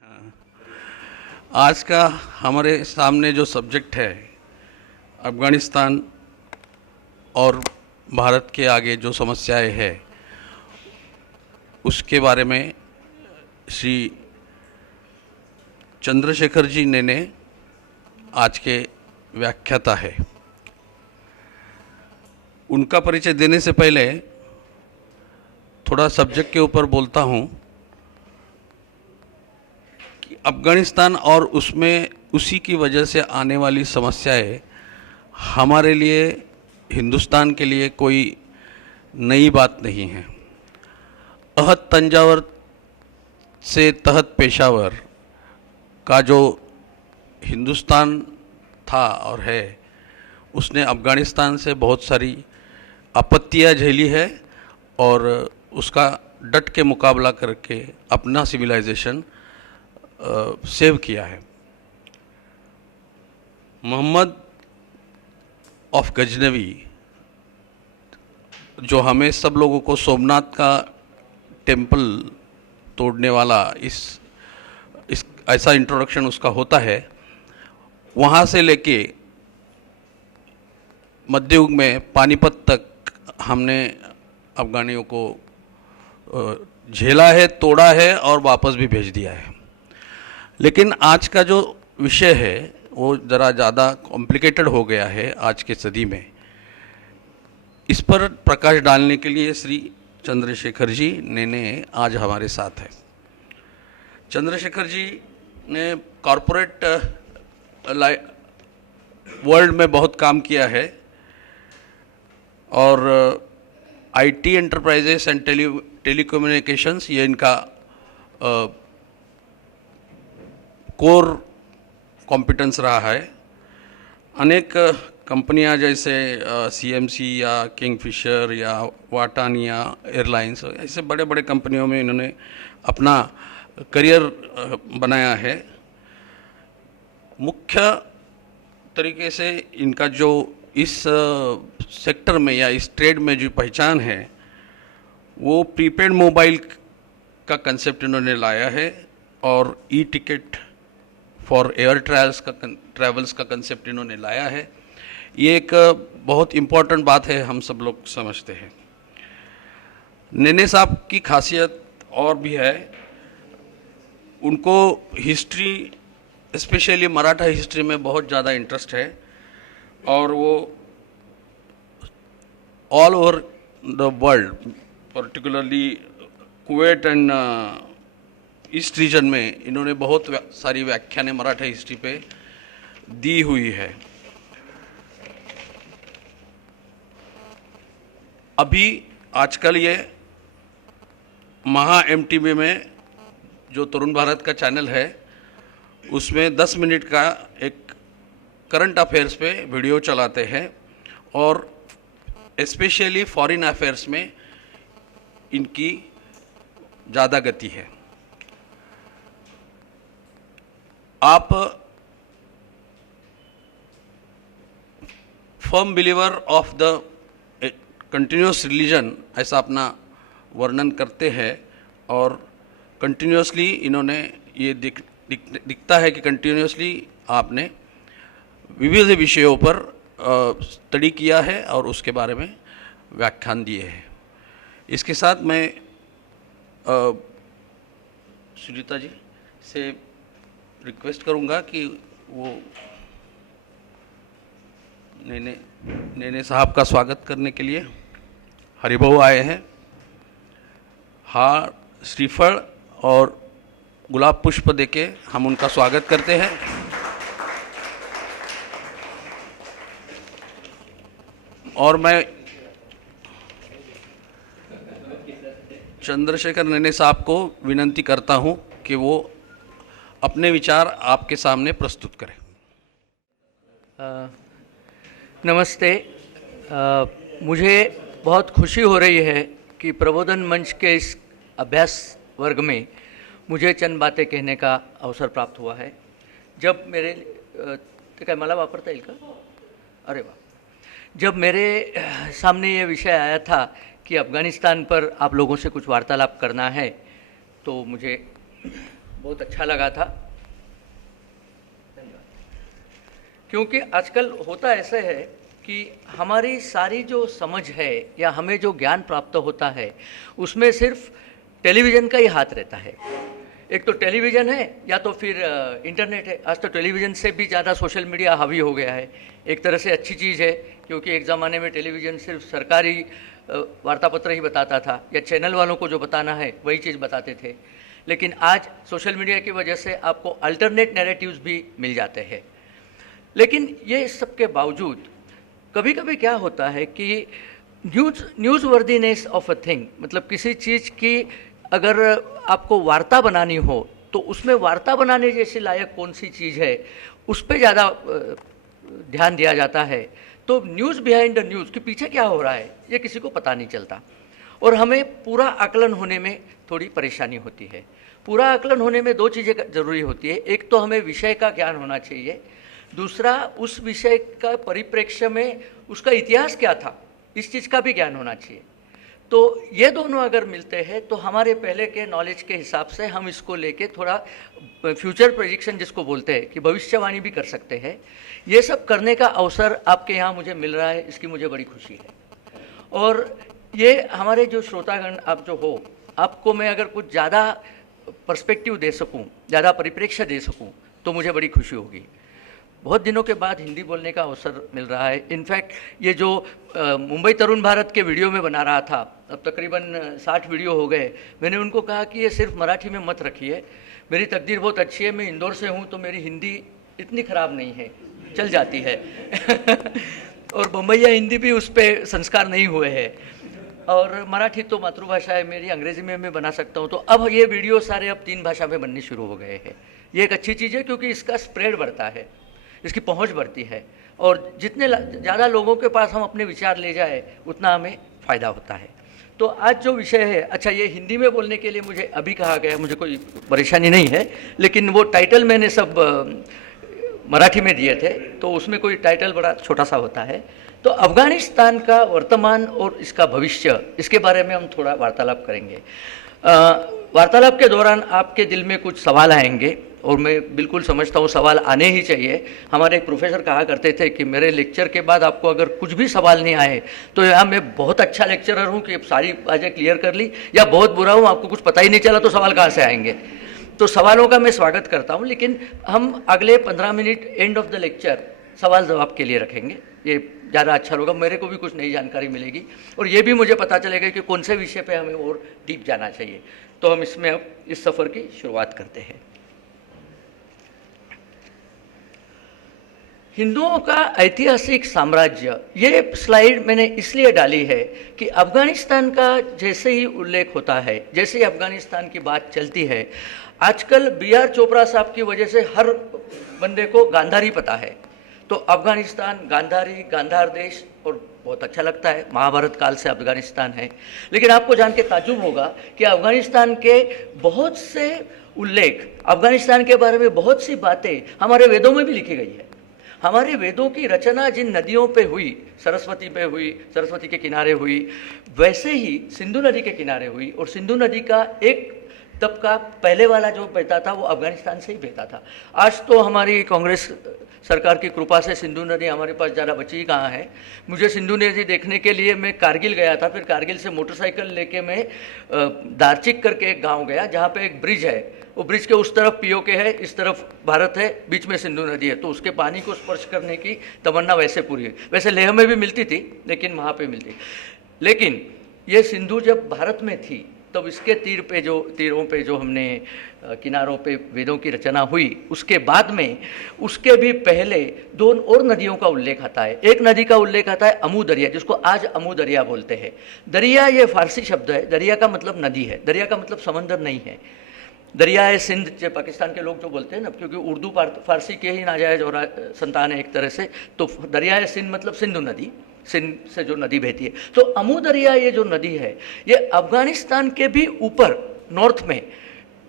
आज का हमारे सामने जो सब्जेक्ट है अफ़गानिस्तान और भारत के आगे जो समस्याएं हैं उसके बारे में श्री चंद्रशेखर जी ने आज के व्याख्याता है। उनका परिचय देने से पहले थोड़ा सब्जेक्ट के ऊपर बोलता हूँ कि अफ़गानिस्तान और उसमें उसी की वजह से आने वाली समस्याएं हमारे लिए, हिंदुस्तान के लिए कोई नई बात नहीं है। अहद तंजावर से तहत पेशावर का जो हिंदुस्तान था और है, उसने अफ़गानिस्तान से बहुत सारी आपत्तियां झेली है और उसका डट के मुकाबला करके अपना सिविलाइजेशन सेव किया है। मोहम्मद ऑफ गजनवी जो हमें सब लोगों को सोमनाथ का टेम्पल तोड़ने वाला इस ऐसा इंट्रोडक्शन उसका होता है, वहाँ से लेके मध्ययुग में पानीपत तक हमने अफ़गानियों को झेला है, तोड़ा है और वापस भी भेज दिया है। लेकिन आज का जो विषय है वो ज़रा ज़्यादा कॉम्प्लिकेटेड हो गया है आज के सदी में। इस पर प्रकाश डालने के लिए श्री चंद्रशेखर जी ने आज हमारे साथ है। चंद्रशेखर जी ने कॉरपोरेट वर्ल्ड में बहुत काम किया है और आईटी एंटरप्राइजेस एंड टेलीकम्युनिकेशंस ये इनका कोर कॉम्पिटेंस रहा है। अनेक कंपनियां जैसे सीएमसी या किंगफिशर या वाटानिया एयरलाइंस, ऐसे बड़े बड़े कंपनियों में इन्होंने अपना करियर बनाया है। मुख्य तरीके से इनका जो इस सेक्टर में या इस ट्रेड में जो पहचान है वो प्रीपेड मोबाइल का कंसेप्ट इन्होंने लाया है और e ticket for air travels का कंसेप्ट इन्होंने लाया है। ये एक बहुत इम्पॉर्टेंट बात है, हम सब लोग समझते हैं। नेने साहब की खासियत और भी है, उनको हिस्ट्री, स्पेशली मराठा हिस्ट्री में बहुत ज़्यादा इंटरेस्ट है और वो all over the world, particularly Kuwait and east region में इन्होंने बहुत सारी व्याख्यानें मराठा हिस्ट्री पे दी हुई है। अभी आजकल ये महा एमटीवी में जो तरुण भारत का चैनल है उसमें 10 मिनट का एक करंट अफेयर्स पे वीडियो चलाते हैं और स्पेशली फॉरेन अफेयर्स में इनकी ज़्यादा गति है। आप firm believer of the continuous religion ऐसा अपना वर्णन करते हैं और कंटिन्यूसली इन्होंने ये दिखता है कि कंटिन्यूसली आपने विविध विषयों पर स्टडी किया है और उसके बारे में व्याख्यान दिए हैं। इसके साथ मैं सुनीता जी से रिक्वेस्ट करूंगा कि वो नेने साहब का स्वागत करने के लिए हरिभाऊ आए हैं। हार, श्रीफल और गुलाब पुष्प देके हम उनका स्वागत करते हैं। और मैं चंद्रशेखर नेने साहब को विनंती करता हूं कि वो अपने विचार आपके सामने प्रस्तुत करें। नमस्ते। मुझे बहुत खुशी हो रही है कि प्रबोधन मंच के इस अभ्यास वर्ग में मुझे चंद बातें कहने का अवसर प्राप्त हुआ है। जब मेरे काय मला वापरता येईल का? अरे वाह! जब मेरे सामने ये विषय आया था कि अफ़गानिस्तान पर आप लोगों से कुछ वार्तालाप करना है, तो मुझे बहुत अच्छा लगा था, क्योंकि आजकल होता ऐसे है कि हमारी सारी जो समझ है या हमें जो ज्ञान प्राप्त होता है उसमें सिर्फ टेलीविज़न का ही हाथ रहता है। एक तो टेलीविज़न है या तो फिर इंटरनेट है। आज तो टेलीविज़न से भी ज़्यादा सोशल मीडिया हावी हो गया है। एक तरह से अच्छी चीज़ है, क्योंकि एक ज़माने में टेलीविज़न सिर्फ सरकारी वार्तापत्र ही बताता था या चैनल वालों को जो बताना है वही चीज़ बताते थे। लेकिन आज सोशल मीडिया की वजह से आपको अल्टरनेट नैरेटिव्स भी मिल जाते हैं। लेकिन ये सब के बावजूद कभी कभी क्या होता है कि news worthiness of a thing, मतलब किसी चीज़ की अगर आपको वार्ता बनानी हो तो उसमें वार्ता बनाने जैसी लायक कौन सी चीज़ है उस पर ज़्यादा ध्यान दिया जाता है। तो न्यूज़ बिहाइंड द न्यूज़ के पीछे क्या हो रहा है ये किसी को पता नहीं चलता, और हमें पूरा आकलन होने में थोड़ी परेशानी होती है। पूरा आकलन होने में दो चीज़ें ज़रूरी होती है। एक तो हमें विषय का ज्ञान होना चाहिए, दूसरा उस विषय का परिप्रेक्ष्य में उसका इतिहास क्या था इस चीज़ का भी ज्ञान होना चाहिए। तो ये दोनों अगर मिलते हैं तो हमारे पहले के नॉलेज के हिसाब से हम इसको लेके थोड़ा फ्यूचर प्रेडिक्शन जिसको बोलते हैं कि भविष्यवाणी भी कर सकते हैं। ये सब करने का अवसर आपके यहाँ मुझे मिल रहा है, इसकी मुझे बड़ी खुशी है। और ये हमारे जो श्रोतागण आप जो हो, आपको मैं अगर कुछ ज़्यादा पर्सपेक्टिव दे सकूं, ज़्यादा परिप्रेक्ष्य दे सकूं तो मुझे बड़ी खुशी होगी। बहुत दिनों के बाद हिंदी बोलने का अवसर मिल रहा है। इनफैक्ट ये जो मुंबई तरुण भारत के वीडियो में बना रहा था, अब तकरीबन 60 वीडियो हो गए। मैंने उनको कहा कि ये सिर्फ मराठी में मत रखिए, मेरी तकदीर बहुत अच्छी है, मैं इंदौर से हूँ तो मेरी हिंदी इतनी ख़राब नहीं है, चल जाती है और बम्बईया हिंदी भी उस पर संस्कार नहीं हुए हैं, और मराठी तो मातृभाषा है मेरी, अंग्रेज़ी में मैं बना सकता हूँ। तो अब ये वीडियो सारे अब 3 भाषा में बनने शुरू हो गए हैं। ये एक अच्छी चीज़ है क्योंकि इसका स्प्रेड बढ़ता है, इसकी पहुंच बढ़ती है, और जितने ज़्यादा लोगों के पास हम अपने विचार ले जाए उतना हमें फ़ायदा होता है। तो आज जो विषय है, अच्छा ये हिंदी में बोलने के लिए मुझे अभी कहा गया, मुझे कोई परेशानी नहीं है, लेकिन वो टाइटल मैंने सब मराठी में दिए थे तो उसमें कोई टाइटल बड़ा छोटा सा होता है। तो अफ़गानिस्तान का वर्तमान और इसका भविष्य, इसके बारे में हम थोड़ा वार्तालाप करेंगे। वार्तालाप के दौरान आपके दिल में कुछ सवाल आएंगे और मैं बिल्कुल समझता हूँ सवाल आने ही चाहिए। हमारे एक प्रोफेसर कहा करते थे कि मेरे लेक्चर के बाद आपको अगर कुछ भी सवाल नहीं आए तो यहाँ मैं बहुत अच्छा लेक्चरर हूँ कि सारी बातें क्लियर कर ली, या बहुत बुरा हूँ आपको कुछ पता ही नहीं चला तो सवाल कहाँ से आएंगे। तो सवालों का मैं स्वागत करता हूँ, लेकिन हम अगले 15 minute end of the lecture सवाल जवाब के लिए रखेंगे। ये ज़्यादा अच्छा होगा, मेरे को भी कुछ नई जानकारी मिलेगी और ये भी मुझे पता चलेगा कि कौन से विषय पे हमें और डीप जाना चाहिए। तो हम इसमें अब इस सफ़र की शुरुआत करते हैं। हिंदुओं का ऐतिहासिक साम्राज्य, ये स्लाइड मैंने इसलिए डाली है कि अफ़गानिस्तान का जैसे ही उल्लेख होता है, जैसे ही अफ़गानिस्तान की बात चलती है, आजकल B.R. चोपड़ा साहब की वजह से हर बंदे को गांधारी पता है। तो अफ़गानिस्तान, गांधारी, गांधार देश, और बहुत अच्छा लगता है, महाभारत काल से अफ़गानिस्तान है। लेकिन आपको जान के ताज्जुब होगा कि अफ़गानिस्तान के बहुत से उल्लेख, अफ़गानिस्तान के बारे में बहुत सी बातें हमारे वेदों में भी लिखी गई है। हमारे वेदों की रचना जिन नदियों पे हुई, सरस्वती पे हुई, सरस्वती के किनारे हुई, वैसे ही सिंधु नदी के किनारे हुई, और सिंधु नदी का एक तबका पहले वाला जो बहता था वो अफ़गानिस्तान से ही बहता था। आज तो हमारी कांग्रेस सरकार की कृपा से सिंधु नदी हमारे पास ज़्यादा बची ही कहाँ है। मुझे सिंधु नदी देखने के लिए मैं कारगिल गया था, फिर कारगिल से मोटरसाइकिल लेके मैं दारचिक करके एक गांव गया जहाँ पे एक ब्रिज है, वो ब्रिज के उस तरफ पीओके है, इस तरफ भारत है, बीच में सिंधु नदी है। तो उसके पानी को स्पर्श करने की तमन्ना वैसे पूरी है। वैसे लेह में भी मिलती थी लेकिन वहाँ पे मिलती, लेकिन ये सिंधु जब भारत में थी तब इसके तीरों पे जो हमने किनारों पे वेदों की रचना हुई, उसके बाद में उसके भी पहले 2 और नदियों का उल्लेख आता है। एक नदी का उल्लेख आता है अमू दरिया, जिसको आज अमू दरिया बोलते हैं। दरिया ये फारसी शब्द है, दरिया का मतलब नदी है, दरिया का मतलब समंदर नहीं है। दरिया है सिंध, जो पाकिस्तान के लोग जो बोलते हैं ना, क्योंकि उर्दू फारसी के ही नाजायज और संतान है एक तरह से, तो दरिया है सिंध मतलब सिंधु नदी, सिंध से जो नदी बहती है। तो अमू दरिया ये जो नदी है, ये अफ़गानिस्तान के भी ऊपर नॉर्थ में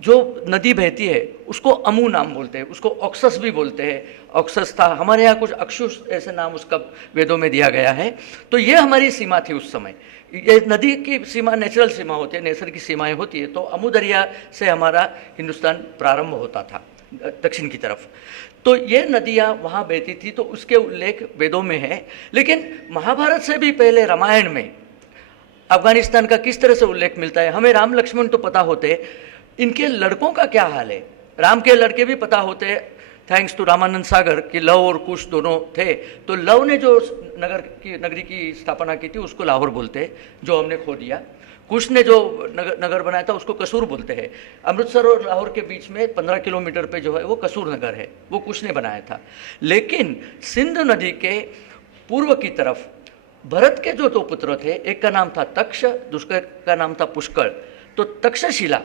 जो नदी बहती है उसको अमू नाम बोलते हैं, उसको ऑक्सस भी बोलते हैं। ऑक्सस था, हमारे यहाँ कुछ अक्षुष ऐसे नाम उसका वेदों में दिया गया है। तो ये हमारी सीमा थी उस समय। ये नदी की सीमा नेचुरल सीमा होती है, नेचर की सीमाएं होती है। तो अमू दरिया से हमारा हिंदुस्तान प्रारंभ होता था दक्षिण की तरफ। तो ये नदियाँ वहाँ बहती थी, तो उसके उल्लेख वेदों में है। लेकिन महाभारत से भी पहले रामायण में अफगानिस्तान का किस तरह से उल्लेख मिलता है। हमें राम लक्ष्मण तो पता होते, इनके लड़कों का क्या हाल है। राम के लड़के भी पता होते, थैंक्स टू रामानंद सागर कि लव और कुश दोनों थे। तो लव ने जो नगरी की स्थापना की थी उसको लाहौर बोलते, जो हमने खो दिया। कुश ने जो नगर बनाया था उसको कसूर बोलते हैं। अमृतसर और लाहौर के बीच में 15 किलोमीटर पे जो है वो कसूर नगर है, वो कुश ने बनाया था। लेकिन सिंध नदी के पूर्व की तरफ भरत के जो दो पुत्र थे, एक का नाम था तक्ष, दूसरे का नाम था पुष्कर। तो तक्षशिला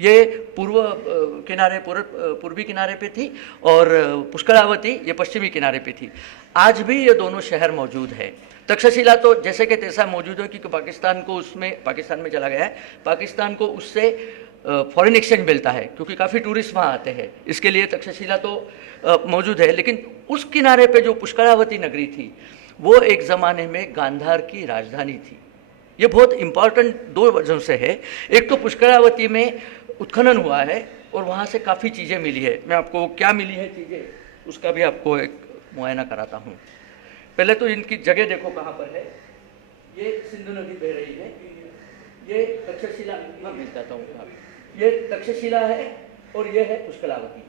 ये पूर्वी किनारे पे थी और पुष्करावती ये पश्चिमी किनारे पे थी। आज भी ये दोनों शहर मौजूद है। तक्षशिला तो जैसे कि तैसा मौजूद है क्योंकि पाकिस्तान में चला गया है। पाकिस्तान को उससे फॉरेन एक्सचेंज मिलता है क्योंकि काफ़ी टूरिस्ट वहाँ आते हैं, इसके लिए तक्षशिला तो मौजूद है। लेकिन उस किनारे पे जो पुष्करावती नगरी थी वो एक ज़माने में गांधार की राजधानी थी। ये बहुत इम्पॉर्टेंट दो वजहों से है। एक तो पुष्करावती में उत्खनन हुआ है और वहाँ से काफ़ी चीज़ें मिली है। मैं आपको क्या मिली है चीज़ें उसका भी आपको एक मुआयना कराता हूँ। पहले तो इनकी जगह देखो कहाँ पर है। ये सिंधु नदी बह रही है, ये तक्षशिला, मैं मिल जाता हूँ। ये तक्षशिला है और ये है Pushkaravati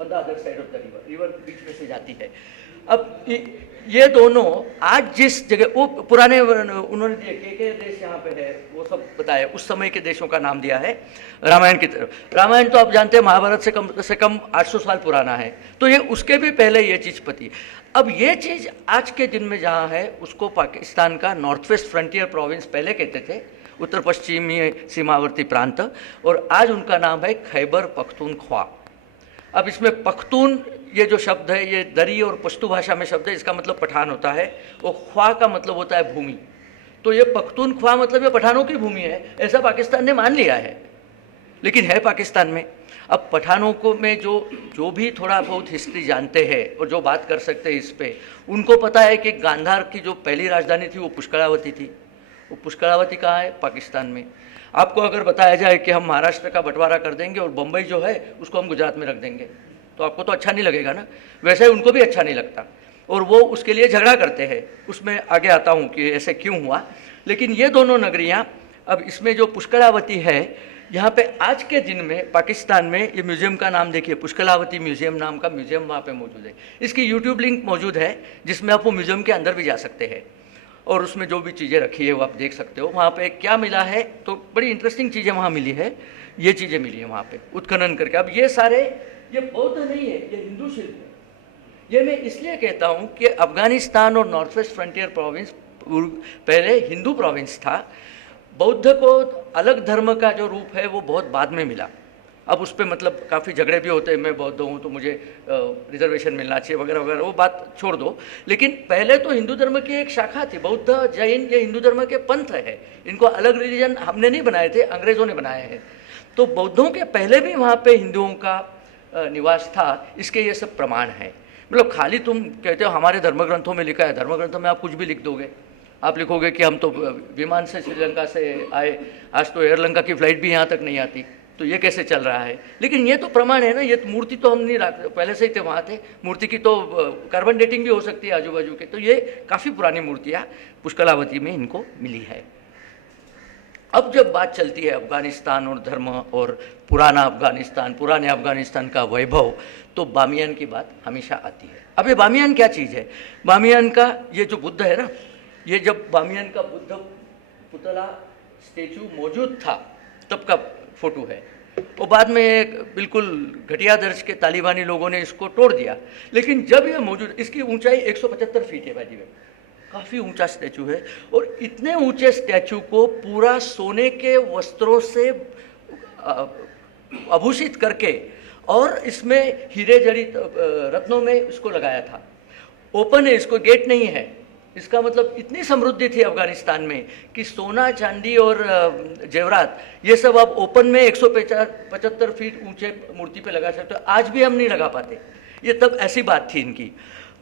on the other side of the river बीच में से जाती है। अब ये दोनों आज जिस जगह वो पुराने उन्होंने दिए के देश यहाँ पे है वो सब बताया, उस समय के देशों का नाम दिया है रामायण की तरफ। रामायण तो आप जानते हैं महाभारत से कम 800 साल पुराना है, तो ये उसके भी पहले ये चीज़ पती। अब ये चीज़ आज के दिन में जहाँ है उसको पाकिस्तान का नॉर्थ वेस्ट फ्रंटियर प्रोविंस पहले कहते थे, उत्तर पश्चिमी सीमावर्ती प्रांत, और आज उनका नाम है खैबर पख्तूनख्वा। अब इसमें पख्तून ये जो शब्द है ये दरी और पश्तू भाषा में शब्द है, इसका मतलब पठान होता है, और ख्वा का मतलब होता है भूमि। तो ये पख्तूनख्वा मतलब ये पठानों की भूमि है, ऐसा पाकिस्तान ने मान लिया है, लेकिन है पाकिस्तान में। अब पठानों को में जो भी थोड़ा बहुत हिस्ट्री जानते हैं और जो बात कर सकते हैं इस पे, उनको पता है कि गांधार की जो पहली राजधानी थी वो पुष्करावती थी। वो पुष्करावती कहाँ है? पाकिस्तान में। आपको अगर बताया जाए कि हम महाराष्ट्र का बंटवारा कर देंगे और बम्बई जो है उसको हम गुजरात में रख देंगे, तो आपको तो अच्छा नहीं लगेगा ना। वैसे ही उनको भी अच्छा नहीं लगता और वो उसके लिए झगड़ा करते हैं। उसमें आगे आता हूँ कि ऐसे क्यों हुआ। लेकिन ये दोनों नगरियाँ, अब इसमें जो पुष्करावती है, यहाँ पे आज के दिन में पाकिस्तान में ये म्यूज़ियम का नाम देखिए, पुष्करावती म्यूज़ियम नाम का म्यूज़ियम वहाँ पे मौजूद है। इसकी यूट्यूब लिंक मौजूद है जिसमें आप वो म्यूज़ियम के अंदर भी जा सकते हैं और उसमें जो भी चीज़ें रखी है वो आप देख सकते हो। वहाँ पे क्या मिला है तो बड़ी इंटरेस्टिंग चीज़ें वहाँ मिली है। ये चीज़ें मिली हैं वहाँ पे उत्खनन करके। अब ये सारे ये बौद्ध नहीं है, ये हिंदू शिल्प है। ये मैं इसलिए कहता हूँ कि अफगानिस्तान और नॉर्थ वेस्ट फ्रंटियर प्रोविंस पहले हिंदू प्रोविंस था। बौद्ध को अलग धर्म का जो रूप है वो बहुत बाद में मिला। अब उस पर मतलब काफ़ी झगड़े भी होते हैं, मैं बौद्ध हूँ तो मुझे रिजर्वेशन मिलना चाहिए वगैरह वगैरह, वो बात छोड़ दो। लेकिन पहले तो हिंदू धर्म की एक शाखा थी, बौद्ध जैन, ये हिंदू धर्म के पंथ है। इनको अलग रिलीजन हमने नहीं बनाए थे, अंग्रेज़ों ने बनाए हैं। तो बौद्धों के पहले भी वहाँ पे हिंदुओं का निवास था, इसके ये सब प्रमाण है। मतलब खाली तुम कहते हो हमारे धर्म ग्रंथों में लिखा है, धर्म ग्रंथों में आप कुछ भी लिख दोगे। आप लिखोगे कि हम तो विमान से श्रीलंका से आए, आज तो एयरलंका की फ़्लाइट भी यहाँ तक नहीं आती, तो ये कैसे चल रहा है। लेकिन ये तो प्रमाण है ना, ये तो मूर्ति तो हम नहीं रखते, पहले से ही थे वहाँ थे। मूर्ति की तो कार्बन डेटिंग भी हो सकती है आजू बाजू के, तो ये काफ़ी पुरानी मूर्तियाँ पुष्करावती में इनको मिली है। अब जब बात चलती है अफगानिस्तान और धर्म और पुराने अफगानिस्तान का वैभव, तो बामियान की बात हमेशा आती है। अब ये बामियान क्या चीज़ है? बामियान का ये जो बुद्ध है ना, ये जब बामियान का बुद्ध पुतला स्टेचू मौजूद था तब का फोटो है। वो बाद में एक बिल्कुल घटिया दर्ज के तालिबानी लोगों ने इसको तोड़ दिया। लेकिन जब ये मौजूद, इसकी ऊंचाई 175 फीट है भाई, काफ़ी ऊंचा स्टैचू है। और इतने ऊंचे स्टैचू को पूरा सोने के वस्त्रों से आभूषित करके और इसमें हीरे जड़ित रत्नों में इसको लगाया था। ओपन है, इसको गेट नहीं है, इसका मतलब इतनी समृद्धि थी अफगानिस्तान में कि सोना चांदी और जेवरात ये सब आप ओपन में 175 फीट ऊंचे मूर्ति पे लगा सकते हो। आज भी हम नहीं लगा पाते। ये तब ऐसी बात थी इनकी।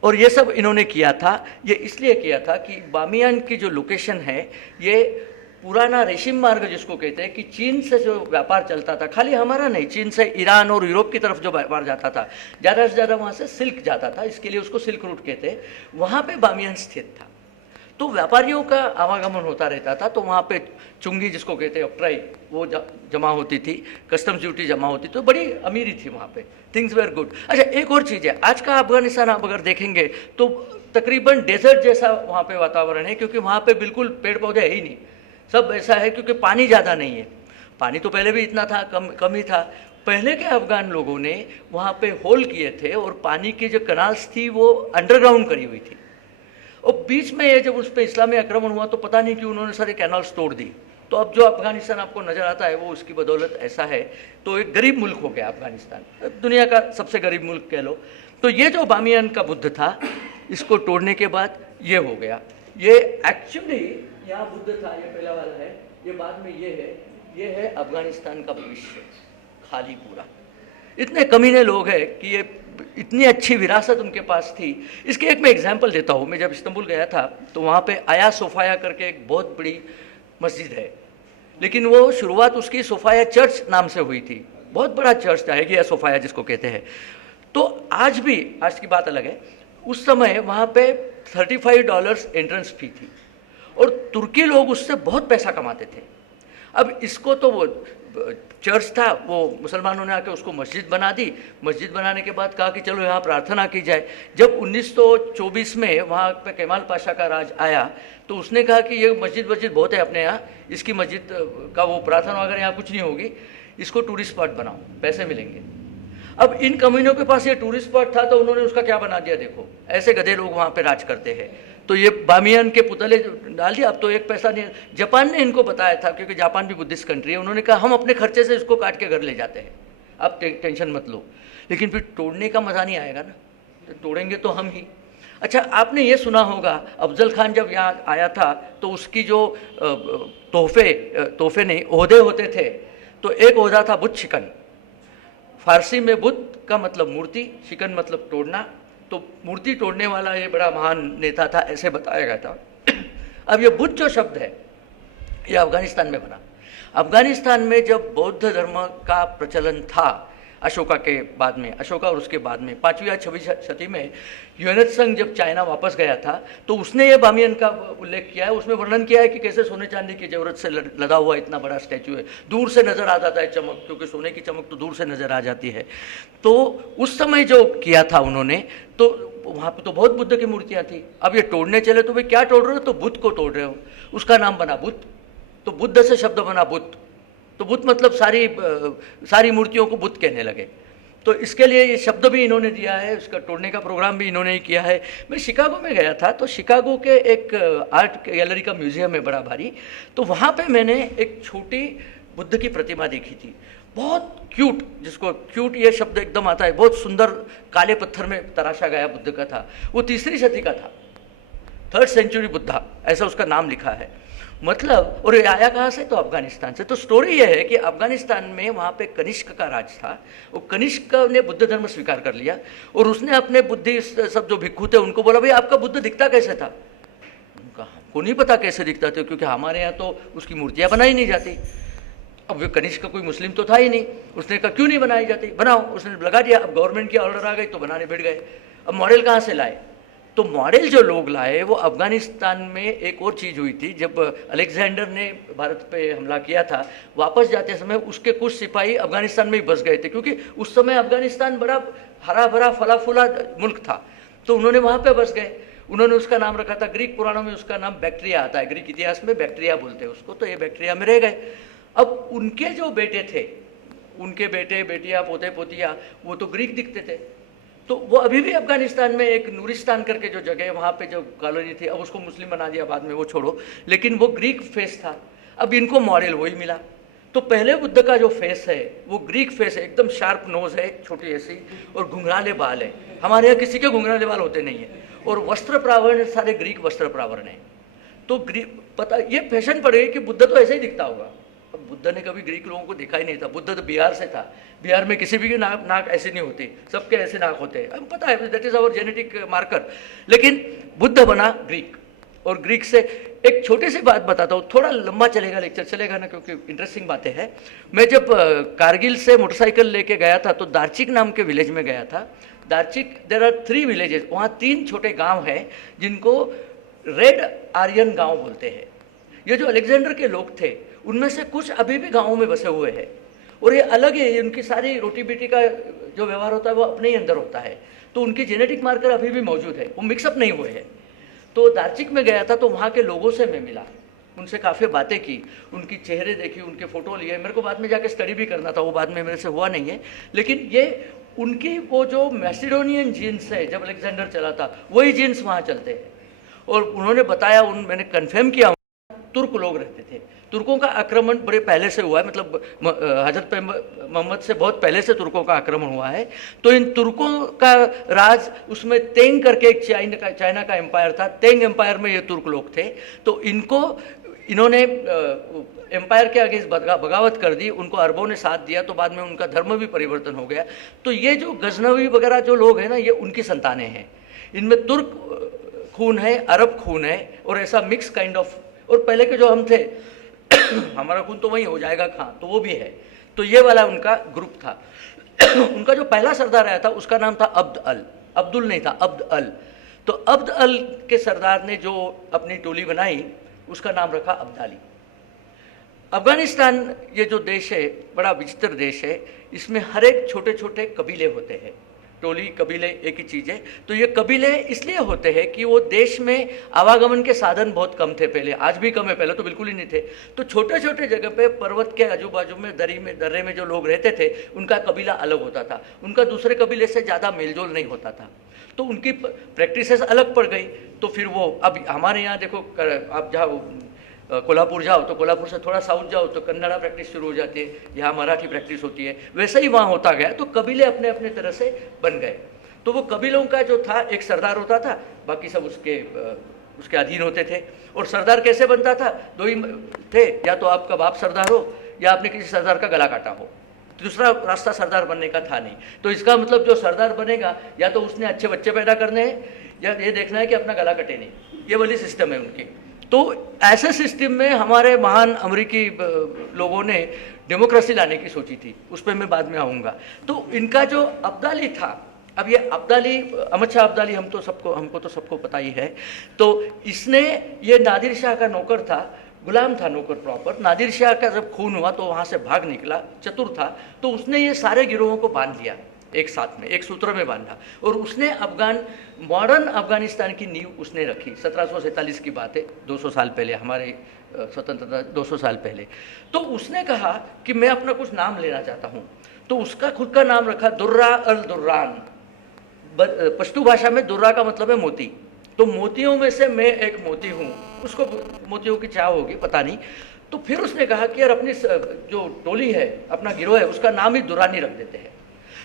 और ये सब इन्होंने किया था। ये इसलिए किया था कि बामियान की जो लोकेशन है, ये पुराना रेशिम मार्ग जिसको कहते हैं, कि चीन से जो व्यापार चलता था, खाली हमारा नहीं, चीन से ईरान और यूरोप की तरफ जो व्यापार जाता था, ज़्यादा से ज़्यादा वहाँ से सिल्क जाता था, इसके लिए उसको सिल्क रूट कहते हैं। वहाँ पे बामियान स्थित था, तो व्यापारियों का आवागमन होता रहता था। तो वहाँ पे चुंगी जिसको कहते हैं, ऑक्ट्राई, वो जमा होती थी, कस्टम्स ड्यूटी जमा होती थी, तो बड़ी अमीरी थी वहाँ पे। Things were good. अच्छा, एक और चीज़ है, आज का अफगानिस्तान आप अगर देखेंगे तो तकरीबन डेजर्ट जैसा वहाँ पे वातावरण है, क्योंकि वहाँ पे बिल्कुल पेड़ पौधे है ही नहीं, सब ऐसा है, क्योंकि पानी ज़्यादा नहीं है। पानी तो पहले भी इतना था, कम ही था। पहले के अफगान लोगों ने वहाँ पे होल किए थे और पानी की जो कनाल्स थी वो अंडरग्राउंड करी हुई थी। और बीच में ये जब उस पर इस्लामी आक्रमण हुआ तो पता नहीं क्यों उन्होंने सारे कैनाल्स तोड़ दी। तो अब जो अफगानिस्तान आपको नज़र आता है वो उसकी बदौलत ऐसा है। तो एक गरीब मुल्क हो गया अफगानिस्तान, दुनिया का सबसे गरीब मुल्क कह लो। तो ये जो बामियान का बुद्ध था, इसको तोड़ने के बाद ये हो गया। ये एक्चुअली यहाँ बुद्ध था, ये पहला वाला है, ये बाद में ये है अफगानिस्तान का भविष्य, खाली पूरा। इतने कमीने लोग हैं कि ये इतनी अच्छी विरासत उनके पास थी। इसके एक मैं एग्जांपल देता हूँ। मैं जब इस्तांबुल गया था तो वहाँ पे आया सोफाया करके एक बहुत बड़ी मस्जिद है, लेकिन वो शुरुआत उसकी सोफाया चर्च नाम से हुई थी। बहुत बड़ा चर्च था, आया सोफाया जिसको कहते हैं। तो आज भी, आज की बात अलग है, उस समय वहाँ पे $35 एंट्रेंस फी थी और तुर्की लोग उससे बहुत पैसा कमाते थे। अब इसको तो वो चर्च था, वो मुसलमानों ने आके उसको मस्जिद बना दी। मस्जिद बनाने के बाद कहा कि चलो यहाँ प्रार्थना की जाए। जब 1924 में वहाँ पे केमाल पाशा का राज आया तो उसने कहा कि ये मस्जिद बहुत है अपने यहाँ, इसकी मस्जिद का वो प्रार्थना वगैरह यहाँ कुछ नहीं होगी, इसको टूरिस्ट स्पॉट बनाओ, पैसे मिलेंगे। अब इन कम्युनियों के पास ये टूरिस्ट स्पॉट था तो उन्होंने उसका क्या बना दिया, देखो ऐसे गधे लोग वहाँ पे राज करते हैं। तो ये बामियान के पुतले डाल दिया। अब तो एक पैसा नहीं। जापान ने इनको बताया था, क्योंकि जापान भी बुद्धिस्ट कंट्री है, उन्होंने कहा हम अपने खर्चे से इसको काट के घर ले जाते हैं, आप टेंशन मत लो। लेकिन फिर तोड़ने का मज़ा नहीं आएगा ना, तो तोड़ेंगे तो हम ही। अच्छा, आपने ये सुना होगा अफजल खान जब यहाँ आया था तो उसकी जो तोहफे नहीं, ओहदे होते थे, तो एक ओहदा था बुत शिकन। फारसी में बुत का मतलब मूर्ति, शिकन मतलब तोड़ना। तो मूर्ति तोड़ने वाला ये बड़ा महान नेता था, ऐसे बताया गया था। अब ये बुद्ध जो शब्द है ये अफगानिस्तान में बना। अफगानिस्तान में जब बौद्ध धर्म का प्रचलन था अशोका के बाद में, अशोका और उसके बाद में 5वीं या 6वीं शती में यूएनत्संग जब चाइना वापस गया था तो उसने ये बामियान का उल्लेख किया है। उसमें वर्णन किया है कि कैसे सोने चांदी की जरूरत से लदा हुआ इतना बड़ा स्टैचू है, दूर से नज़र आ जाता है चमक, क्योंकि सोने की चमक तो दूर से नज़र आ जाती है। तो उस समय जो किया था उन्होंने, तो वहाँ पे तो बहुत बुद्ध की मूर्तियाँ थी। अब ये तोड़ने चले तो भाई क्या तोड़ रहे हो, तो बुद्ध को तोड़ रहे हो, उसका नाम बना बुद्ध। तो बुद्ध से शब्द बना बुद्ध, तो बुद्ध मतलब सारी मूर्तियों को बुद्ध कहने लगे। तो इसके लिए ये शब्द भी इन्होंने दिया है, उसका तोड़ने का प्रोग्राम भी इन्होंने ही किया है। मैं शिकागो में गया था, तो शिकागो के एक आर्ट गैलरी का म्यूजियम है बड़ा भारी, तो वहाँ पे मैंने एक छोटी बुद्ध की प्रतिमा देखी थी, बहुत क्यूट, जिसको क्यूट ये शब्द एकदम आता है, बहुत सुंदर काले पत्थर में तराशा गया बुद्ध का था। वो 3री सदी का था, 3rd सेंचुरी बुद्धा, ऐसा उसका नाम लिखा है। मतलब, और ये आया कहाँ से, तो अफगानिस्तान से। तो स्टोरी ये है कि अफगानिस्तान में वहाँ पे कनिष्क का राज था। वो कनिष्क ने बुद्ध धर्म स्वीकार कर लिया और उसने अपने बुद्धिस्ट सब जो भिक्षु थे उनको बोला, भाई आपका बुद्ध दिखता कैसे था? उनका हमको नहीं पता कैसे दिखता था, क्योंकि हमारे यहाँ तो उसकी मूर्तियाँ बनाई नहीं जाती। अब वो कनिष्क का कोई मुस्लिम तो था ही नहीं। उसने कहा क्यों नहीं बनाई जाती, बनाओ। उसने लगा दिया। अब गवर्नमेंट की ऑर्डर आ गई तो बनाने बैठ गए। अब मॉडल कहाँ से लाए? तो मॉडल जो लोग लाए वो अफगानिस्तान में एक और चीज़ हुई थी। जब अलेक्जेंडर ने भारत पे हमला किया था, वापस जाते समय उसके कुछ सिपाही अफगानिस्तान में ही बस गए थे, क्योंकि उस समय अफगानिस्तान बड़ा हरा भरा फला फूला मुल्क था। तो उन्होंने वहाँ पे बस गए। उन्होंने उसका नाम रखा था, ग्रीक पुराणों में उसका नाम बैक्ट्रिया आता है, ग्रीक इतिहास में बैक्ट्रिया बोलते हैं उसको। तो ये बैक्ट्रिया में रह गए। अब उनके जो बेटे थे, उनके बेटे बेटियाँ पोते पोतियाँ, वो तो ग्रीक दिखते थे। तो वो अभी भी अफगानिस्तान में एक नूरिस्तान करके जो जगह है, वहाँ पे जो कॉलोनी थी, अब उसको मुस्लिम बना दिया बाद में, वो छोड़ो, लेकिन वो ग्रीक फेस था। अब इनको मॉडल वही मिला। तो पहले बुद्ध का जो फेस है वो ग्रीक फेस है, एकदम शार्प नोज है, छोटी ऐसी, और घुंघराले बाल है। हमारे यहाँ किसी के घुंघराले बाल होते नहीं है। और वस्त्र प्रावरण सारे ग्रीक वस्त्र प्रावरण है। तो पता ये फैशन पड़ गई कि बुद्ध तो ऐसे ही दिखता होगा। अब बुद्ध ने कभी ग्रीक लोगों को देखा ही नहीं था। बुद्ध तो बिहार से था, बिहार में किसी भी की नाक ऐसी नहीं होती, सबके ऐसे नाक होते हैं, हमें पता है, that is our genetic marker. लेकिन बुद्ध बना ग्रीक, और ग्रीक से एक छोटी सी बात बताता हूँ, थोड़ा लंबा चलेगा लेक्चर, चलेगा ना, क्योंकि इंटरेस्टिंग बातें हैं। मैं जब कारगिल से मोटरसाइकिल लेके गया था तो दार्चिक नाम के विलेज में गया था। दार्चिक, देर आर 3 विलेजेस, वहाँ 3 छोटे गांव हैं जिनको रेड आर्यन गांव बोलते हैं। ये जो अलेक्जेंडर के लोग थे उनमें से कुछ अभी भी गाँवों में बसे हुए हैं, और ये अलग है, उनकी सारी रोटी बेटी का जो व्यवहार होता है वो अपने ही अंदर होता है। तो उनकी जेनेटिक मार्कर अभी भी मौजूद है, वो मिक्सअप नहीं हुए हैं। तो दार्चिक में गया था तो वहाँ के लोगों से मैं मिला, उनसे काफ़ी बातें की, उनकी चेहरे देखी, उनके फ़ोटो लिए। मेरे को बाद में जाके स्टडी भी करना था, वो बाद में मेरे से हुआ नहीं है। लेकिन ये उनकी वो जो मैसिडोनियन जीन्स है, जब अलेक्जेंडर चला था वही जीन्स वहाँ चलते हैं। और उन्होंने बताया, मैंने कन्फर्म किया, तुर्क लोग रहते थे। तुर्कों का आक्रमण बड़े पहले से हुआ है, मतलब हजरत मोहम्मद से बहुत पहले से तुर्कों का आक्रमण हुआ है। तो इन तुर्कों का राज, उसमें तेंग करके एक चाइना का एम्पायर था, तेंग एम्पायर में ये तुर्क लोग थे। तो इन्होंने एम्पायर के आगे बगावत कर दी, उनको अरबों ने साथ दिया, तो बाद में उनका धर्म भी परिवर्तन हो गया। तो ये जो गजनवी वगैरह जो लोग हैं ना, ये उनकी संतानें हैं। इनमें तुर्क खून है, अरब खून है, और ऐसा मिक्स काइंड ऑफ। और पहले के जो हम थे हमारा खून तो वही हो जाएगा कहाँ, तो वो भी है। तो ये वाला उनका ग्रुप था। उनका जो पहला सरदार आया था उसका नाम था अब्द अल, अब्दुल नहीं था, अब्द अल। तो अब्द अल के सरदार ने जो अपनी टोली बनाई उसका नाम रखा अब्दाली। अफगानिस्तान ये जो देश है बड़ा विचित्र देश है, इसमें हर एक छोटे छोटे कबीले होते हैं। टोली कबीले एक ही चीज़ है। तो ये कबीले इसलिए होते हैं कि वो देश में आवागमन के साधन बहुत कम थे पहले, आज भी कम है, पहले तो बिल्कुल ही नहीं थे। तो छोटे छोटे जगह पे पर्वत के आजू बाजू में दर्रे में जो लोग रहते थे उनका कबीला अलग होता था, उनका दूसरे कबीले से ज़्यादा मेलजोल नहीं होता था। तो उनकी प्रैक्टिसेस अलग पड़ गई। तो फिर वो, अब हमारे यहाँ देखो, आप जहाँ कोल्हापुर जाओ तो कोल्हापुर से थोड़ा साउथ जाओ तो कन्नड़ा प्रैक्टिस शुरू हो जाती है, यहाँ मराठी प्रैक्टिस होती है, वैसे ही वहाँ होता गया। तो कबीले अपने अपने तरह से बन गए। तो वो कबीलों का जो था, एक सरदार होता था, बाकी सब उसके अधीन होते थे। और सरदार कैसे बनता था, 2 ही थे, या तो आपका बाप सरदार हो या आपने किसी सरदार का गला काटा हो, दूसरा रास्ता सरदार बनने का था नहीं। तो इसका मतलब जो सरदार बनेगा या तो उसने अच्छे बच्चे पैदा करने हैं या ये देखना है कि अपना गला कटे नहीं, ये वाली सिस्टम है उनकी। तो ऐसे सिस्टम में हमारे महान अमेरिकी लोगों ने डेमोक्रेसी लाने की सोची थी, उस पर मैं बाद में आऊँगा। तो इनका जो अब्दाली था, अब ये अब्दाली, अहमद शाह अब्दाली हमको तो सबको पता ही है। तो इसने, ये नादिर शाह का नौकर था, गुलाम था, नौकर प्रॉपर। नादिर शाह का जब खून हुआ तो वहाँ से भाग निकला, चतुर था, तो उसने ये सारे गिरोहों को बांध लिया एक साथ में, एक सूत्र में बांधा। और उसने मॉडर्न अफगानिस्तान की नींव उसने रखी। 1747 की बात है, 200 साल पहले, हमारे स्वतंत्रता 200 साल पहले। तो उसने कहा कि मैं अपना कुछ नाम लेना चाहता हूँ। तो उसका खुद का नाम रखा दुर्रा अल दुर्रान। पश्तू भाषा में दुर्रा का मतलब है मोती। तो मोतियों में से मैं एक मोती हूँ, उसको मोतियों की चाह होगी, पता नहीं। तो फिर उसने कहा कि यार अपनी जो टोली है, अपना गिरोह है, उसका नाम ही दुरानी रख देते हैं।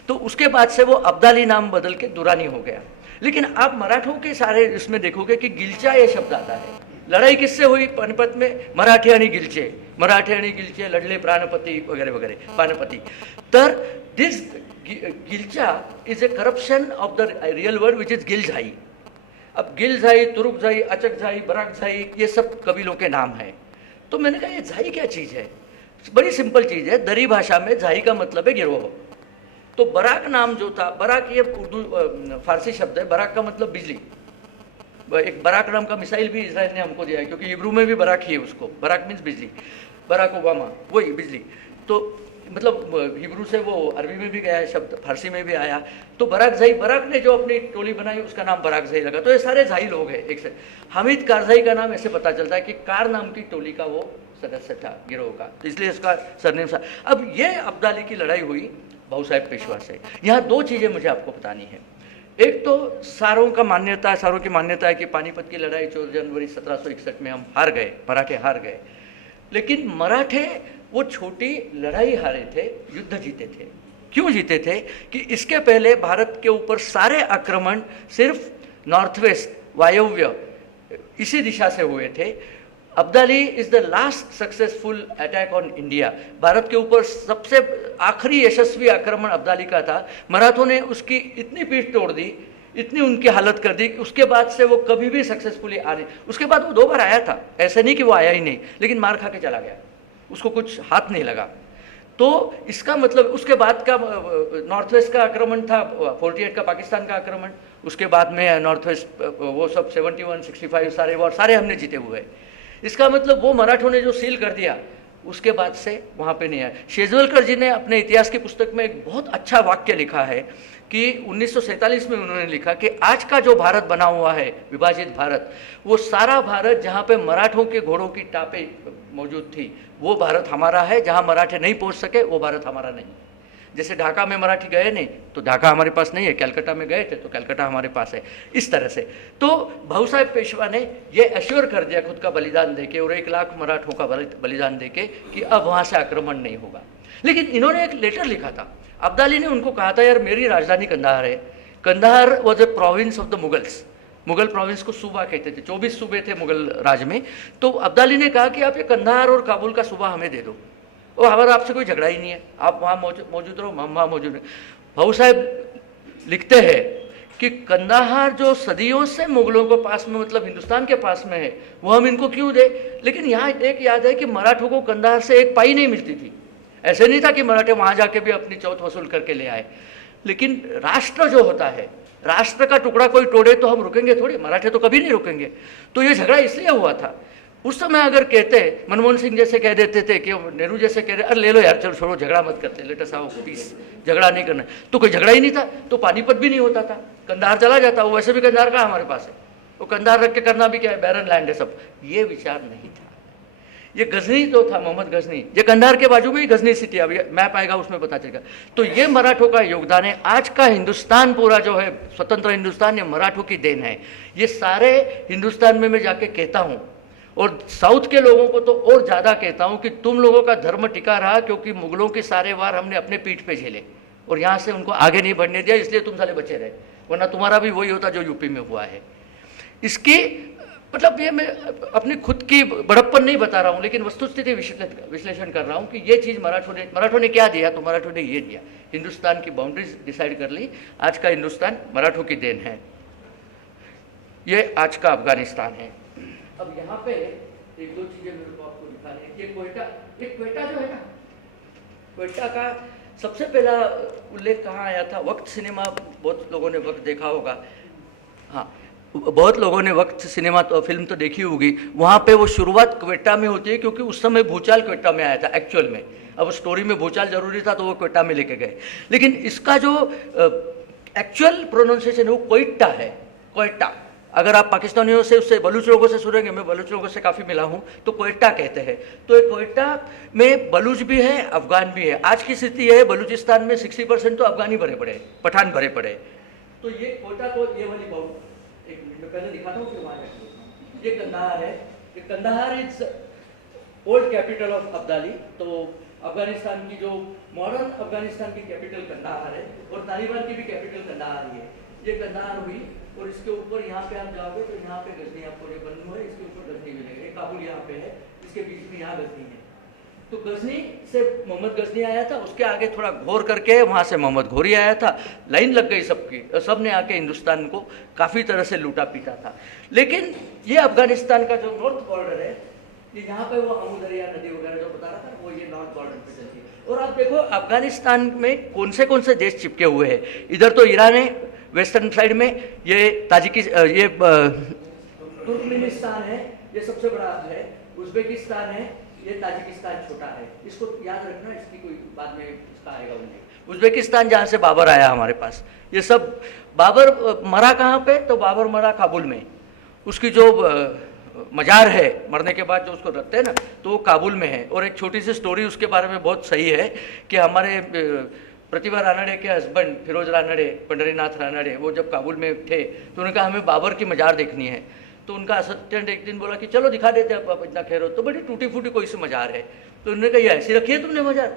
तो उसके बाद से वो अब्दाली नाम बदल के दुरानी हो गया। लेकिन आप मराठों के सारे इसमें देखोगे कि गिलचा ये शब्द आता है। लड़ाई किससे हुई पानीपत में? मराठे आणि गिलचे लढले प्राणपती वगैरह वगैरह, पानीपती। तर this Ghilcha is a corruption of the real word which is Ghilzai. अब गिलझाई, तुरुकझाई, अचकझाई, बराकझाई, ये सब कबीलों के नाम हैं। तो मैंने कहा ये झाई क्या चीज़ है? बड़ी सिंपल चीज़ है। दरी भाषा में झाई का मतलब है गिरोह। तो बराक नाम जो था, बराक ये उर्दू फारसी शब्द है, बराक का मतलब बिजली। एक बराक नाम का मिसाइल भी इजराइल ने हमको दिया है, क्योंकि हिब्रू में भी बराक ही है उसको। बराक मीन्स बिजली, बराक ओबामा वही बिजली। तो मतलब हिब्रू से वो अरबी में भी गया है शब्द, फारसी में भी आया। तो बराकझाई, बराक ने जो अपनी टोली बनाई उसका नाम बराकझाई लगा। तो ये सारे झाई लोग हैं एक से। हामिद कारजाई का नाम ऐसे पता चलता है कि कार नाम की टोली का वो सदस्य था गिरोह का, तो इसलिए इसका सरनेम था। अब ये अब्दाली की लड़ाई हुई भाऊ साहेब पेशवा से। यहाँ 2 चीज़ें मुझे आपको बतानी है। एक तो सारों की मान्यता है कि पानीपत की लड़ाई 14 जनवरी 1761 में हम हार गए, मराठे हार गए। लेकिन मराठे वो छोटी लड़ाई हारे थे, युद्ध जीते थे। क्यों जीते थे? कि इसके पहले भारत के ऊपर सारे आक्रमण सिर्फ नॉर्थ वेस्ट, वायव्य, इसी दिशा से हुए थे। Abdali is the last successful attack on India. Bharat के ऊपर सबसे आखिरी यशस्वी आक्रमण अब्दाली का था। मराठों ने उसकी इतनी पीठ तोड़ दी, इतनी उनकी हालत कर दी, उसके बाद से वो कभी भी सक्सेसफुली आ नहीं। उसके बाद वो 2 बार आया था, ऐसे नहीं कि वो आया ही नहीं, लेकिन मार खा के चला गया, उसको कुछ हाथ नहीं लगा। तो इसका मतलब उसके बाद का नॉर्थ वेस्ट का आक्रमण था, 48 का पाकिस्तान का आक्रमण, उसके बाद में नॉर्थ वेस्ट वो सब 71, 65 सारे वॉर सारे हमने जीते हुए हैं। इसका मतलब वो मराठों ने जो सील कर दिया उसके बाद से वहाँ पे नहीं आया। शेजवलकर जी ने अपने इतिहास की पुस्तक में एक बहुत अच्छा वाक्य लिखा है कि 1947 में उन्होंने लिखा कि आज का जो भारत बना हुआ है, विभाजित भारत, वो सारा भारत जहाँ पे मराठों के घोड़ों की टापें मौजूद थी, वो भारत हमारा है। जहाँ मराठे नहीं पहुँच सके वो भारत हमारा नहीं। जैसे ढाका में मराठी गए नहीं तो ढाका हमारे पास नहीं है, कलकत्ता में गए थे तो कलकत्ता हमारे पास है, इस तरह से। तो भाऊ साहेब पेशवा ने ये एश्योर कर दिया खुद का बलिदान देके और 1 लाख मराठों का बलिदान देके कि अब वहाँ से आक्रमण नहीं होगा। लेकिन इन्होंने एक लेटर लिखा था, अब्दाली ने उनको कहा था, यार मेरी राजधानी कंधार है। Kandahar was a province of the Mughals, Mughal province को सूबा कहते थे, 24 सूबे थे मुगल राज में। तो अब्दाली ने कहा कि आप ये कंधार और काबुल का सूबा हमें दे दो, और हमारा आपसे कोई झगड़ा ही नहीं है, आप वहाँ मौजूद रहो, हम वहाँ मौजूद रहे। भाऊ साहब लिखते हैं कि कंदाहार जो सदियों से मुगलों को पास में, मतलब हिंदुस्तान के पास में है, वो हम इनको क्यों दे। लेकिन यहाँ एक याद है कि मराठों को कंदाहार से एक पाई नहीं मिलती थी। ऐसे नहीं था कि मराठे वहाँ जाके भी अपनी चौथ वसूल करके ले आए। लेकिन राष्ट्र जो होता है, राष्ट्र का टुकड़ा कोई तोड़े तो हम रुकेंगे थोड़ी, मराठे तो कभी नहीं रुकेंगे। तो ये झगड़ा इसलिए हुआ था। उस समय अगर कहते, मनमोहन सिंह जैसे कह देते थे कि नेहरू जैसे कह रहे, अरे ले लो यार, चलो छोड़ो, झगड़ा मत करते, लेट अस हैव पीस, झगड़ा नहीं करना, तो कोई झगड़ा ही नहीं था, तो पानीपत भी नहीं होता था, कंधार चला जाता। वो वैसे भी कंधार कहाँ हमारे पास है, वो कंधार रख के करना भी क्या है, बैरन लैंड है सब। ये विचार नहीं था। ये गजनी जो था, मोहम्मद गजनी, ये कंधार के बाजू में ही गजनी सिटी, अभी मैप आएगा उसमें पता चलेगा। तो ये मराठों का योगदान है। आज का हिंदुस्तान पूरा जो है स्वतंत्र हिंदुस्तान, ये मराठों की देन है। ये सारे हिंदुस्तान में मैं जाके कहता हूँ, और साउथ के लोगों को तो और ज़्यादा कहता हूँ कि तुम लोगों का धर्म टिका रहा, क्योंकि मुगलों के सारे वार हमने अपने पीठ पे झेले और यहाँ से उनको आगे नहीं बढ़ने दिया, इसलिए तुम साले बचे रहे, वरना तुम्हारा भी वही होता जो यूपी में हुआ है। इसकी मतलब ये मैं अपनी खुद की बड़प्पन नहीं बता रहा हूँ, लेकिन वस्तुस्थिति विश्लेषण कर रहा हूँ कि ये चीज़ मराठों ने क्या दिया, तो मराठों ने ये दिया, हिंदुस्तान की बाउंड्रीज डिसाइड कर ली। आज का हिंदुस्तान मराठों की देन है। ये आज का अफगानिस्तान है। अब यहाँ पे 1-2 चीजें मेरे को आपको दिखानी है। ये क्वेटा जो है ना, क्वेटा का सबसे पहला उल्लेख कहाँ आया था, वक्त सिनेमा, बहुत लोगों ने वक्त देखा होगा, हाँ बहुत लोगों ने वक्त सिनेमा तो फिल्म तो देखी होगी। वहाँ पे वो शुरुआत क्वेटा में होती है, क्योंकि उस समय भूचाल क्वेटा में आया था एक्चुअल में। अब स्टोरी में भूचाल जरूरी था तो वो क्वेटा में लेके गए, लेकिन इसका जो एक्चुअल प्रोनाउंसिएशन है वो क्वेटा है, क्वेटा। अगर आप पाकिस्तानियों से, उससे बलूच लोगों से सुनेंगे, मैं बलूच लोगों से काफ़ी मिला हूँ, तो क्वेटा कहते हैं। तो ये क्वेटा में बलूच भी है, अफगान भी है। आज की स्थिति है बलूचिस्तान में 60% तो अफगानी भरे पड़े, पठान भरे पड़े। तो ये क्वेटा को, ये वाली बहुत, एक मिनट पहले दिखाता हूँ फिर वहाँ जाके। ये कंधार है, ये Kandahar is old capital of Abdali. तो अफगानिस्तान की जो मॉडर्न अफगानिस्तान की कैपिटल कंधार है, और तालिबान की भी कैपिटल कंधार ही है। ये कंधार हुई, और इसके ऊपर यहाँ पे आप जाओगे तो यहाँ पे गजनी आपको जो बनी हुई है, इसके ऊपर गजनी मिलेगा। एक काबुल यहाँ पे है, इसके बीच में यहाँ गजनी है। तो गजनी से मोहम्मद गजनी आया था, उसके आगे थोड़ा घोर करके वहाँ से मोहम्मद घोरी आया था। लाइन लग गई सबकी, सब ने आके हिंदुस्तान को काफ़ी तरह से लूटा पीटा था। लेकिन ये अफगानिस्तान का जो नॉर्थ बॉर्डर है, ये यहाँ पे वो अमू दरिया नदी वगैरह जो बता रहा था, वो ये नॉर्थ बॉर्डर पे चलती है। और आप देखो अफगानिस्तान में कौन से देश चिपके हुए हैं। इधर तो ईरान है, वेस्टर्न साइड में ये ये तुर्कमेनिस्तान है, ये सबसे बड़ा है। उज्बेकिस्तान है, ये ताजिकिस्तान छोटा है। इसको याद रखना, इसकी कोई बाद में इसका आएगा उन्हें। उज्बेकिस्तान जहाँ से बाबर आया हमारे पास, ये सब बाबर मरा कहाँ पे, तो बाबर मरा काबुल में। उसकी जो मजार है, मरने के बाद जो उसको रखते हैं ना, तो वो काबुल में है। और एक छोटी सी स्टोरी उसके बारे में बहुत सही है कि हमारे प्रतिभा रानड़े के हस्बैंड फिरोज रानड़े, पंडरीनाथ रानड़े, वो जब काबुल में थे तो उन्होंने कहा हमें बाबर की मजार देखनी है। तो उनका असिस्टेंट एक दिन बोला कि चलो दिखा देते हैं, आप इतना खैर हो। तो बड़ी टूटी फूटी कोई सी मजार है। तो उन्होंने कहा ये ऐसी रखी है तुमने मजार?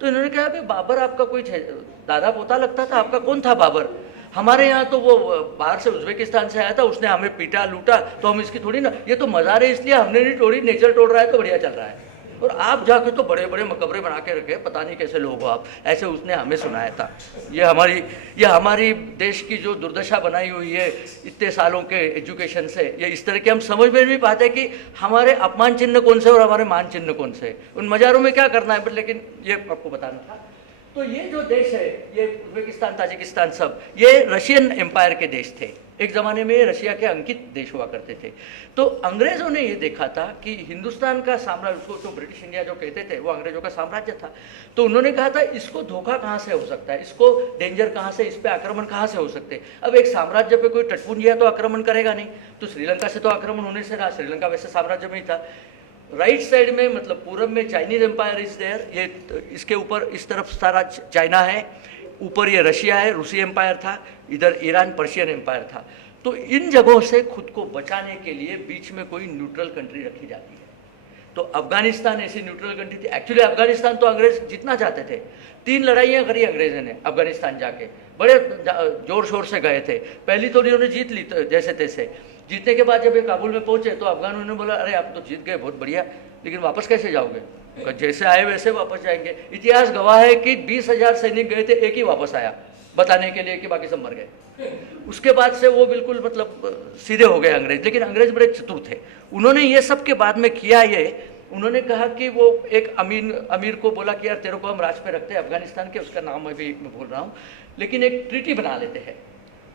तो इन्होंने कहा भाई बाबर आपका कोई दादा पोता लगता था, आपका कौन था बाबर? हमारे यहाँ तो वो बाहर से उज्बेकिस्तान से आया था, उसने हमें पीटा लूटा, तो हम इसकी थोड़ी ना, ये तो मज़ार है इसलिए हमने नहीं तोड़ी, नेचर तोड़ रहा है तो बढ़िया चल रहा है। और आप जाके तो बड़े बड़े मकबरे बना के रखे, पता नहीं कैसे लोग हो आप, ऐसे उसने हमें सुनाया था। ये हमारी देश की जो दुर्दशा बनाई हुई है इतने सालों के एजुकेशन से, ये इस तरह के हम समझ में नहीं पाते कि हमारे अपमान चिन्ह कौन से और हमारे मान चिन्ह कौन से, उन मज़ारों में क्या करना है, लेकिन ये आपको बताना था। तो ये जो देश है, ये उज्बेकिस्तान, ताजिकिस्तान, सब ये रशियन एम्पायर के देश थे। एक ज़माने में रशिया के अंकित देश हुआ करते थे। तो अंग्रेज़ों ने ये देखा था कि हिंदुस्तान का साम्राज्य, उसको जो ब्रिटिश इंडिया जो कहते थे, वो अंग्रेज़ों का साम्राज्य था। तो उन्होंने कहा था इसको धोखा कहाँ से हो सकता है, इसको डेंजर कहाँ से, इस पर आक्रमण कहाँ से हो सकते हैं। अब एक साम्राज्य पे कोई टटपुंजिया तो आक्रमण करेगा नहीं, तो श्रीलंका से तो आक्रमण होने से रहा, श्रीलंका वैसे साम्राज्य में ही था। राइट साइड में मतलब पूरब में चाइनीज एम्पायर इज देयर, ये इसके ऊपर इस तरफ सारा चाइना है, ऊपर ये रशिया है, रूसी एम्पायर था, इधर ईरान पर्शियन एम्पायर था। तो इन जगहों से खुद को बचाने के लिए बीच में कोई न्यूट्रल कंट्री रखी जाती है। तो अफगानिस्तान ऐसी न्यूट्रल कंट्री थी। एक्चुअली अफगानिस्तान तो अंग्रेज जीतना चाहते थे, 3 लड़ाइयाँ करी अंग्रेजों ने अफगानिस्तान जाके, बड़े जोर शोर से गए थे। पहली तो उन्होंने जीत ली जैसे तैसे, जीतने के बाद जब ये काबुल में पहुंचे तो अफगानों ने बोला अरे आप तो जीत गए, बहुत बढ़िया, लेकिन वापस कैसे जाओगे, जैसे आए वैसे वापस जाएंगे। इतिहास गवाह है कि 20,000 सैनिक गए थे, एक ही वापस आया बताने के लिए कि बाकी सब मर गए। उसके बाद से वो बिल्कुल मतलब सीधे हो गए अंग्रेज, लेकिन अंग्रेज बड़े चतुर थे। उन्होंने ये सब के बाद में किया, ये उन्होंने कहा कि वो एक अमीर को बोला कि यार तेरे को हम राज पे रखते हैं अफगानिस्तान के, उसका नाम मैं भूल रहा हूँ, लेकिन एक ट्रीटी बना लेते हैं।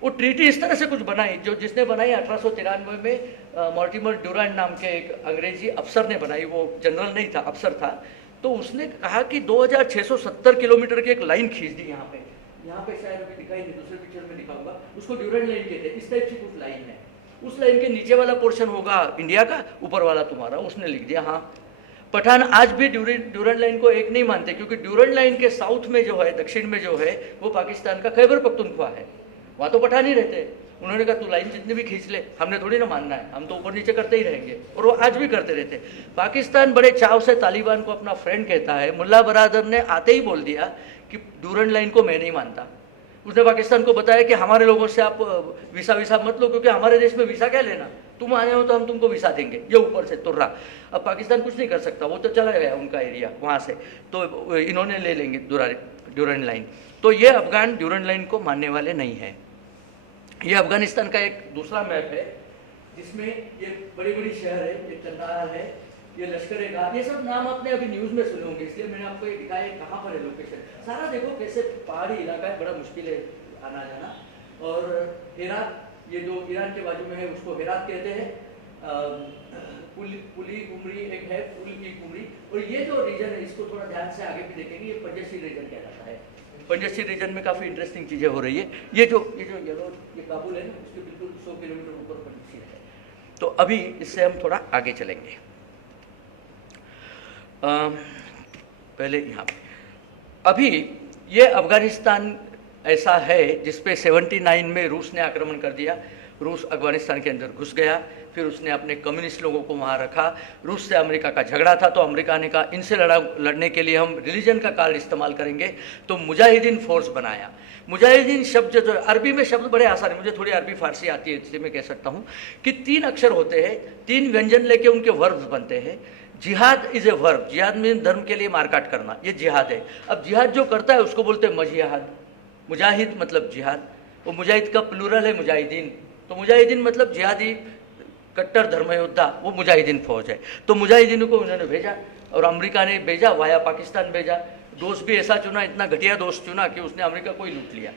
वो ट्रीटी इस तरह से कुछ बनाई, जो जिसने बनाई 1893 में मॉर्टिमर ड्यूरेंट नाम के एक अंग्रेजी अफसर ने बनाई, वो जनरल नहीं था, अफसर था। तो उसने कहा कि 2670 किलोमीटर की एक लाइन खींच दी यहाँ पे शायद अभी दिखाई नहीं, दूसरे पिक्चर में दिखाऊंगा, उसको ड्यूरेंट लाइन कहते हैं। इस टाइप की कुछ लाइन है, उस लाइन के नीचे वाला पोर्शन होगा इंडिया का, ऊपर वाला तुम्हारा। उसने लिख दिया। हाँ, पठान आज भी ड्यूरेंट लाइन को एक नहीं मानते, क्योंकि ड्यूरेंट लाइन के साउथ में जो है, दक्षिण में जो है, वो पाकिस्तान का खैबर पख्तूनख्वा है, वहाँ तो पठान ही रहते। उन्होंने कहा तू लाइन जितनी भी खींच ले, हमने थोड़ी ना मानना है, हम तो ऊपर नीचे करते ही रहेंगे, और वो आज भी करते रहते। पाकिस्तान बड़े चाव से तालिबान को अपना फ्रेंड कहता है। मुल्ला बरादर ने आते ही बोल दिया कि ड्यूरेंट लाइन को मैं नहीं मानता। उसने पाकिस्तान को बताया कि हमारे लोगों से आप वीसा मत लो, क्योंकि हमारे देश में वीसा क्या लेना, तुम आए हो तो हम तुमको वीसा देंगे, ये ऊपर से तुर्रा। अब पाकिस्तान कुछ नहीं कर सकता, वो तो चला गया उनका एरिया वहाँ से, तो इन्होंने ले लेंगे ड्यूरेंट लाइन। तो ये अफगान ड्यूरेंट लाइन को मानने वाले नहीं है। ये अफगानिस्तान का एक दूसरा मैप है, जिसमें ये बड़ी बड़ी शहर है, ये कंदाहार है, ये लश्कर-ए-गाह, ये सब नाम आपने अभी न्यूज़ में सुने होंगे, इसलिए मैंने आपको ये दिखाया कहाँ पर है लोकेशन। सारा देखो कैसे पहाड़ी इलाका है, बड़ा मुश्किल है आना जाना। और हेरात, ये जो ईरान के बाजू में है, उसको हेरात कहते हैं। पुली उमरी एक है, पुली उमरी। और ये जो रीजन है, इसको थोड़ा ध्यान से आगे भी देखेंगे, ये पंजशीर रीजन कहलाता है। पंजशीर रीजन में काफ़ी इंटरेस्टिंग चीज़ें हो रही है। ये जो ये काबुल है ना, उसके बिल्कुल 100 किलोमीटर ऊपर पंजशीर है। तो अभी इससे हम थोड़ा आगे चलेंगे। पहले यहाँ पे अभी ये अफगानिस्तान ऐसा है जिस पे 79 में रूस ने आक्रमण कर दिया। रूस अफगानिस्तान के अंदर घुस गया, फिर उसने अपने कम्युनिस्ट लोगों को वहाँ रखा। रूस से अमेरिका का झगड़ा था, तो अमेरिका ने कहा इनसे लड़ने के लिए हम रिलीजन का कार्ड इस्तेमाल करेंगे, तो मुजाहिदीन फोर्स बनाया। मुजाहिदीन शब्द जो अरबी में शब्द बड़े आसान है, मुझे थोड़ी अरबी फारसी आती है, इसलिए मैं कह सकता हूँ कि 3 अक्षर होते हैं, 3 व्यंजन लेके उनके वर्ब्स बनते हैं। जिहाद इज़ ए वर्ब, जिहाद में धर्म के लिए मारकाट करना, ये जिहाद है। अब जिहाद जो करता है उसको बोलते हैं मजिहाद। मुजाहिद मतलब जिहाद, वो मुजाहिद का प्लूरल है मुजाहिदीन, तो मुजाहिदीन मतलब जिहादी कट्टर धर्म योद्धा, वो मुजाहिदीन फौज है। तो मुजाहिदीनों को उन्होंने भेजा, और अमेरिका ने भेजा, वाया पाकिस्तान भेजा। दोस्त भी ऐसा चुना, इतना घटिया दोस्त चुना कि उसने अमेरिका को ही लूट लिया।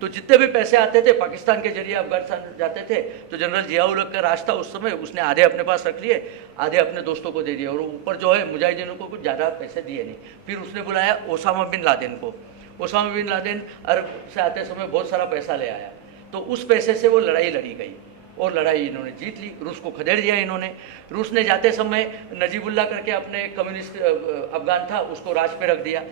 तो जितने भी पैसे आते थे पाकिस्तान के जरिए अफगानिस्तान जाते थे, तो जनरल जियाउल हक का राज था उस समय, उसने आधे अपने पास रख लिए, आधे अपने दोस्तों को दे दिए, और ऊपर जो है मुजाहिदीनों को कुछ ज़्यादा पैसे दिए नहीं। फिर उसने बुलाया ओसामा बिन लादेन को। ओसामा बिन लादेन अरब से आते समय बहुत सारा पैसा ले आया, तो उस पैसे से वो लड़ाई लड़ी गई, और लड़ाई इन्होंने जीत ली। रूस को खदेड़ दिया इन्होंने। रूस ने जाते समय नजीबुल्ला करके अपने कम्युनिस्ट अफगान था, उसको राज पे रख दिया।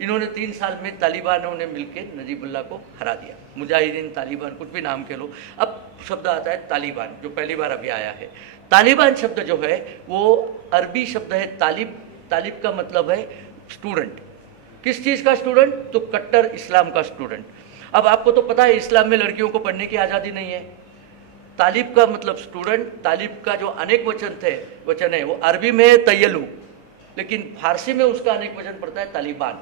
इन्होंने 3 साल में तालिबानों ने मिलकर नजीबुल्ला को हरा दिया। मुजाहिदीन, तालिबान, कुछ भी नाम के लो। अब शब्द आता है तालिबान, जो पहली बार अभी आया है। तालिबान शब्द जो है वो अरबी शब्द है तालिब। तालिब का मतलब है स्टूडेंट। किस चीज़ का स्टूडेंट? तो कट्टर इस्लाम का स्टूडेंट। अब आपको तो पता है इस्लाम में लड़कियों को पढ़ने की आज़ादी नहीं है। तालिब का मतलब स्टूडेंट, तालिब का जो अनेक वचन है वो अरबी में है तय्यलु, लेकिन फारसी में उसका अनेक वचन पड़ता है तालिबान।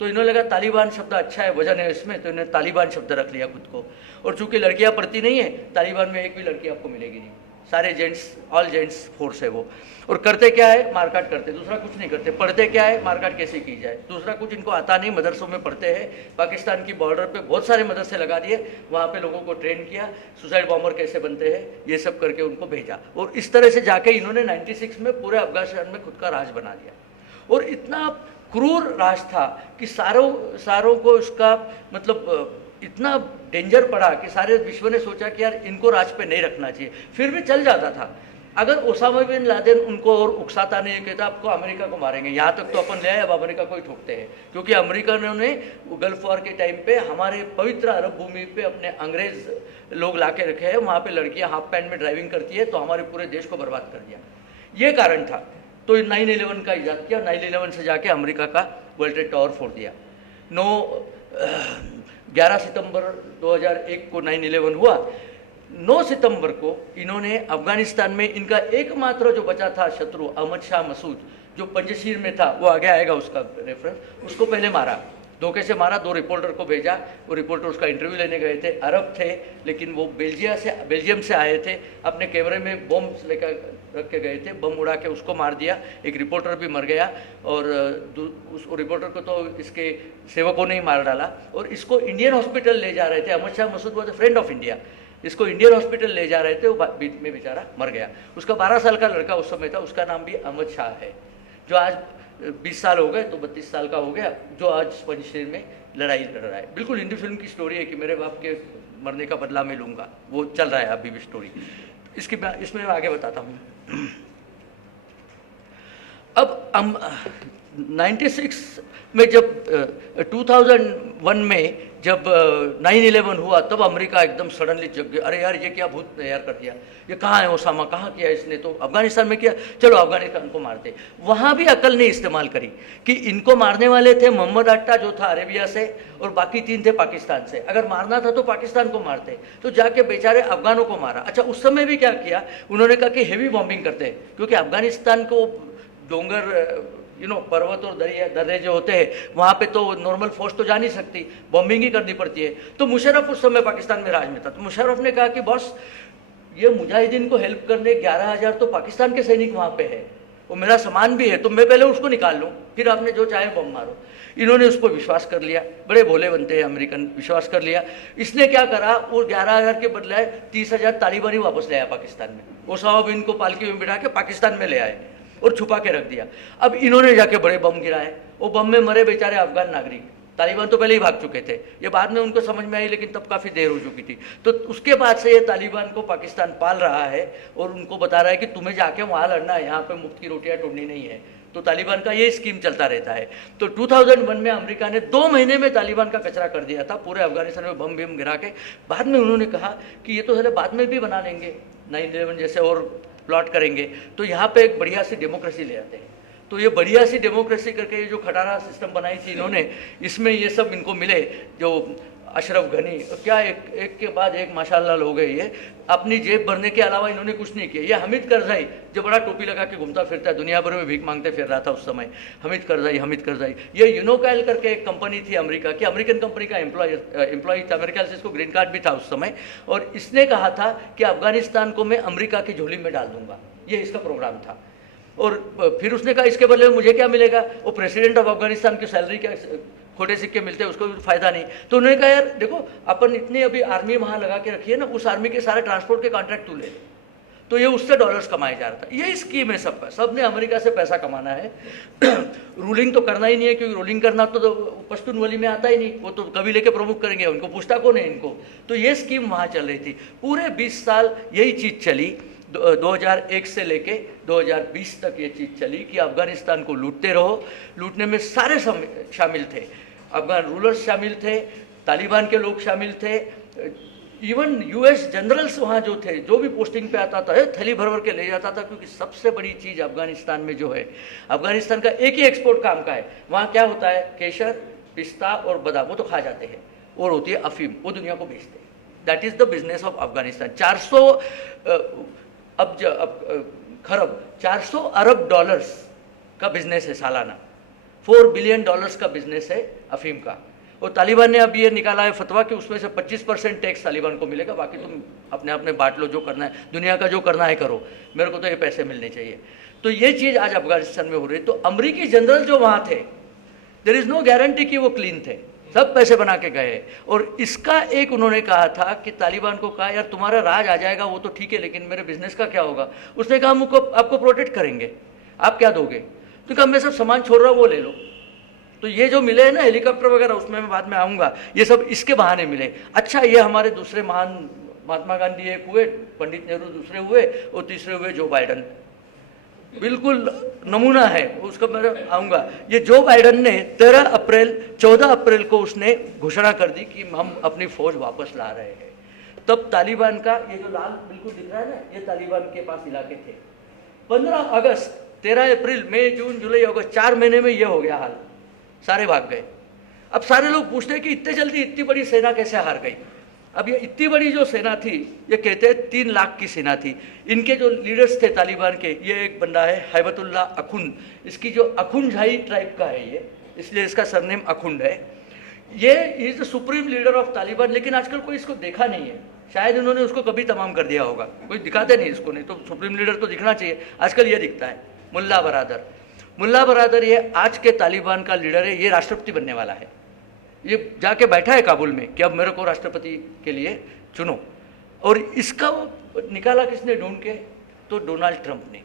तो इन्होंने लगा तालिबान शब्द अच्छा है, वजन है इसमें, तो इन्होंने तालिबान शब्द रख लिया खुद को। और चूंकि लड़कियां पढ़ती नहीं है, तालिबान में एक भी लड़की आपको मिलेगी नहीं, सारे जेंट्स, ऑल जेंट्स फोर्स है वो। और करते क्या है, मारकाट करते, दूसरा कुछ नहीं करते। पढ़ते क्या है, मारकाट कैसे की जाए, दूसरा कुछ इनको आता नहीं। मदरसों में पढ़ते हैं, पाकिस्तान की बॉर्डर पे बहुत सारे मदरसे लगा दिए, वहाँ पे लोगों को ट्रेन किया, सुसाइड बॉम्बर कैसे बनते हैं ये सब करके उनको भेजा। और इस तरह से जाके इन्होंने 96 में पूरे अफगानिस्तान में खुद का राज बना दिया। और इतना क्रूर राज था कि सारों को इसका मतलब इतना डेंजर पड़ा कि सारे विश्व ने सोचा कि यार इनको राज पे नहीं रखना चाहिए। फिर भी चल जाता था। अगर ओसामा बिन लादेन उनको और उकसाता नहीं, कहता आपको अमेरिका को मारेंगे, यहाँ तक तो अपन ले आए, अब अमेरिका को ही ठोकते हैं। क्योंकि अमेरिका ने गल्फ वॉर के टाइम पे हमारे पवित्र अरब भूमि पे अपने अंग्रेज लोग ला के रखे हैं, वहाँ पे लड़कियाँ हाफ पैंट में ड्राइविंग करती है, तो हमारे पूरे देश को बर्बाद कर दिया। ये कारण था। तो 9/11 का ईजाद किया, 9/11 से जाके अमेरिका का वर्ल्ड ट्रेड टावर फोड़ दिया। 11 सितंबर 2001 को 9/11 हुआ। 9 सितंबर को इन्होंने अफगानिस्तान में इनका एकमात्र जो बचा था शत्रु अहमद शाह मसूद, जो पंजशीर में था, वो आगे आएगा उसका रेफरेंस, उसको पहले मारा, धोखे से मारा। 2 रिपोर्टर को भेजा, वो रिपोर्टर उसका इंटरव्यू लेने गए थे, अरब थे, लेकिन वो बेल्जियम से आए थे, अपने कैमरे में बॉम्ब लेकर रख के गए थे, बम उड़ा के उसको मार दिया। एक रिपोर्टर भी मर गया, और उस रिपोर्टर को तो इसके सेवकों ने ही मार डाला। और इसको इंडियन हॉस्पिटल ले जा रहे थे, Ahmad Shah Masood was the friend of India, इसको इंडियन हॉस्पिटल ले जा रहे थे, वो बीच में बेचारा मर गया। उसका 12 साल का लड़का उस समय था, उसका नाम भी अहमद शाह है, जो आज 20 साल हो गए तो 32 साल का हो गया, जो आज पंजशीर में लड़ाई लड़ रहा है। बिल्कुल हिंदी फिल्म की स्टोरी है कि मेरे बाप के मरने का बदला मैं लूँगा, वो चल रहा है अभी भी स्टोरी। इसमें आगे बताता हूँ। अब 96 में जब 2001 में जब 9/11 हुआ, तब अमेरिका एकदम सडनली जग गया। अरे यार ये क्या भूत तैयार कर दिया, ये कहाँ है ओसामा, कहाँ किया इसने, तो अफगानिस्तान में किया, चलो अफगानिस्तान को मारते। वहाँ भी अकल नहीं इस्तेमाल करी कि इनको मारने वाले थे मोहम्मद अट्टा जो था अरेबिया से, और बाकी 3 थे पाकिस्तान से। अगर मारना था तो पाकिस्तान को मारते, तो जाके बेचारे अफगानों को मारा। अच्छा, उस समय भी क्या किया उन्होंने, कहा कि हेवी बॉम्बिंग करते हैं, क्योंकि अफगानिस्तान को डोंगर पर्वत और दर्रे जो होते हैं, वहाँ पे तो नॉर्मल फोर्स तो जा नहीं सकती, बॉम्बिंग ही करनी पड़ती है। तो मुशर्रफ उस समय पाकिस्तान में राज में था, तो मुशर्रफ ने कहा कि बॉस ये मुजाहिदीन को हेल्प करने 11,000 तो पाकिस्तान के सैनिक वहाँ पे है, वो मेरा सामान भी है, तो मैं पहले उसको निकाल लूँ, फिर आपने जो चाहे बम मारो। इन्होंने उस पर विश्वास कर लिया, बड़े भोले बनते हैं अमेरिकन, विश्वास कर लिया। इसने क्या करा, वो 11,000 के बदले 30,000 तालिबानी वापस ले आया पाकिस्तान में। ओसामा बिन को पालकी में बिठा के पाकिस्तान में ले आए और छुपा के रख दिया। अब इन्होंने जाके बड़े बम गिराए, वो बम में मरे बेचारे अफगान नागरिक। तालिबान तो पहले ही भाग चुके थे, ये बाद में उनको समझ में आई, लेकिन तब काफ़ी देर हो चुकी थी। तो उसके बाद से ये तालिबान को पाकिस्तान पाल रहा है और उनको बता रहा है कि तुम्हें जाके वहाँ लड़ना है, यहाँ पे मुफ्त की रोटियाँ ढूंढनी नहीं है। तो तालिबान का ये स्कीम चलता रहता है। तो 2001 में अमेरिका ने 2 महीने में तालिबान का कचरा कर दिया था, पूरे अफगानिस्तान में बम बिम गिरा के। बाद में उन्होंने कहा कि ये तो साले बाद में भी बना लेंगे, 9/11 जैसे और प्लॉट करेंगे, तो यहाँ पे एक बढ़िया सी डेमोक्रेसी ले आते हैं। तो ये बढ़िया सी डेमोक्रेसी करके ये जो खटारा सिस्टम बनाई थी इन्होंने, इसमें ये सब इनको मिले, जो अशरफ गनी, क्या एक के बाद एक माशाल्लाह लोग हैं। ये अपनी जेब भरने के अलावा इन्होंने कुछ नहीं किया। ये हमिद करजाई जो बड़ा टोपी लगा के घूमता फिरता है, दुनिया भर में भीख मांगते फिर रहा था उस समय, हमिद करजाई। ये यूनोकाइल करके एक कंपनी थी अमेरिका की, अमेरिकन कंपनी का एम्प्लॉय था, अमेरिका से इसको ग्रीन कार्ड भी था उस समय। और इसने कहा था कि अफगानिस्तान को मैं अमेरिका की झोली में डाल दूंगा, ये इसका प्रोग्राम था। और फिर उसने कहा इसके बदले में मुझे क्या मिलेगा, वो प्रेसिडेंट ऑफ अफगानिस्तान की सैलरी क्या खोटे सिक्के मिलते हैं, उसको भी फायदा नहीं। तो उन्होंने कहा यार देखो अपन इतनी अभी आर्मी वहाँ लगा के रखी है ना, उस आर्मी के सारे ट्रांसपोर्ट के कॉन्ट्रैक्ट तू ले। तो ये उससे डॉलर्स कमाए जा रहा था। यही स्कीम है सबका, सब ने अमेरिका से पैसा कमाना है। रूलिंग तो करना ही नहीं है, क्योंकि रूलिंग करना तो पश्तूनवली में आता ही नहीं, वो तो कबीले के प्रमुख करेंगे, उनको पूछता कौन है इनको। तो ये स्कीम वहाँ चल रही थी, पूरे 20 साल यही चीज़ चली। 2001 से लेके 2020 तक ये चीज़ चली कि अफगानिस्तान को लूटते रहो। लूटने में सारे शामिल थे, अफगान रूलर्स शामिल थे, तालिबान के लोग शामिल थे, इवन US जनरल्स वहाँ जो थे, जो भी पोस्टिंग पे आता था थैली भर भर के ले जाता था। क्योंकि सबसे बड़ी चीज़ अफगानिस्तान में जो है, अफगानिस्तान का एक ही एक्सपोर्ट काम का है। वहाँ क्या होता है, केसर, पिस्ता और बादाम, वो तो खा जाते हैं। और होती है अफीम, वो दुनिया को बेचते हैं। That is the business of Afghanistan. 400 खरब 400 अरब डॉलर्स का बिजनेस है सालाना, 4 बिलियन डॉलर्स का बिजनेस है अफीम का। और तालिबान ने अब ये निकाला है फतवा कि उसमें से 25% टैक्स तालिबान को मिलेगा, बाकी तुम अपने अपने बांट लो, जो करना है दुनिया का जो करना है करो, मेरे को तो ये पैसे मिलने चाहिए। तो ये चीज़ आज अफगानिस्तान में हो रही है। तो अमरीकी जनरल जो वहाँ थे, देयर इज़ नो गारंटी कि वो क्लीन थे, सब पैसे बना के गए। और इसका एक उन्होंने कहा था कि तालिबान को कहा यार तुम्हारा राज आ जाएगा वो तो ठीक है, लेकिन मेरे बिजनेस का क्या होगा। उसने कहा हम आपको प्रोटेक्ट करेंगे, आप क्या दोगे। तो कहा मैं सब सामान छोड़ रहा हूँ, वो ले लो। तो ये जो मिले हैं ना हेलीकॉप्टर वगैरह, उसमें मैं बाद में आऊँगा, ये सब इसके बहाने मिले। अच्छा, ये हमारे दूसरे महान महात्मा गांधी एक हुए, पंडित नेहरू दूसरे हुए, और तीसरे हुए जो बाइडन, बिल्कुल नमूना है उसका, मैं आऊँगा। ये जो बाइडन ने 14 अप्रैल को उसने घोषणा कर दी कि हम अपनी फौज वापस ला रहे हैं। तब तालिबान का ये जो लाल बिल्कुल दिख रहा है ना, ये तालिबान के पास इलाके थे। 15 अगस्त, 13 अप्रैल, मई, जून, जुलाई, अगस्त, 4 महीने में ये हो गया हाल, सारे भाग गए। अब सारे लोग पूछते हैं कि इतने जल्दी इतनी बड़ी सेना कैसे हार गई। अब ये इतनी बड़ी जो सेना थी, ये कहते हैं 3 लाख की सेना थी। इनके जो लीडर्स थे तालिबान के, ये एक बंदा है हैबतुल्ला अखुंद, इसकी जो अखुंजाई ट्राइब का है ये, इसलिए इसका सरनेम अखुंद है। ये is the supreme leader of Taliban, लेकिन आजकल कोई इसको देखा नहीं है, शायद इन्होंने उसको कभी तमाम कर दिया होगा, कोई दिखाते नहीं इसको, नहीं तो सुप्रीम लीडर तो दिखना चाहिए। आजकल ये दिखता है मुल्ला बरादर। मुल्ला बरादर ये आज के तालिबान का लीडर है, ये राष्ट्रपति बनने वाला है। ये जाके बैठा है काबुल में कि अब मेरे को राष्ट्रपति के लिए चुनो। और इसका निकाला किसने ढूंढ के, तो डोनाल्ड ट्रंप ने।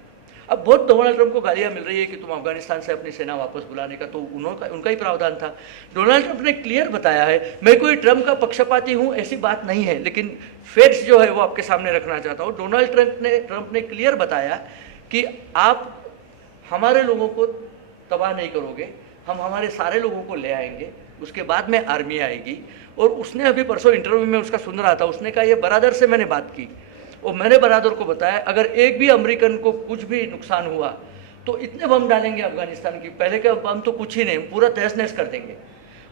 अब बहुत डोनाल्ड ट्रंप को गालियां मिल रही है कि तुम अफगानिस्तान से अपनी सेना वापस बुलाने का, तो उनका ही प्रावधान था। डोनाल्ड ट्रंप ने क्लियर बताया है, मैं कोई ट्रंप का पक्षपाती हूं ऐसी बात नहीं है, लेकिन फैक्ट्स जो है वो आपके सामने रखना चाहता हूं। डोनाल्ड ट्रंप ने क्लियर बताया कि आप हमारे लोगों को तबाह नहीं करोगे, हम हमारे सारे लोगों को ले आएंगे, उसके बाद में आर्मी आएगी। और उसने अभी परसों इंटरव्यू में उसका सुन रहा था, उसने कहा ये बरादर से मैंने बात की और मैंने बरादर को बताया अगर एक भी अमेरिकन को कुछ भी नुकसान हुआ तो इतने बम डालेंगे अफगानिस्तान की, पहले के बम तो कुछ ही नहीं, पूरा तहस नहस कर देंगे।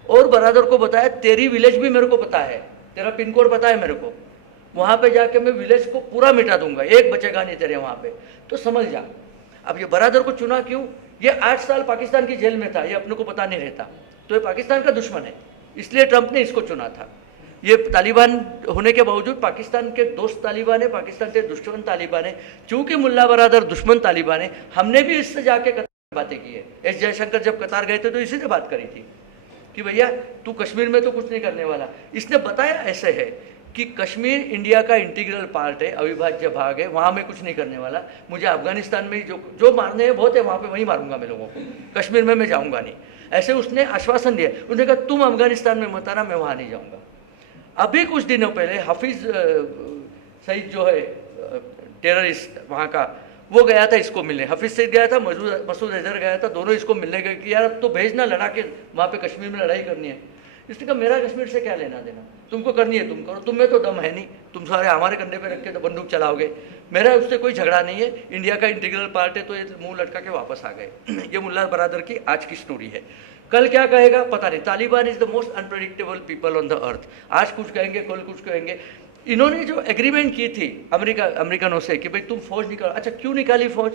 और बरादर को बताया तेरी विलेज भी मेरे को पता है, तेरा पिन कोड पता है मेरे को, वहाँ पे जाके मैं विलेज को पूरा मिटा दूंगा, एक बचेगा नहीं तेरे वहाँ पे, तो समझ जा। अब ये बरादर को चुना क्यों, ये 8 साल पाकिस्तान की जेल में था, ये अपने को पता नहीं रहता, तो ये पाकिस्तान का दुश्मन है, इसलिए ट्रंप ने इसको चुना था। ये तालिबान होने के बावजूद पाकिस्तान के दोस्त तालिबान है, पाकिस्तान के दुश्मन तालिबान है। चूंकि मुल्ला बरादर दुश्मन तालिबान है, हमने भी इससे जाके कतार बातें की है। एस जयशंकर जब कतार गए थे तो इसी से बात करी थी कि भैया तू कश्मीर में तो कुछ नहीं करने वाला। इसने बताया ऐसे है कि कश्मीर इंडिया का इंटीग्रल पार्ट है, अविभाज्य भाग है, वहाँ मैं कुछ नहीं करने वाला, मुझे अफगानिस्तान में जो मारने हैं बहुत है, वहाँ पे वहीं मारूंगा मैं लोगों को, कश्मीर में मैं जाऊँगा नहीं। ऐसे उसने आश्वासन दिया। उसने कहा तुम अफगानिस्तान में मत आना, मैं वहाँ नहीं जाऊँगा। अभी कुछ दिनों पहले हफीज़ सईद जो है टेररिस्ट वहाँ का, वो गया था इसको मिलने, हफीज़ सईद गया था, मसूद अजहर गया था, दोनों इसको मिलने गए कि यार अब तो भेजना, लड़ा के वहाँ पे कश्मीर में लड़ाई करनी है। इसने कहा मेरा कश्मीर से क्या लेना देना, तुमको करनी है तुम करो, तुम में तो दम है नहीं, तुम सारे हमारे कंधे पे रख के तो बंदूक चलाओगे, मेरा उससे कोई झगड़ा नहीं है, इंडिया का इंटीग्रल पार्ट है। तो ये मुंह लटका के वापस आ गए। ये मुल्ला बरादर की आज की स्टोरी है, कल क्या कहेगा पता नहीं। Taliban is the most unpredictable people on the earth, आज कुछ कहेंगे कल कुछ कहेंगे। इन्होंने जो एग्रीमेंट की थी अमेरिकनों से कि भाई तुम फौज निकालो, अच्छा क्यों निकाली फौज,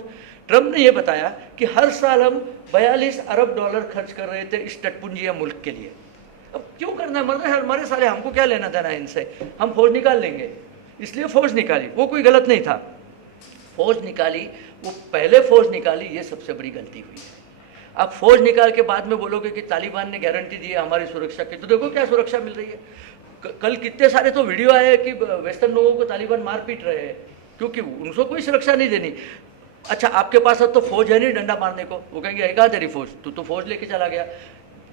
ट्रंप ने यह बताया कि हर साल हम 42 अरब डॉलर खर्च कर रहे थे इस तटपुंजिया मुल्क के लिए। अब क्यों करना है, मतलब हमारे साले, हमको क्या लेना देना है इनसे, हम फौज निकाल लेंगे, इसलिए फौज निकाली। वो कोई गलत नहीं था, फौज निकाली, वो पहले फौज निकाली, ये सबसे बड़ी गलती हुई है। अब फौज निकाल के बाद में बोलोगे कि तालिबान ने गारंटी दी है हमारी सुरक्षा की, तो देखो क्या सुरक्षा मिल रही है। कल कितने सारे तो वीडियो आए कि वेस्टर्न लोगों को तालिबान मार पीट रहे हैं, क्योंकि उनको कोई सुरक्षा नहीं देनी। अच्छा आपके पास अब तो फौज है नहीं डंडा मारने को, वो कहेंगे है कहाँ तेरी फौज, तू तो फौज लेके चला गया।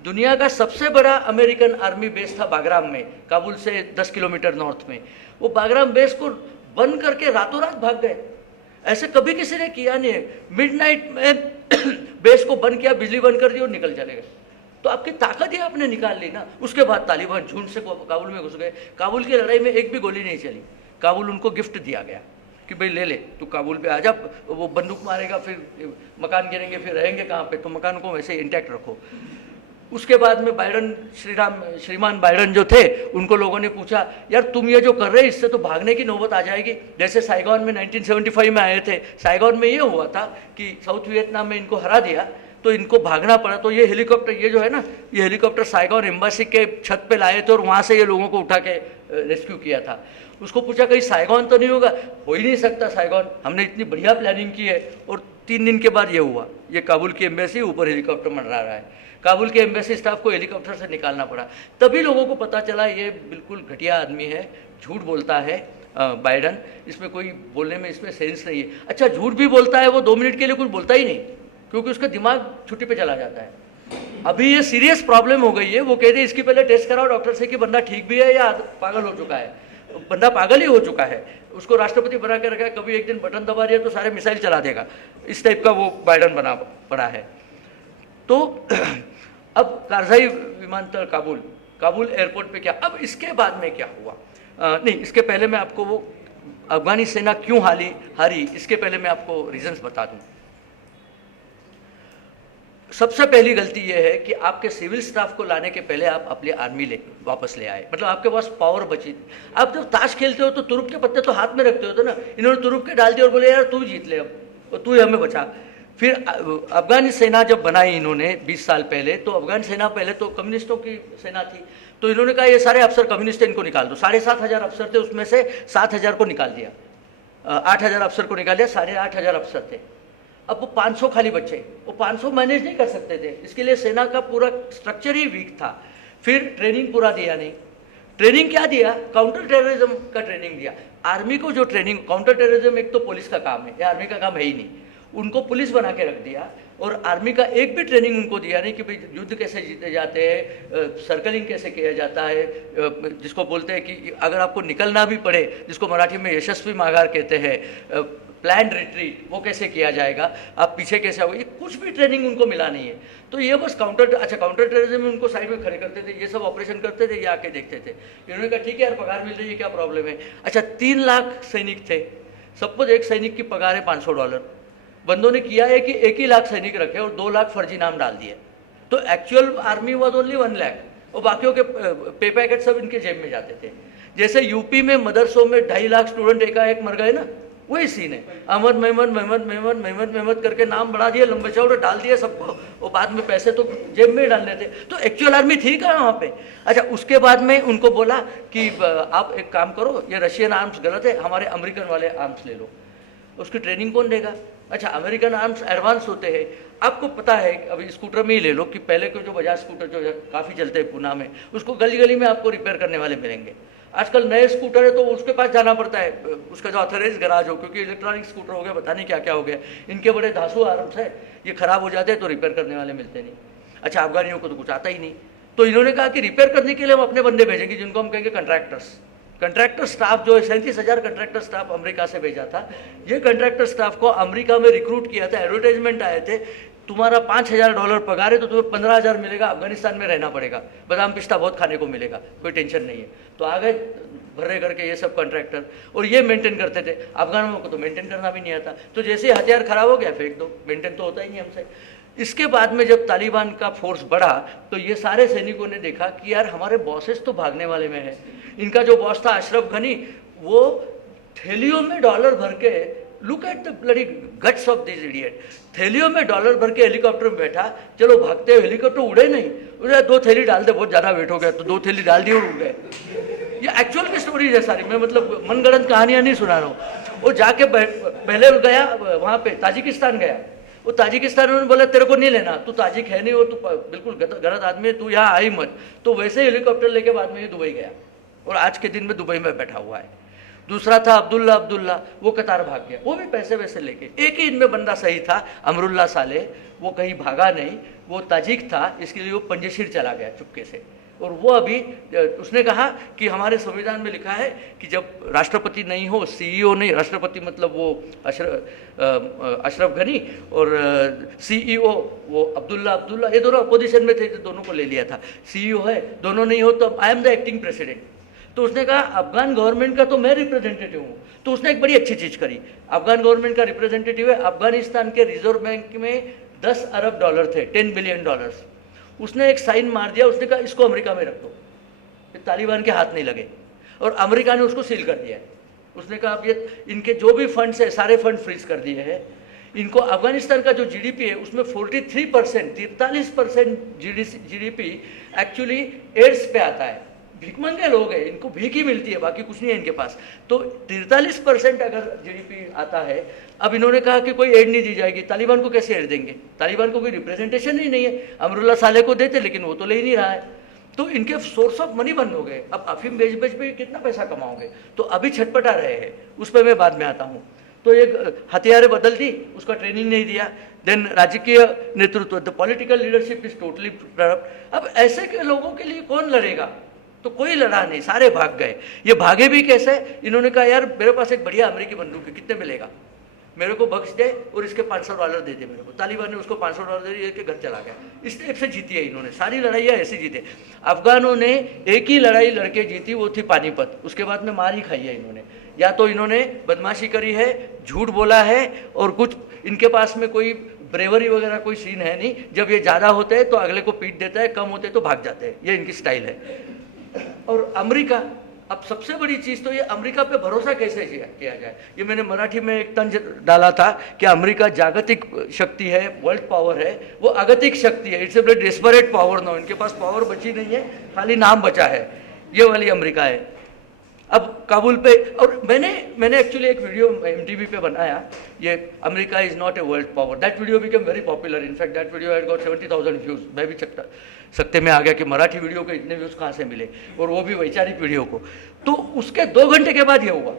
दुनिया का सबसे बड़ा अमेरिकन आर्मी बेस था बागराम में, काबुल से 10 किलोमीटर नॉर्थ में। वो बागराम बेस को बंद करके रातों रात भाग गए, ऐसे कभी किसी ने किया नहीं है। मिडनाइट में बेस को बंद किया, बिजली बंद कर दी और निकल चले गए। तो आपकी ताकत ही आपने निकाल ली ना। उसके बाद तालिबान झुंड से काबुल में घुस गए, काबुल की लड़ाई में एक भी गोली नहीं चली, काबुल उनको गिफ्ट दिया गया कि भाई ले ले तू काबुल पे आ जा, वो बंदूक मारेगा फिर मकान गिरेंगे, फिर रहेंगे कहाँ पे, तो मकान को वैसे इंटैक्ट रखो। उसके बाद में श्रीमान बाइडन जो थे, उनको लोगों ने पूछा, यार तुम ये जो कर रहे हैं इससे तो भागने की नौबत आ जाएगी। जैसे साइगॉन में 1975 में आए थे, साइगॉन में ये हुआ था कि साउथ वियतनाम में इनको हरा दिया तो इनको भागना पड़ा। तो ये हेलीकॉप्टर, ये जो है ना, ये हेलीकॉप्टर साइगॉन एम्बासी के छत पे लाए थे और वहाँ से ये लोगों को उठा के रेस्क्यू किया था। उसको पूछा कहीं साइगॉन तो नहीं होगा, हो ही नहीं सकता साइगॉन, हमने इतनी बढ़िया प्लानिंग की है। और 3 दिन के बाद ये हुआ, ये काबुल की एम्बेसी ऊपर हेलीकॉप्टर मंडरा रहा है। काबुल के एम्बेसी स्टाफ को हेलीकॉप्टर से निकालना पड़ा। तभी लोगों को पता चला ये बिल्कुल घटिया आदमी है, झूठ बोलता है बाइडन, इसमें कोई बोलने में इसमें सेंस नहीं है। अच्छा, झूठ भी बोलता है वो, 2 मिनट के लिए कुछ बोलता ही नहीं, क्योंकि उसका दिमाग छुट्टी पे चला जाता है। अभी ये सीरियस प्रॉब्लम हो गई है। वो कहते हैं इसकी पहले टेस्ट कराओ डॉक्टर से कि बंदा ठीक भी है या पागल हो चुका है। बंदा पागल ही हो चुका है, उसको राष्ट्रपति बना के रखा है, कभी एक दिन बटन दबा दिया तो सारे मिसाइल चला देगा, इस टाइप का वो बाइडन बना पड़ा है। तो अब कारजाई विमानतल काबुल एयरपोर्ट पे क्या, अब इसके बाद में क्या हुआ, नहीं इसके पहले मैं आपको वो अफगानी सेना क्यों हारी, इसके पहले मैं आपको रीजंस बता दूं। सबसे पहली गलती यह है कि आपके सिविल स्टाफ को लाने के पहले आप अपनी आर्मी वापस ले आए, मतलब आपके पास पावर बची। आप जब ताश खेलते हो तो तुरुप के पत्ते तो हाथ में रखते हो ना, इन्होंने तुरुप के डाल दिए और बोले यार तू जीत ले अब, तू ही हमें बचा। फिर अफगानी सेना जब बनाई इन्होंने 20 साल पहले, तो अफगान सेना पहले तो कम्युनिस्टों की सेना थी, तो इन्होंने कहा ये सारे अफसर कम्युनिस्ट हैं, इनको निकाल दो। 7,500 अफसर थे, उसमें से 7,000 को निकाल दिया, 8,000 अफसर को निकाल दिया, 8,500 अफसर थे। अब वो 500 खाली बच्चे, वो 500 मैनेज नहीं कर सकते थे, इसके लिए सेना का पूरा स्ट्रक्चर ही वीक था। फिर ट्रेनिंग पूरा दिया नहीं। ट्रेनिंग क्या दिया, काउंटर टेररिज्म का ट्रेनिंग दिया। आर्मी को जो ट्रेनिंग, काउंटर टेररिज्म एक तो पुलिस का काम है, ये आर्मी का काम है ही नहीं, उनको पुलिस बना के रख दिया। और आर्मी का एक भी ट्रेनिंग उनको दिया नहीं कि भाई युद्ध कैसे जीते जाते हैं, सर्कलिंग कैसे किया जाता है, जिसको बोलते हैं कि अगर आपको निकलना भी पड़े, जिसको मराठी में यशस्वी माघार कहते हैं, प्लान रिट्रीट, वो कैसे किया जाएगा, आप पीछे कैसे आओगे, ये कुछ भी ट्रेनिंग उनको मिला नहीं है। तो ये बस काउंटर टेररिज्म में उनको साइड में खड़े करते थे, ये सब ऑपरेशन करते थे, ये आके देखते थे। इन्होंने कहा ठीक है यार पगार मिल रही है, क्या प्रॉब्लम है। अच्छा, 3 लाख सैनिक थे, सपोज एक सैनिक की पगार है $500, बंदों ने किया है कि 1 ही लाख सैनिक रखे और 2 लाख फर्जी नाम डाल दिए, तो actual army was only 1 lakh, और बाकियों के पे पैकेट सब इनके जेब में जाते थे। जैसे यूपी में मदरसों में 2.5 लाख स्टूडेंट एकाएक मर गए ना, वही सीन है। अहमद महमद करके नाम बढ़ा दिए, लंबे चौड़े डाल दिए सबको, और बाद में पैसे तो जेब में डाल लेते, तो एक्चुअल आर्मी थी कहाँ वहाँ पे। अच्छा, उसके बाद में उनको बोला कि आप एक काम करो, ये रशियन आर्म्स गलत है, हमारे अमेरिकन वाले आर्म्स ले लो। उसकी ट्रेनिंग कौन देगा। अच्छा, अमेरिकन आर्म्स एडवांस होते हैं, आपको पता है अभी स्कूटर में ही ले लो कि पहले के जो बजाज स्कूटर जो काफ़ी चलते हैं पूना में, उसको गली गली में आपको रिपेयर करने वाले मिलेंगे। आजकल नए स्कूटर है तो उसके पास जाना पड़ता है, उसका जो ऑथराइज गराज हो, क्योंकि इलेक्ट्रॉनिक स्कूटर हो गया, पता नहीं क्या क्या हो गया, इनके बड़े धांसू आर्म्स है, ये खराब हो जाते हैं तो रिपेयर करने वाले मिलते नहीं। अच्छा, अफगानियों को तो कुछ आता ही नहीं, तो इन्होंने कहा कि रिपेयर करने के लिए हम अपने बंदे भेजेंगे, जिनको हम कहेंगे कंट्रैक्टर स्टाफ, जो 37,000 कंट्रैक्टर स्टाफ अमेरिका से भेजा था। ये कंट्रैक्टर स्टाफ को अमेरिका में रिक्रूट किया था, एडवर्टाइजमेंट आए थे, तुम्हारा $5,000 पगार है तो तुम्हें 15,000 मिलेगा, अफगानिस्तान में रहना पड़ेगा, बादाम पिस्ता बहुत खाने को मिलेगा, कोई टेंशन नहीं है। तो आ गए भर्रे करके ये सब कॉन्ट्रैक्टर, और ये मेंटेन करते थे। अफगानों को तो मेंटेन करना भी नहीं आता, तो जैसे हथियार खराब हो गया फेंक दो, मेंटेन तो होता ही नहीं हमसे। इसके बाद में जब तालिबान का फोर्स बढ़ा तो ये सारे सैनिकों ने देखा कि यार हमारे बॉसेस तो भागने वाले में है। इनका जो बॉस था अशरफ घनी, वो थैलियों में डॉलर भर के, look at the bloody guts of this idiot, थैलियों में डॉलर भर के हेलीकॉप्टर में बैठा, चलो भागते हुए, हेलीकॉप्टर उड़े नहीं, उड़े 2 थैली डाल दे, बहुत ज़्यादा वेट हो गया तो 2 थैली डाल दी और उड़ गए। ये एक्चुअल की स्टोरीज है सारी, मैं मतलब मनगढ़ंत कहानियाँ नहीं सुना रहा हूँ। वो जाके पहले गया वहाँ पे ताजिकिस्तान गया, वो ताजिकिस्तान उन्होंने बोला तेरे को नहीं लेना, तू ताजिक है नहीं, वो तू बिल्कुल गलत आदमी है, तू यहाँ आई मत। तो वैसे हेलीकॉप्टर लेके बाद में ये दुबई गया और आज के दिन में दुबई में बैठा हुआ है। दूसरा था अब्दुल्ला, वो कतार भाग गया, वो भी पैसे वैसे लेके। एक ही इनमें बंदा सही था, अमरुल्ला साले, वो कहीं भागा नहीं, वो ताजिक था, इसके लिए वो पंजशीर चला गया चुपके से। और वो अभी उसने कहा कि हमारे संविधान में लिखा है कि जब राष्ट्रपति नहीं हो, सीईओ नहीं, राष्ट्रपति मतलब वो अशरफ घनी, और सीईओ वो अब्दुल्ला, ये दोनों अपोजिशन में थे, दोनों को ले लिया था। सीईओ है, दोनों नहीं हो तो I am the acting president. तो उसने कहा अफगान गवर्नमेंट का तो मैं रिप्रेजेंटेटिव हूँ। तो उसने एक बड़ी अच्छी चीज़ करी, अफगान गवर्नमेंट का रिप्रेजेंटेटिव है, अफगानिस्तान के रिजर्व बैंक में $10 अरब थे, $10 बिलियन। उसने एक साइन मार दिया, उसने कहा इसको अमेरिका में रख दो, ये तालिबान के हाथ नहीं लगे, और अमेरिका ने उसको सील कर दिया है। उसने कहा अब ये इनके जो भी फंड्स है सारे फंड फ्रीज कर दिए हैं। इनको अफगानिस्तान का जो जीडीपी है उसमें 43% जीडीपी एक्चुअली एड्स पे आता है। भिखमंगे लोग हैं, इनको भीख ही मिलती है, बाकी कुछ नहीं है इनके पास। तो 43% अगर जीडीपी आता है, अब इन्होंने कहा कि कोई एड नहीं दी जाएगी, तालिबान को कैसे एड देंगे? तालिबान को कोई रिप्रेजेंटेशन ही नहीं है। अमरुल्ला साले को देते लेकिन वो तो ले ही नहीं रहा है, तो इनके सोर्स ऑफ मनी बंद हो गए। अब अफीम बेच बेच पे कितना पैसा कमाओगे? तो अभी छटपटा रहे हैं, उस पर मैं बाद में आता हूँ। तो एक हथियारें बदल दी, उसका ट्रेनिंग नहीं दिया। देन राजकीय नेतृत्व, the political leadership is totally corrupt. अब ऐसे के लोगों के लिए कौन लड़ेगा? तो कोई लड़ा नहीं, सारे भाग गए। ये भागे भी कैसे? इन्होंने कहा यार मेरे पास एक बढ़िया अमेरिकी बंदूक है, कितने मिलेगा? मेरे को बख्श दे और इसके $500 दे दे मेरे को। तालिबान ने उसको $500 दे दिए कि घर चला गया। इस टाइप से जीती है इन्होंने, सारी लड़ाइयाँ ऐसे जीते। अफगानों ने एक ही लड़ाई लड़के जीती, वो थी पानीपत। उसके बाद में मार ही खाई है इन्होंने। या तो इन्होंने बदमाशी करी है, झूठ बोला है, और कुछ इनके पास में कोई ब्रेवरी वगैरह कोई सीन है नहीं। जब ये ज़्यादा होते हैं तो अगले को पीट देता है, कम होते हैं तो भाग जाते हैं, ये इनकी स्टाइल है। और अमेरिका, अब सबसे बड़ी चीज़ तो ये अमेरिका पे भरोसा कैसे किया जाए। ये मैंने मराठी में एक तंज डाला था कि अमेरिका जागतिक शक्ति है, वर्ल्ड पावर है, वो आगतिक शक्ति है। It's a very desperate power no. इनके पास पावर बची नहीं है, खाली नाम बचा है। ये वाली अमेरिका है। अब काबुल पे, और मैंने एक्चुअली एक वीडियो MTV पे बनाया, ये America is not a world power. That video become very popular. In fact that video had got 70,000 views. मैं भी सकते में आ गया कि मराठी वीडियो के इतने व्यूज कहाँ से मिले, और वो भी वैचारिक वीडियो को। तो उसके 2 घंटे के बाद ये हुआ,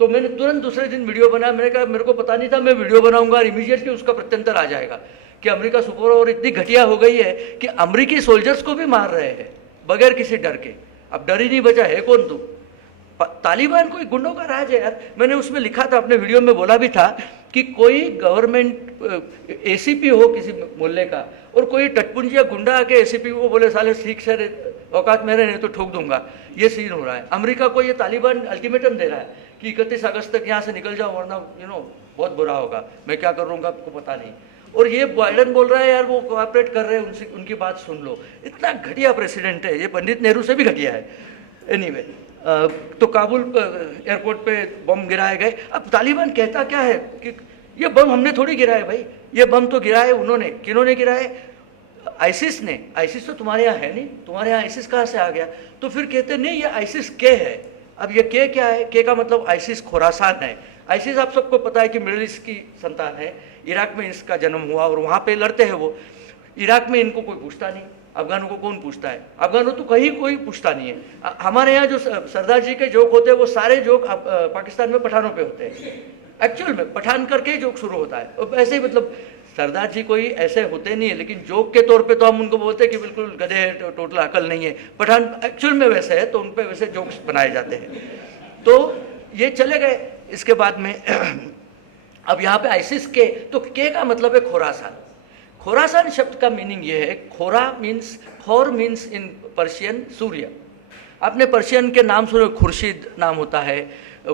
तो मैंने तुरंत दूसरे दिन वीडियो बनाया। मैंने कहा मेरे को पता नहीं था मैं वीडियो बनाऊंगा और इमीडिएटली उसका प्रत्यंतर आ जाएगा कि अमेरिका सुपर पावर इतनी घटिया हो गई है कि अमेरिकी सोल्जर्स को भी मार रहे हैं बगैर किसी डर के। अब डर ही नहीं बचा है कौन? तू तालिबान कोई गुंडों का राज है यार। मैंने उसमें लिखा था, अपने वीडियो में बोला भी था कि कोई गवर्नमेंट ACP हो किसी मोहल्ले का, और कोई टटपुंजिया गुंडा आके ACP को बोले साले ठीक से औकात मेरे नहीं तो ठोक दूंगा, ये सीन हो रहा है। अमेरिका को ये तालिबान अल्टीमेटम दे रहा है कि 31 अगस्त तक यहाँ से निकल जाओ, वरना बहुत बुरा होगा, मैं क्या करूँगा आपको पता नहीं। और ये बाइडन बोल रहा है यार वो कोऑपरेट कर रहे हैं, उनसे उनकी बात सुन लो। इतना घटिया प्रेसिडेंट है ये, पंडित नेहरू से भी घटिया है। एनीवे, तो काबुल एयरपोर्ट पे बम गिराए गए। अब तालिबान कहता क्या है कि ये बम हमने थोड़ी गिराए भाई, ये बम तो गिराए उन्होंने। किन्होंने गिराए? आईसिस ने। आईसिस तो तुम्हारे यहाँ है नहीं, तुम्हारे यहाँ आईसिस कहाँ से आ गया? तो फिर कहते नहीं ये आईसिस के है। अब ये के क्या है? के का मतलब आईसिस खुरासान है। आईसिस आप सबको पता है कि मिडिल ईस्ट की संतान है, इराक में इसका जन्म हुआ और वहाँ पे लड़ते हैं वो। इराक में इनको कोई पूछता नहीं, अफगानों को कौन पूछता है? अफगानों तो कहीं कोई पूछता नहीं है। हमारे यहाँ जो सरदार जी के जोक होते हैं वो सारे जोक पाकिस्तान में पठानों पे होते हैं। एक्चुअल में पठान करके जोक शुरू होता है। ऐसे ही मतलब सरदार जी कोई ऐसे होते नहीं है, लेकिन जोक के तौर पे तो हम उनको बोलते हैं कि बिल्कुल गधे हैं, टोटल अकल नहीं है। पठान एक्चुअल में वैसे है, तो उन पर वैसे जोक्स बनाए जाते हैं। तो ये चले गए। इसके बाद में अब यहाँ पे आईसिस के, तो के का मतलब है खुरासान। खुरासान शब्द का मीनिंग ये है, खोर मीन्स इन पर्शियन सूर्य। आपने पर्शियन के नाम सुने, खुर्शीद नाम होता है,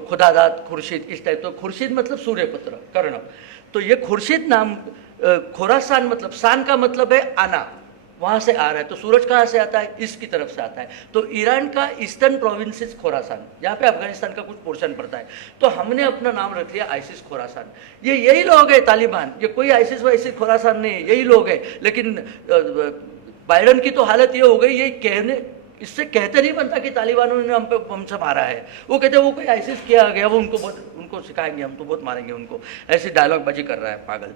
खुदादाद, खुर्शीद, इस टाइप। तो खुर्शीद मतलब सूर्यपुत्र, कर्ण। तो ये खुर्शीद नाम, खुरासान मतलब, सान का मतलब है आना, वहाँ से आ रहा है। तो सूरज कहाँ से आता है? ईस्ट की तरफ से आता है। तो ईरान का ईस्टर्न प्रोविंसेस खुरासान, जहाँ पे अफगानिस्तान का कुछ पोर्शन पड़ता है। तो हमने अपना नाम रख लिया आइसिस खुरासान। ये यही लोग है तालिबान, ये कोई आइसिस वाइसिस खुरासान नहीं है, यही लोग है। लेकिन बाइडन की तो हालत ये हो गई, ये कहने, इससे कहते नहीं बनता कि तालिबानों ने हम पे हमसे मारा है। वो कहते हैं वो कोई आइसिस किया गया, वो उनको सिखाएंगे, हम तो बहुत मारेंगे उनको। ऐसी डायलॉग बाजी कर रहा है पागल।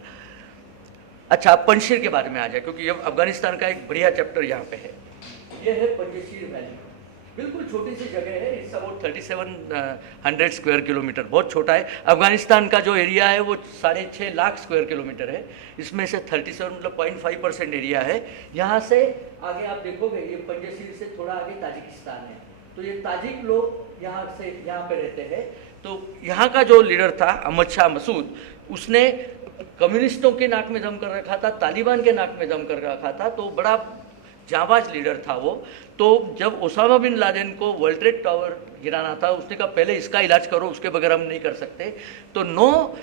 अच्छा, अब पंजशीर के बारे में आ जाए, क्योंकि ये अफगानिस्तान का एक बढ़िया चैप्टर यहाँ पे है। ये है पंजशीर वैली, बिल्कुल छोटी सी जगह है। इट्स अबाउट 3700 स्क्वायर किलोमीटर, बहुत छोटा है। अफगानिस्तान का जो एरिया है वो 6.5 लाख स्क्वायर किलोमीटर है। इसमें से 37 मतलब 0.5% एरिया है। यहाँ से आगे आप देखोगे, ये पंजशीर से थोड़ा आगे ताजिकिस्तान है। तो ये ताजिक लोग यहाँ पे रहते हैं। तो यहाँ का जो लीडर था अहमद शाह मसूद, उसने कम्युनिस्टों के नाक में दम कर रखा था, तालिबान के नाक में दम कर रखा था। तो बड़ा जाबाज लीडर था वो। तो जब ओसामा बिन लादेन को वर्ल्ड ट्रेड टावर गिराना था, उसने कहा पहले इसका इलाज करो, उसके बगैर हम नहीं कर सकते। तो 9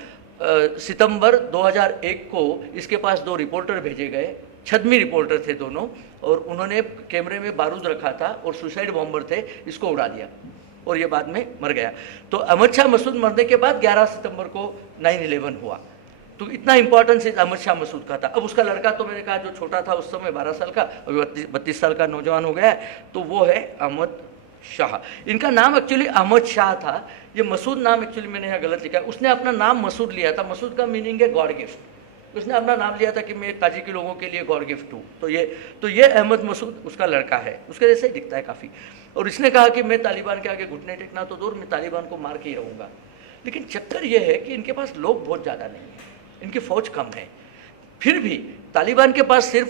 सितंबर 2001 को इसके पास 2 रिपोर्टर भेजे गए, छद्मी रिपोर्टर थे दोनों, और उन्होंने कैमरे में बारूद रखा था और सुसाइड बॉम्बर थे, इसको उड़ा दिया और ये बाद में मर गया। तो अहमद शाह मसूद मरने के बाद 11 सितंबर को 9/11 हुआ। तो इतना इंपॉर्टेंस अहमद शाह मसूद का था। अब उसका लड़का तो मैंने कहा जो छोटा था उस समय 12 साल का, अभी 32 साल का नौजवान हो गया है, तो वो है अहमद शाह। इनका नाम एक्चुअली अहमद शाह था, ये मसूद नाम एक्चुअली मैंने यहाँ गलत लिखा है। उसने अपना नाम मसूद लिया था, मसूद का मीनिंग है गॉड गिफ्ट। उसने अपना नाम लिया था कि मैं ताजिकी लोगों के लिए गॉड गिफ्ट हूँ। तो ये अहमद मसूद उसका लड़का है, उसके जैसे ही दिखता है काफ़ी। और इसने कहा कि मैं तालिबान के आगे घुटने टेकना तो दूर, मैं तालिबान को मार के ही रहूँगा। लेकिन चक्कर ये है कि इनके पास लोग बहुत ज़्यादा नहीं हैं, इनकी फ़ौज कम है। फिर भी तालिबान के पास सिर्फ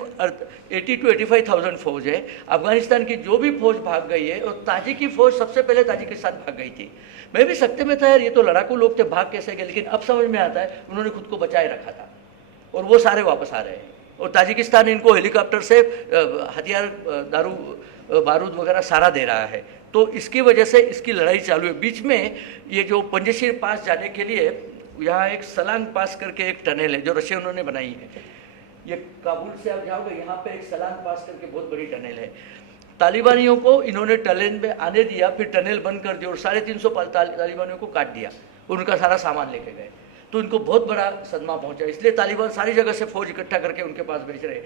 80 to 85,000 फौज है। अफगानिस्तान की जो भी फौज भाग गई है, और ताजिकी फौज सबसे पहले ताजिकिस्तान भाग गई थी। मैं भी सकते में था यार, ये तो लड़ाकू लोग थे, भाग कैसे गए, लेकिन अब समझ में आता है उन्होंने खुद को बचाए रखा था और वो सारे वापस आ रहे हैं। और ताजिकिस्तान इनको हेलीकॉप्टर से हथियार, दारू, बारूद वगैरह सारा दे रहा है। तो इसकी वजह से इसकी लड़ाई चालू है। बीच में ये जो पंजशीर पास जाने के लिए यहाँ एक सलांग पास करके एक टनल है जो रशियनों ने बनाई है। ये काबुल से आप जाओगे, यहाँ पे एक सलांग पास करके बहुत बड़ी टनल है। तालिबानियों को इन्होंने टनल में आने दिया, फिर टनल बंद कर दिया और 350 तालिबानियों को काट दिया, उनका सारा सामान लेके गए। तो इनको बहुत बड़ा सदमा पहुंचा, इसलिए तालिबान सारी जगह से फौज इकट्ठा करके उनके पास भेज रहे हैं।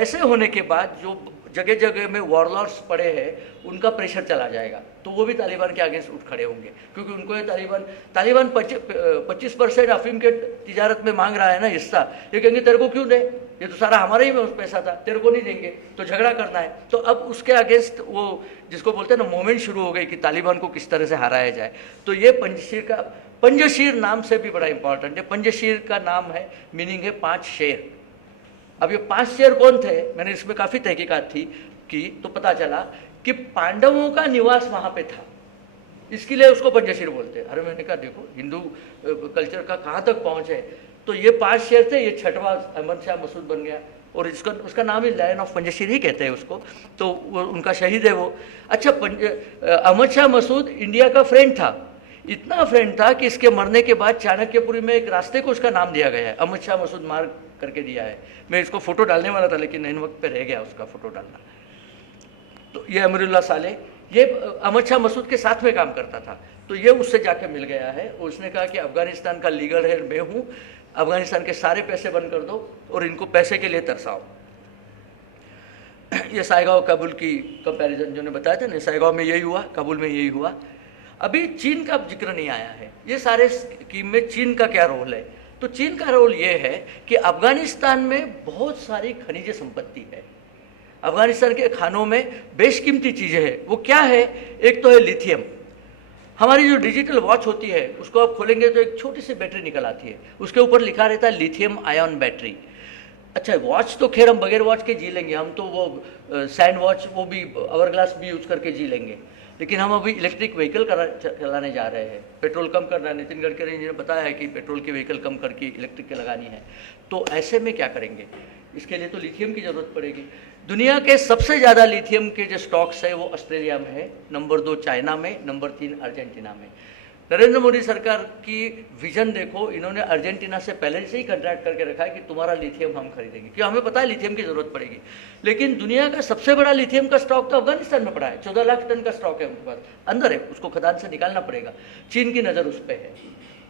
ऐसे होने के बाद जो जगह जगह में वॉरलॉर्ड्स पड़े हैं, उनका प्रेशर चला जाएगा, तो वो भी तालिबान के अगेंस्ट उठ खड़े होंगे। क्योंकि उनको ये तालिबान 25% अफीम के तिजारत में मांग रहा है ना हिस्सा, ये कहेंगे तेरे को क्यों दे, ये तो सारा हमारा ही में पैसा था, तेरे को नहीं देंगे, तो झगड़ा करना है। तो अब उसके अगेंस्ट वो जिसको बोलते हैं ना मूवमेंट शुरू हो गई कि तालिबान को किस तरह से हराया जाए। तो ये पंजशीर नाम से भी बड़ा इंपॉर्टेंट है। पंजशीर का नाम है, मीनिंग है 5 शेर। अब ये 5 शेर कौन थे, मैंने इसमें काफ़ी तहकीकात थी कि तो पता चला कि पांडवों का निवास वहाँ पे था, इसके लिए उसको पंजशीर बोलते हैं। अरे मैंने कहा देखो हिंदू कल्चर का कहाँ तक पहुँच है। तो ये 5 शेर थे, ये 6वां अहमद शाह मसूद बन गया और उसका नाम ही लायन ऑफ पंजशीर ही कहते हैं उसको। तो वो उनका शहीद है वो। अच्छा, अहमद शाह मसूद इंडिया का फ्रेंड था, इतना फ्रेंड था कि इसके मरने के बाद चाणक्यपुरी में एक रास्ते को उसका नाम दिया गया है, अहमद शाह मसूद मार्ग करके दिया है। मैं इसको फोटो डालने वाला था लेकिन इन वक्त पे रह गया उसका फोटो डालना। तो ये अमरुल्लाह साले, ये अहमद शाह मसूद के साथ में काम करता था, तो ये उससे जाके मिल गया है। और उसने कहा कि अफगानिस्तान का लीडर है मैं हूँ, अफगानिस्तान के सारे पैसे बंद कर दो और इनको पैसे के लिए तरसाओ। ये सायगांव काबुल की कंपैरिजन जो ने बताया था ना, सायगांव में यही हुआ, काबुल में यही हुआ। अभी चीन का जिक्र नहीं आया है। ये सारे स्कीम में चीन का क्या रोल है, तो चीन का रोल ये है कि अफगानिस्तान में बहुत सारी खनिज संपत्ति है। अफगानिस्तान के खानों में बेशकीमती चीज़ें हैं। वो क्या है, एक तो है लिथियम। हमारी जो डिजिटल वॉच होती है उसको आप खोलेंगे तो एक छोटी सी बैटरी निकल आती है, उसके ऊपर लिखा रहता है लिथियम आयन बैटरी। अच्छा, वॉच तो खैर हम बगैर वॉच के जी लेंगे, हम तो वो सैंड वॉच वो भी आवर ग्लास भी यूज करके जी लेंगे। लेकिन हम अभी इलेक्ट्रिक व्हीकल चलाने जा रहे हैं, पेट्रोल कम करना है। नितिन गडकरी जी ने बताया है कि पेट्रोल की व्हीकल कम करके इलेक्ट्रिक के लगानी है। तो ऐसे में क्या करेंगे, इसके लिए तो लिथियम की ज़रूरत पड़ेगी। दुनिया के सबसे ज़्यादा लिथियम के जो स्टॉक्स है वो ऑस्ट्रेलिया में है, नंबर 2 चाइना में, नंबर 3 अर्जेंटीना में। नरेंद्र मोदी सरकार की विजन देखो, इन्होंने अर्जेंटीना से पहले से ही कॉन्ट्रैक्ट करके रखा है कि तुम्हारा लिथियम हम खरीदेंगे, क्योंकि हमें पता है लिथियम की जरूरत पड़ेगी। लेकिन दुनिया का सबसे बड़ा लिथियम का स्टॉक तो अफगानिस्तान में पड़ा है, 14 लाख टन का स्टॉक है उनके पास, अंदर है, उसको खदान से निकालना पड़ेगा। चीन की नज़र उस पर है।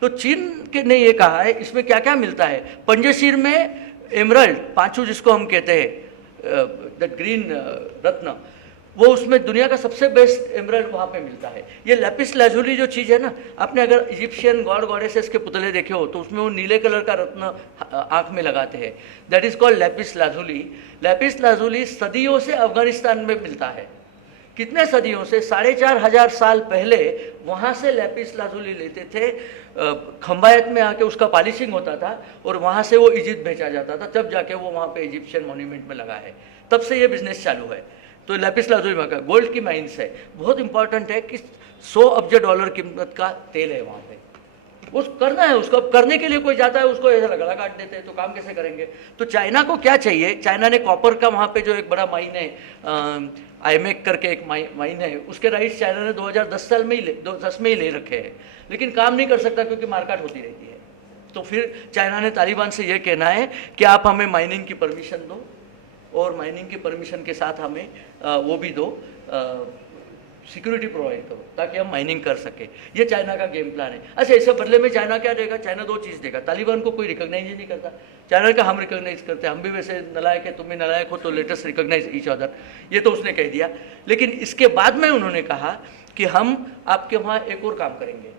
तो चीन के ने ये कहा है इसमें क्या क्या मिलता है। पंजशीर में एमरल्ड, पांचू जिसको हम कहते हैं, द ग्रीन रत्न, वो उसमें दुनिया का सबसे बेस्ट एमरल्ड वहाँ पे मिलता है। ये लैपिस लाजुली जो चीज़ है ना, आपने अगर इजिप्शियन गॉड गॉडेसेस के पुतले देखे हो तो उसमें वो नीले कलर का रत्न आँख में लगाते हैं, that is called Lapis lazuli. Lapis lazuli सदियों से अफगानिस्तान में मिलता है। कितने सदियों से, 4,500 साल पहले वहाँ से लैपिस लाजुली लेते थे, खंबायत में आके उसका पॉलिशिंग होता था और वहाँ से वो इजिप्ट भेजा जाता था, तब जाके वो वहाँ पे इजिप्शियन मॉन्यूमेंट में लगा है, तब से ये बिजनेस चालू है। तो लैपिस लाजुली का गोल्ड की माइंस है, बहुत इंपॉर्टेंट है कि 100 अब्ज डॉलर कीमत का तेल है वहाँ पे। उस करना है उसको, अब करने के लिए कोई जाता है उसको ऐसा गला काट देते हैं, तो काम कैसे करेंगे। तो चाइना को क्या चाहिए, चाइना ने कॉपर का वहाँ पे जो एक बड़ा माइन है, आईमेक करके एक माइन है, उसके राइट्स चाइना ने 2010 में ही ले रखे हैं, लेकिन काम नहीं कर सकता क्योंकि मारकाट होती रहती है। तो फिर चाइना ने तालिबान से ये कहना है कि आप हमें माइनिंग की परमिशन दो और माइनिंग के परमिशन के साथ हमें वो भी दो, सिक्योरिटी प्रोवाइड करो ताकि हम माइनिंग कर सके। ये चाइना का गेम प्लान है। अच्छा, इससे बदले में चाइना क्या देगा? चाइना दो चीज़ देगा। तालिबान को कोई रिकॉग्नाइज ही नहीं करता, चाइना का हम रिकॉग्नाइज करते हैं, हम भी वैसे नलायक है, तुम भी नलायक हो, तो लेटेस्ट रिकॉग्नाइज ईच अदर। ये तो उसने कह दिया। लेकिन इसके बाद में उन्होंने कहा कि हम आपके वहाँ एक और काम करेंगे,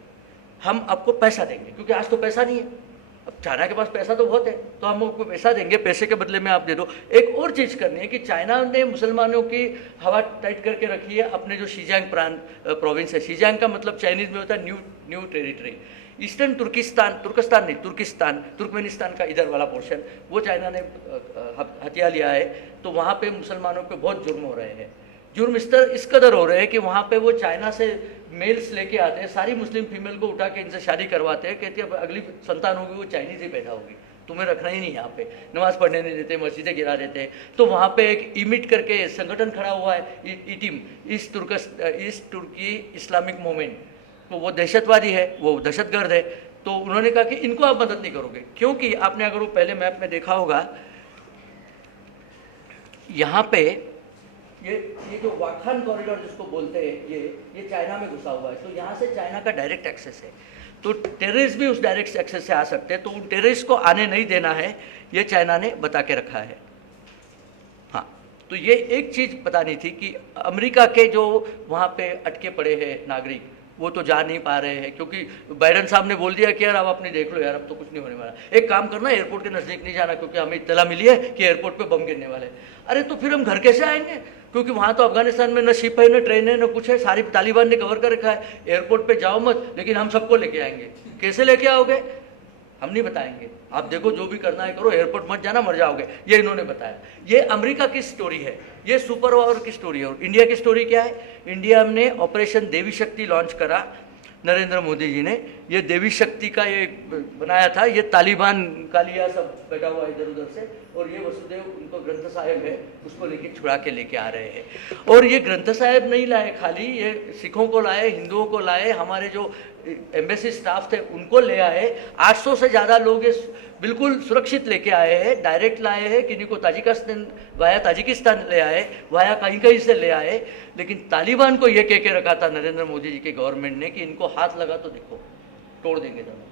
हम आपको पैसा देंगे, क्योंकि आज तो पैसा नहीं है। अब चाइना के पास पैसा तो बहुत है, तो हम आपको पैसा देंगे, पैसे के बदले में आप दे दो। एक और चीज़ करनी है कि चाइना ने मुसलमानों की हवा टाइट करके रखी है अपने जो शीजियांग प्रोविंस है। शीजियांग का मतलब चाइनीज में होता है न्यू टेरिटरी। ईस्टर्न तुर्किस्तान नहीं, तुर्कमेनिस्तान का इधर वाला पोर्शन वो चाइना ने हथिया लिया है। तो वहाँ पे मुसलमानों पे बहुत जुर्म हो रहे हैं। जुर्म इस कदर हो रहे हैं कि वहाँ पे वो चाइना से मेल्स लेके आते हैं, सारी मुस्लिम फीमेल को उठा के इनसे शादी करवाते हैं, कहते हैं अगली संतान होगी वो चाइनीज ही पैदा होगी, तुम्हें रखना ही नहीं यहाँ पे, नमाज पढ़ने नहीं देते, मस्जिदें गिरा देते हैं। तो वहाँ पे एक इमिट करके संगठन खड़ा हुआ है, ईटीम, ईस्ट तुर्की इस्लामिक मूवमेंट। तो वो दहशतवादी है, वो दहशतगर्द है। तो उन्होंने कहा कि इनको आप मदद नहीं करोगे, क्योंकि आपने अगर वो पहले मैप में देखा होगा, यहाँ पे ये जो वाखान कॉरिडोर जिसको बोलते हैं, ये चाइना में घुसा हुआ है। तो यहाँ से चाइना का डायरेक्ट एक्सेस है, तो टेररिस्ट भी उस डायरेक्ट एक्सेस से आ सकते हैं। तो उन टेररिस्ट को आने नहीं देना है, ये चाइना ने बता के रखा है। हाँ, तो ये एक चीज़ बतानी थी कि अमेरिका के जो वहाँ पे अटके पड़े हैं नागरिक, वो तो जा नहीं पा रहे हैं, क्योंकि बाइडन साहब ने बोल दिया कि यार अब अपने देख लो यार, अब तो कुछ नहीं होने वाला। एक काम करना, एयरपोर्ट के नज़दीक नहीं जाना, क्योंकि हमें इत्तला मिली है कि एयरपोर्ट पे बम गिरने वाले। अरे तो फिर हम घर कैसे आएंगे? क्योंकि वहाँ तो अफगानिस्तान में न शिप है, न ट्रेन है, न कुछ है, सारी तालिबान ने कवर कर रखा है। एयरपोर्ट पे जाओ मत, लेकिन हम सबको लेके आएंगे। कैसे लेके आओगे? हम नहीं बताएंगे, आप देखो जो भी करना है करो, एयरपोर्ट मत जाना, मर जाओगे। ये इन्होंने बताया। ये अमेरिका की स्टोरी है, ये सुपर पावर की स्टोरी है। और इंडिया की स्टोरी क्या है? इंडिया ने ऑपरेशन देवी शक्ति लॉन्च करा, नरेंद्र मोदी जी ने। ये देवी शक्ति का ये बनाया था, ये तालिबान का लिया सब बैठा हुआ इधर उधर से, और ये वसुदेव उनको ग्रंथ साहिब है, उसको लेके छुड़ा के लेके आ रहे हैं। और ये ग्रंथ साहिब नहीं लाए खाली, ये सिखों को लाए, हिंदुओं को लाए, हमारे जो एम्बेसी स्टाफ थे उनको ले आए। 800 से ज़्यादा लोग ये बिल्कुल सुरक्षित लेके आए हैं, डायरेक्ट लाए हैं, किन्हीं को ताजिकिस्तान ले आए, वाया कहीं कहीं से ले आए। लेकिन तालिबान को ये कह के रखा था नरेंद्र मोदी जी की गवर्नमेंट ने कि इनको हाथ लगा तो देखो, तोड़ देंगे दोनों।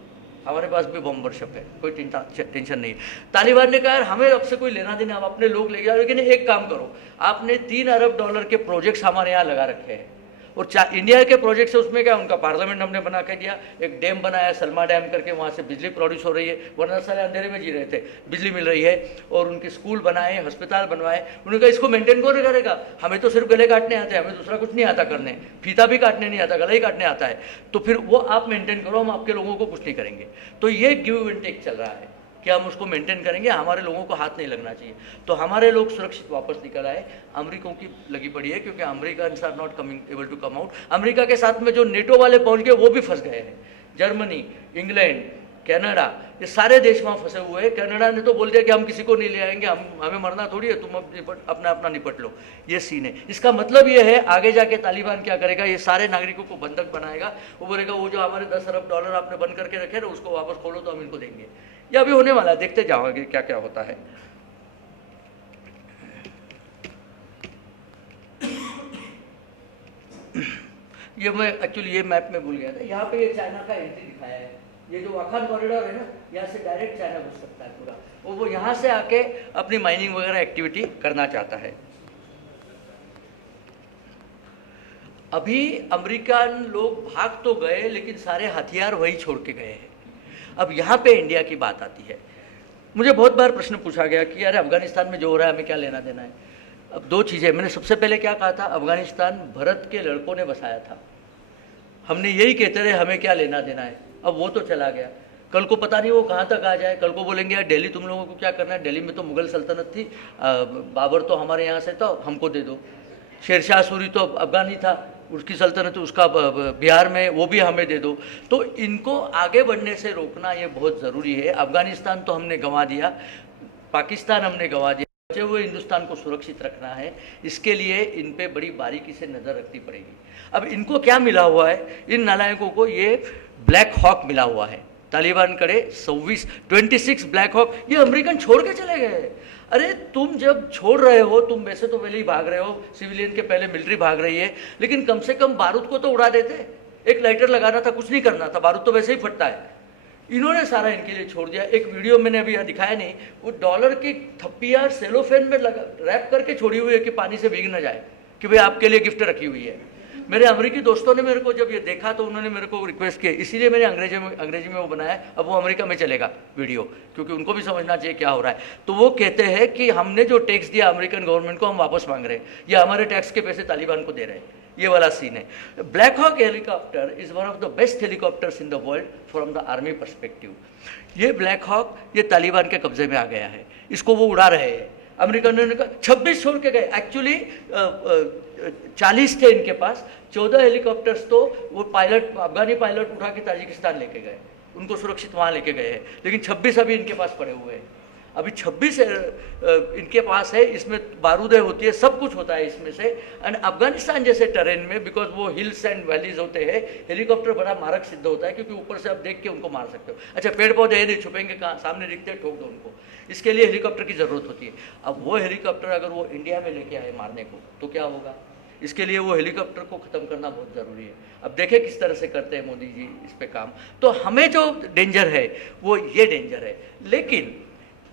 हमारे पास भी बम वर्षप है, कोई टेंशन नहीं। तालिबान ने कहा यार हमें अब से कोई लेना देना, आप अपने लोग ले जाओ, लेकिन एक काम करो, आपने $3 अरब के प्रोजेक्ट्स हमारे यहाँ लगा रखे हैं। और इंडिया के प्रोजेक्ट से उसमें क्या, उनका पार्लियामेंट हमने बना के दिया, एक डैम बनाया सलमा डैम करके, वहाँ से बिजली प्रोड्यूस हो रही है, वरना सारे अंधेरे में जी रहे थे, बिजली मिल रही है। और उनके स्कूल बनाए, अस्पताल बनवाए। उन्होंने कहा इसको मेंटेन कौन करेगा? हमें तो सिर्फ गले काटने आते हैं, हमें दूसरा कुछ नहीं आता करने, फीता भी काटने नहीं आता, गला ही काटने आता है। तो फिर वो आप मेंटेन करो, हम आपके लोगों को कुछ नहीं करेंगे। तो ये गिव एंड टेक चल रहा है कि हम उसको मेंटेन करेंगे, हमारे लोगों को हाथ नहीं लगना चाहिए। तो हमारे लोग सुरक्षित वापस निकल आए। अमेरिकों की लगी पड़ी है, क्योंकि Americans are not able to come out. America के साथ में जो नेटो वाले पहुंच गए वो भी फंस गए हैं। जर्मनी, इंग्लैंड, कनाडा, ये सारे देश वहाँ फंसे हुए हैं। कनाडा ने तो बोल दिया कि हम किसी को नहीं ले आएंगे, हमें मरना थोड़ी है, तुम अपना निपट लो। ये सीन है। इसका मतलब ये है आगे जाके तालिबान क्या करेगा, ये सारे नागरिकों को बंधक बनाएगा। वो बोलेगा वो जो हमारे $10 अरब आपने बंद करके रखे ना, उसको वापस खोलो तो हम इनको देंगे। यह अभी होने वाला है, देखते जाओगे क्या क्या होता है। ये मैं एक्चुअली ये मैप में भूल गया था। यहाँ पे ये चाइना का एंट्री दिखाया है। ये जो वाखान कॉरिडोर है ना, यहाँ से डायरेक्ट चाइना घुस सकता है पूरा, और वो यहाँ से आके अपनी माइनिंग वगैरह एक्टिविटी करना चाहता है। अभी अमेरिकन लोग भाग तो गए, लेकिन सारे हथियार वही छोड़ के गए हैं। अब यहाँ पे इंडिया की बात आती है। मुझे बहुत बार प्रश्न पूछा गया कि यार अफगानिस्तान में जो हो रहा है हमें क्या लेना देना है। अब दो चीज़ें, मैंने सबसे पहले क्या कहा था, अफगानिस्तान भारत के लड़कों ने बसाया था, हमने यही कहते रहे हमें क्या लेना देना है। अब वो तो चला गया, कल को पता नहीं वो कहाँ तक आ जाए। कल को बोलेंगे यार दिल्ली तुम लोगों को क्या करना है, दिल्ली में तो मुगल सल्तनत थी, बाबर तो हमारे यहाँ से था, हमको दे दो। शेरशाह सूरी तो अफगानी था, उसकी सल्तनत उसका बिहार में, वो भी हमें दे दो। तो इनको आगे बढ़ने से रोकना ये बहुत ज़रूरी है। अफगानिस्तान तो हमने गंवा दिया, पाकिस्तान हमने गंवा दिया, बचे हुए हिंदुस्तान को सुरक्षित रखना है। इसके लिए इन पे बड़ी बारीकी से नज़र रखनी पड़ेगी। अब इनको क्या मिला हुआ है, इन नालायकों को ये ब्लैक हॉक मिला हुआ है। तालिबान करे 26 ब्लैक हॉक, ये अमेरिकन छोड़ के चले गए। अरे तुम जब छोड़ रहे हो, तुम वैसे तो पहले ही भाग रहे हो, सिविलियन के पहले मिलिट्री भाग रही है, लेकिन कम से कम बारूद को तो उड़ा देते। एक लाइटर लगाना था, कुछ नहीं करना था, बारूद तो वैसे ही फटता है। इन्होंने सारा इनके लिए छोड़ दिया। एक वीडियो मैंने अभी यहाँ दिखाया नहीं, वो डॉलर की थप्पियाँ सेलोफेन में लगा रैप करके छोड़ी हुई है कि पानी से भीग न जाए, कि भाई आपके लिए गिफ्ट रखी हुई है। मेरे अमेरिकी दोस्तों ने मेरे को जब ये देखा तो उन्होंने मेरे को रिक्वेस्ट किया, इसीलिए मैंने अंग्रेजी में वो बनाया। अब वो अमेरिका में चलेगा वीडियो, क्योंकि उनको भी समझना चाहिए क्या हो रहा है। तो वो कहते हैं कि हमने जो टैक्स दिया अमेरिकन गवर्नमेंट को, हम वापस मांग रहे हैं, या हमारे टैक्स के पैसे तालिबान को दे रहे हैं। ये वाला सीन है। Black hawk helicopter is one of the best helicopters in the world from the army perspective. ये ब्लैक हॉक ये तालिबान के कब्जे में आ गया है, इसको वो उड़ा रहे हैं। अमेरिकन ने कहा 26 छोड़ के गए, एक्चुअली 40 थे इनके पास, 14 हेलीकॉप्टर्स तो वो पायलट, अफगानी पायलट उठा के ताजिकिस्तान लेके गए, उनको सुरक्षित वहाँ लेके गए हैं। लेकिन 26 अभी इनके पास पड़े हुए हैं। अभी 26 इनके पास है, इसमें बारूदें होती है, सब कुछ होता है इसमें से। एंड अफगानिस्तान जैसे टेरेन में, बिकॉज वो हिल्स एंड वैलीज होते हैं, हेलीकॉप्टर बड़ा मारक सिद्ध होता है, क्योंकि ऊपर से आप देख के उनको मार सकते हो। अच्छा, पेड़ पौधे है नहीं, छुपेंगे कहाँ, सामने दिखते हैं, ठोक दो उनको। इसके लिए हेलीकॉप्टर की ज़रूरत होती है। अब वो हेलीकॉप्टर अगर वो इंडिया में लेके आए मारने को तो क्या होगा? इसके लिए वो हेलीकॉप्टर को ख़त्म करना बहुत ज़रूरी है। अब देखें किस तरह से करते हैं मोदी जी इस पे काम। तो हमें जो डेंजर है वो ये डेंजर है। लेकिन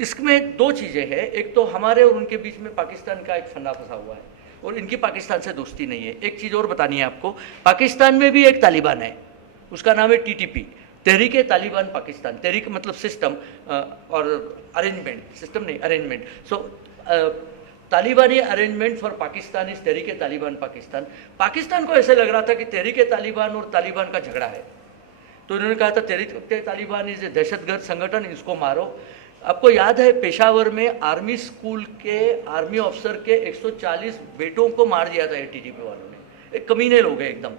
इसमें दो चीज़ें हैं, एक तो हमारे और उनके बीच में पाकिस्तान का एक फंदा फंसा हुआ है, और इनकी पाकिस्तान से दोस्ती नहीं है। एक चीज़ और बतानी है आपको, पाकिस्तान में भी एक तालिबान है, उसका नाम है TTP, तहरीक तालिबान पाकिस्तान। तहरीक मतलब सिस्टम, और अरेंजमेंट, सिस्टम नहीं अरेंजमेंट। सो तालिबानी अरेंजमेंट फॉर पाकिस्तान इज तहरीक तालिबान पाकिस्तान। पाकिस्तान को ऐसे लग रहा था कि तहरीक तालिबान और तालिबान का झगड़ा है, तो उन्होंने कहा था तहरीक तालिबान इज दहशतगर्द संगठन, इसको मारो। आपको याद है पेशावर में आर्मी स्कूल के आर्मी ऑफिसर के 140 बेटों को मार दिया था TTP वालों ने, एक कमीने लोग हैं एकदम।